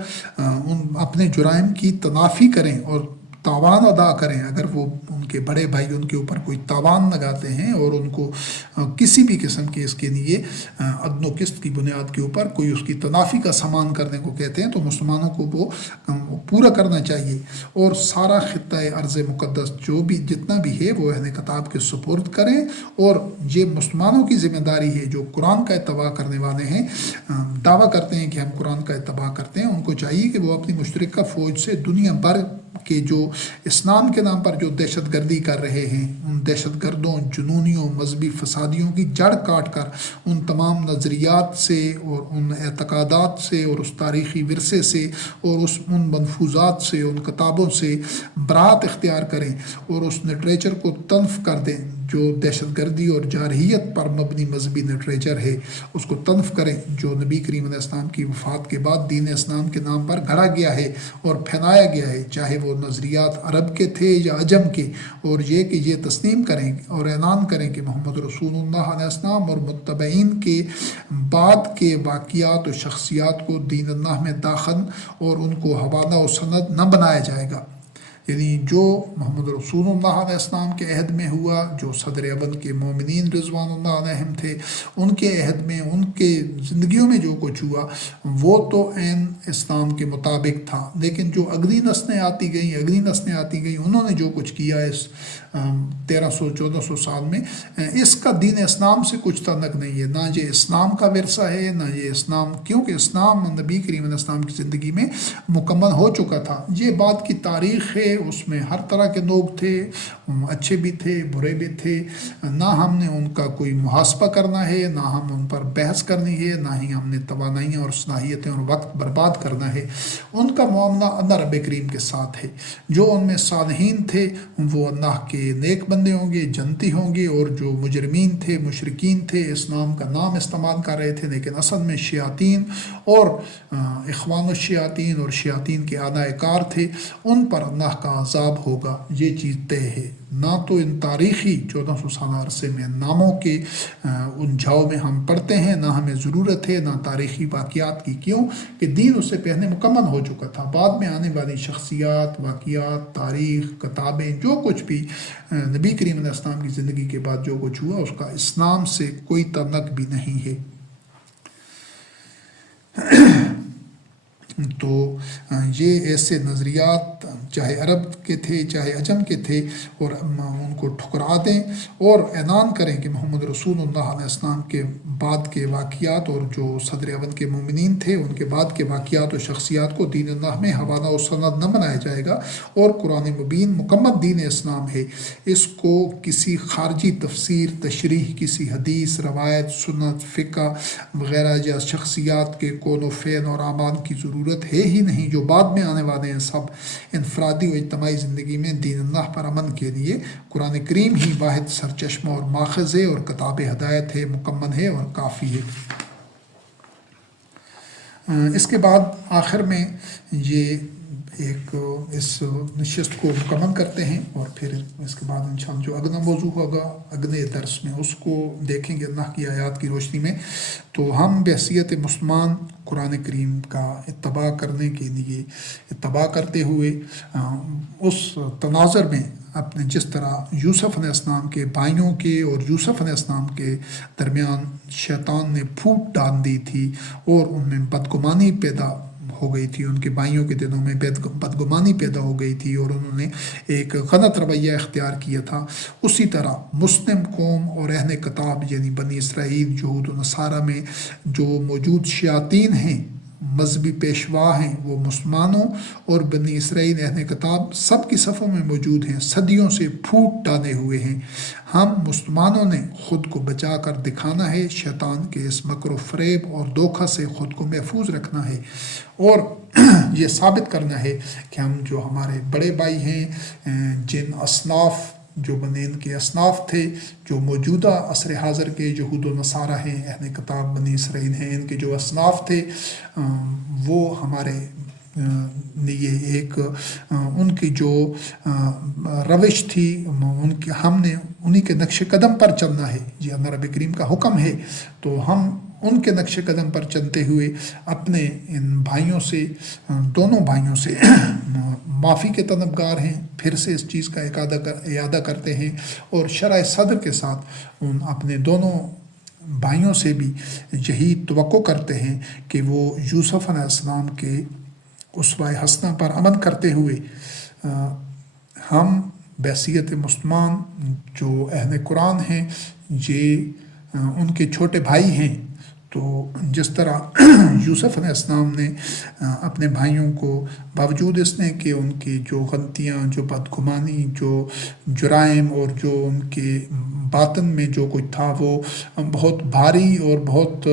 اپنے جرائم کی تنافی کریں اور تاوان ادا کریں۔ اگر وہ ان کے بڑے بھائی ان کے اوپر کوئی تاوان لگاتے ہیں اور ان کو کسی بھی قسم کے اس کے لیے عدل و قسط کی بنیاد کے اوپر کوئی اس کی تنافی کا سامان کرنے کو کہتے ہیں، تو مسلمانوں کو وہ پورا کرنا چاہیے، اور سارا خطہ ارض مقدس جو بھی جتنا بھی ہے وہ اہل کتاب کے سپرد کریں۔ اور یہ مسلمانوں کی ذمہ داری ہے جو قرآن کا اتباع کرنے والے ہیں، دعویٰ کرتے ہیں کہ ہم قرآن کا اتباع کرتے ہیں، ان کو چاہیے کہ وہ اپنی مشترکہ فوج سے دنیا بھر کہ جو اسلام کے نام پر جو دہشت گردی کر رہے ہیں، ان دہشت گردوں، جنونیوں، مذہبی فسادیوں کی جڑ کاٹ کر ان تمام نظریات سے اور ان اعتقادات سے اور اس تاریخی ورثے سے اور ان منفوذات سے، ان کتابوں سے برات اختیار کریں اور اس لٹریچر کو تنف کر دیں جو دہشت گردی اور جارحیت پر مبنی مذہبی لٹریچر ہے، اس کو تنف کریں جو نبی کریم علیہ السلام کی وفات کے بعد دین اسلام کے نام پر گھڑا گیا ہے اور پھیلایا گیا ہے، چاہے وہ نظریات عرب کے تھے یا عجم کے، اور یہ کہ یہ تسلیم کریں اور اعلان کریں کہ محمد رسول اللہ علیہ السلام اور متبعین کے بعد کے واقعات و شخصیات کو دین اللہ میں داخل اور ان کو حوالہ و سند نہ بنایا جائے گا۔ یعنی جو محمد رسول اللہ علیہ السلام کے عہد میں ہوا، جو صدر اول کے مومنین رضوان اللہ علیہم تھے، ان کے عہد میں، ان کے زندگیوں میں جو کچھ ہوا وہ تو عین اسلام کے مطابق تھا، لیکن جو اگلی نسلیں آتی گئیں انہوں نے جو کچھ کیا اس 1300-1400 سال میں، اس کا دین اسلام سے کچھ تعلق نہیں ہے، نہ یہ اسلام کا ورثہ ہے، نہ یہ اسلام، کیونکہ اسلام نبی کریم علیہ السلام کی زندگی میں مکمل ہو چکا تھا۔ یہ بات کی تاریخ ہے، اس میں ہر طرح کے لوگ تھے، اچھے بھی تھے، برے بھی تھے، نہ ہم نے ان کا کوئی محاسبہ کرنا ہے، نہ ہم ان پر بحث کرنی ہے، نہ ہی ہم نے توانائیاں اور صلاحیتیں اور وقت برباد کرنا ہے۔ ان کا معاملہ اللہ رب کریم کے ساتھ ہے۔ جو ان میں صالحین تھے وہ اللہ کے نیک بندے ہوں گے، جنتی ہوں گے، اور جو مجرمین تھے، مشرکین تھے، اسلام کا نام استعمال کر رہے تھے لیکن اصل میں شیاطین اور اخوان الشیاطین اور شیاطین کے اعلیٰ کار تھے، ان پر اللہ کا عذاب ہوگا۔ یہ چیز طے ہے۔ نہ تو ان تاریخی 1400 سالہ عرصے میں ناموں کے ان جھاؤ میں ہم پڑھتے ہیں، نہ ہمیں ضرورت ہے، نہ تاریخی واقعات کی، کیوں کہ دین اس سے پہلے مکمل ہو چکا تھا۔ بعد میں آنے والی شخصیات، واقعات، تاریخ، کتابیں، جو کچھ بھی نبی کریم علیہ السلام کی زندگی کے بعد جو کچھ ہوا اس کا اسلام سے کوئی تعلق بھی نہیں ہے۔ تو یہ ایسے نظریات چاہے عرب کے تھے چاہے عجم کے تھے، اور ان کو ٹھکرا دیں اور اعلان کریں کہ محمد رسول اللہ علیہ السلام کے بعد کے واقعات اور جو صدر اول کے مومنین تھے ان کے بعد کے واقعات و شخصیات کو دین اللہ میں حوالہ و سند نہ بنایا جائے گا، اور قرآن مبین مکمل دین اسلام ہے۔ اس کو کسی خارجی تفسیر، تشریح، کسی حدیث، روایت، سنت، فقہ وغیرہ یا شخصیات کے قول و فعل اور اعمال کی ضرورت ہے ہی نہیں۔ جو بعد میں آنے والے ہیں سب انفرادی و اجتماعی زندگی میں دین اللہ پر عمل کے لیے قرآن کریم ہی واحد سرچشمہ اور ماخذ ہے اور کتاب ہدایت ہے، مکمل ہے اور کافی ہے۔ اس کے بعد آخر میں یہ ایک اس نشست کو مکمل کرتے ہیں، اور پھر اس کے بعد انشاءاللہ جو اگلا موضوع ہوگا اگلے درس میں اس کو دیکھیں گے اللہ کی آیات کی روشنی میں۔ تو ہم بحیثیت مسلمان قرآن کریم کا اتباع کرنے کے لیے، اتباع کرتے ہوئے اس تناظر میں اپنے جس طرح یوسف علیہ السلام کے بھائیوں کے اور یوسف علیہ السلام کے درمیان شیطان نے پھوٹ ڈال دی تھی اور ان میں بدگمانی پیدا ہو گئی تھی، ان کے بھائیوں کے دلوں میں بدگمانی پیدا ہو گئی تھی اور انہوں نے ایک غلط رویہ اختیار کیا تھا، اسی طرح مسلم قوم اور اہل کتاب یعنی بنی اسرائیل یہود و نصارہ میں جو موجود شیاطین ہیں، مذہبی پیشوا ہیں، وہ مسلمانوں اور بنی اسرائیل اہل کتاب سب کی صفوں میں موجود ہیں، صدیوں سے پھوٹ ڈالے ہوئے ہیں۔ ہم مسلمانوں نے خود کو بچا کر دکھانا ہے، شیطان کے اس مکر و فریب اور دھوکہ سے خود کو محفوظ رکھنا ہے، اور یہ ثابت کرنا ہے کہ ہم جو ہمارے بڑے بھائی ہیں، جن اصناف جو بنے ان کے اصناف تھے، جو موجودہ عصر حاضر کے یہود و نصارہ ہیں، اہل کتاب بنی اسرائیل ہیں، ان کے جو اصناف تھے وہ ہمارے یہ ایک ان کی جو روش تھی، ہم نے انہی کے نقش قدم پر چلنا ہے، یہ اللہ رب کریم کا حکم ہے، تو ہم ان کے نقش قدم پر چلتے ہوئے اپنے ان بھائیوں سے، دونوں بھائیوں سے معافی کے طلبگار ہیں، پھر سے اس چیز کا اعادہ کرتے ہیں، اور شرح صدر کے ساتھ ان اپنے دونوں بھائیوں سے بھی یہی توقع کرتے ہیں کہ وہ یوسف علیہ السلام کے اسوہ حسنہ پر عمل کرتے ہوئے ہم بحیثیت مسلمان جو اہل قرآن ہیں، یہ ان کے چھوٹے بھائی ہیں، تو جس طرح یوسف علیہ السلام نے اپنے بھائیوں کو باوجود اس نے کہ ان کی جو غلطیاں، جو بدگمانی، جو جرائم اور جو ان کے باطن میں جو کچھ تھا وہ بہت بھاری اور بہت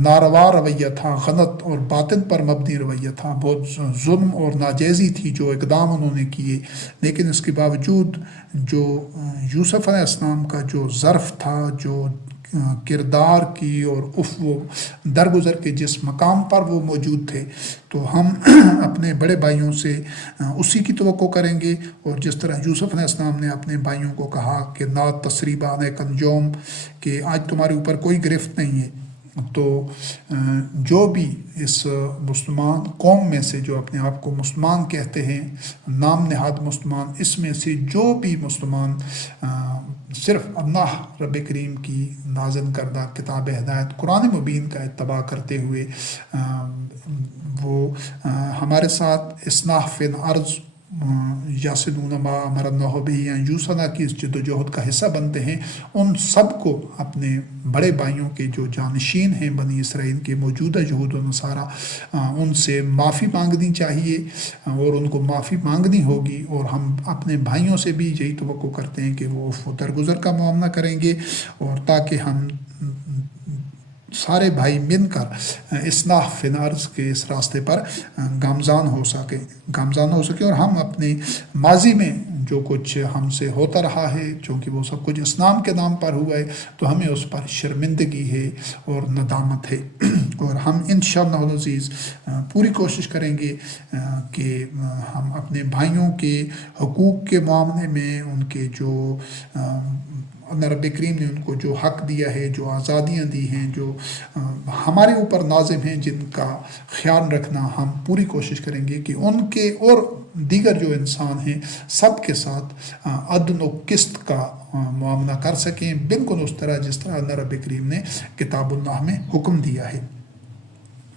ناروا رویہ تھا، غلط اور باطن پر مبنی رویہ تھا، بہت ظلم اور ناجائزی تھی جو اقدام انہوں نے کیے، لیکن اس کے باوجود جو یوسف علیہ السلام کا جو ظرف تھا، جو کردار کی اور وہ درگزر کے جس مقام پر وہ موجود تھے، تو ہم اپنے بڑے بھائیوں سے اسی کی توقع کریں گے، اور جس طرح یوسف علیہ السلام نے اپنے بھائیوں کو کہا کہ لا تثریب علیکم اليوم، کہ آج تمہارے اوپر کوئی گرفت نہیں ہے، تو جو بھی اس مسلمان قوم میں سے جو اپنے آپ کو مسلمان کہتے ہیں، نام نہاد مسلمان، اس میں سے جو بھی مسلمان صرف اللہ رب کریم کی نازل کردہ کتاب ہدایت قرآن مبین کا اتباع کرتے ہوئے وہ ہمارے ساتھ اصلاح فی الارض یاسدون ما امر اللہ بہ ان یوصل کی اس جد و جہد کا حصہ بنتے ہیں، ان سب کو اپنے بڑے بھائیوں کے جو جانشین ہیں بنی اسرائیل کے موجودہ یہود و نصارہ، ان سے معافی مانگنی چاہیے، اور ان کو معافی مانگنی ہوگی، اور ہم اپنے بھائیوں سے بھی یہی توقع کرتے ہیں کہ وہ درگزر کا معاملہ کریں گے، اور تاکہ ہم سارے بھائی مل کر اصلاح فی الارض کے اس راستے پر گامزن ہو سکے، اور ہم اپنے ماضی میں جو کچھ ہم سے ہوتا رہا ہے، چونکہ وہ سب کچھ اسلام کے نام پر ہوا ہے، تو ہمیں اس پر شرمندگی ہے اور ندامت ہے، اور ہم انشاءاللہ العزیز پوری کوشش کریں گے کہ ہم اپنے بھائیوں کے حقوق کے معاملے میں، ان کے جو اللہ رب کریم نے ان کو جو حق دیا ہے، جو آزادیاں دی ہیں، جو ہمارے اوپر نازم ہیں، جن کا خیال رکھنا ہم پوری کوشش کریں گے کہ ان کے اور دیگر جو انسان ہیں سب کے ساتھ عدل و قسط کا معاملہ کر سکیں، بالکل اس طرح جس طرح اللہ رب کریم نے کتاب اللہ میں حکم دیا ہے۔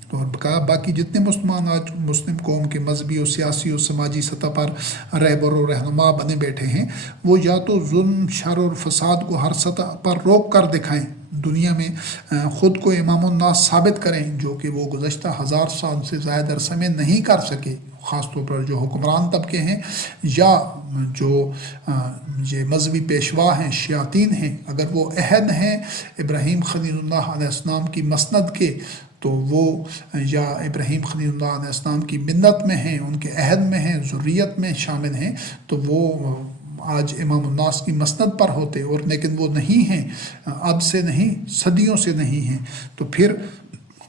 اور باقی جتنے مسلمان آج مسلم قوم کے مذہبی اور سیاسی اور سماجی سطح پر رہبر و رہنما بنے بیٹھے ہیں، وہ یا تو ظلم، شر اور فساد کو ہر سطح پر روک کر دکھائیں، دنیا میں خود کو امام الناس ثابت کریں، جو کہ وہ گزشتہ 1000 سال سے زائد عرصے میں نہیں کر سکے، خاص طور پر جو حکمران طبقے ہیں یا جو یہ مذہبی پیشوا ہیں، شیاطین ہیں، اگر وہ عہد ہیں ابراہیم خلیل اللہ علیہ السلام کی مسند کے، تو وہ یا ابراہیم خلیل اللہ علیہ السلام کی ملت میں ہیں، ان کے عہد میں ہیں، ذریت میں شامل ہیں، تو وہ آج امام الناس کی مسند پر ہوتے، اور لیکن وہ نہیں ہیں، اب سے نہیں، صدیوں سے نہیں ہیں، تو پھر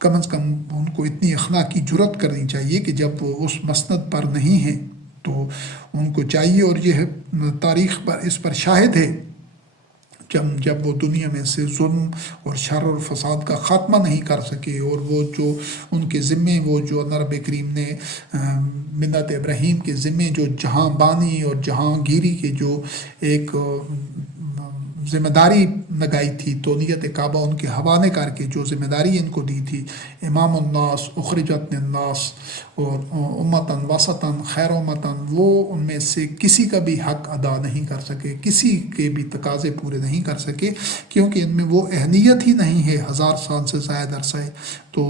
کم از کم ان کو اتنی اخلاقی جرات کرنی چاہیے کہ جب وہ اس مسند پر نہیں ہیں تو ان کو چاہیے، اور یہ تاریخ پر اس پر شاہد ہے، جب وہ دنیا میں سے ظلم اور شر اور فساد کا خاتمہ نہیں کر سکے، اور وہ جو ان کے ذمے، وہ جو اللہ رب کریم نے ملت ابراہیم کے ذمے جو جہاں بانی اور جہاں گیری کے جو ایک ذمہ داری لگائی تھی، تولیت کعبہ ان کے حوالے کر کے جو ذمہ داری ان کو دی تھی، امام الناس اخرجت للناس اور امتاً وسطاً خیر امتاً، وہ ان میں سے کسی کا بھی حق ادا نہیں کر سکے، کسی کے بھی تقاضے پورے نہیں کر سکے، کیونکہ ان میں وہ اہلیت ہی نہیں ہے 1000 سال سے زائد عرصہ ہے۔ تو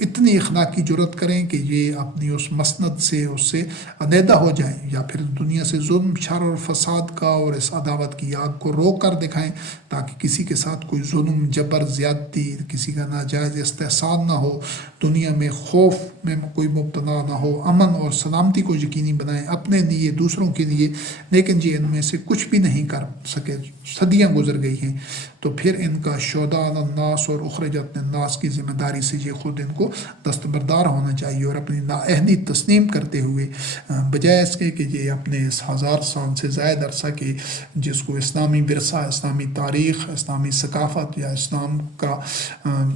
اتنی اخلاقی جرت کریں کہ یہ اپنی اس مسند سے اس سے علیحدہ ہو جائیں، یا پھر دنیا سے ظلم شر اور فساد کا اور اس عداوت کی آگ کو روک کر دکھائیں، تاکہ کسی کے ساتھ کوئی ظلم جبر زیادتی، کسی کا ناجائز استحصال نہ ہو، دنیا میں خوف میں کوئی مبتلا نہ ہو، امن اور سلامتی کو یقینی بنائیں اپنے لیے دوسروں کے لیے، لیکن یہ ان میں سے کچھ بھی نہیں کر سکے، صدیاں گزر گئی ہیں۔ تو پھر ان کا شہداء علی الناس اور اخرجت للناس کی ذمہ داری سے یہ خود ان کو دستبردار ہونا چاہیے، اور اپنی نااہلی تسلیم کرتے ہوئے بجائے اس کے کہ یہ اپنے اس 1000 سال سے زائد عرصہ کے جس کو اسلامی ورثہ، اسلامی تاریخ، اسلامی ثقافت یا اسلام کا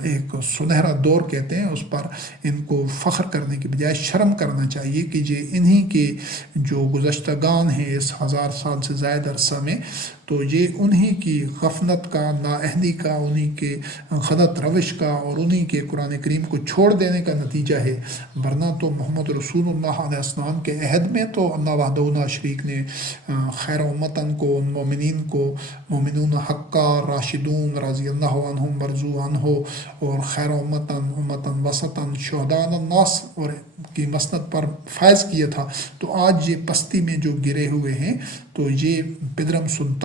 ایک سنہرا دور کہتے ہیں، اس پر ان کو فخر کرنے کے بجائے شرم کرنا چاہیے کہ یہ انہی کے جو گزشتگان ہیں اس 1000 سال سے زائد عرصہ میں، تو یہ انہی کی غفلت کا، نااہلی کا، انہی کے غلط روش کا اور انہی کے قرآن کریم کو چھوڑ دینے کا نتیجہ ہے۔ ورنہ تو محمد رسول اللہ علیہ السلام کے عہد میں تو اللہ وحدہ لا شریک نے خیر امتن کو، ان مومنین کو، مومنون حقا راشدون رضی اللہ عنہم ورضوا عنہ، اور خیر امتن وسطاً شہداء علی الناس اور کی مسند پر فائز کیا تھا۔ تو آج یہ پستی میں جو گرے ہوئے ہیں، تو یہ پدرم سنتا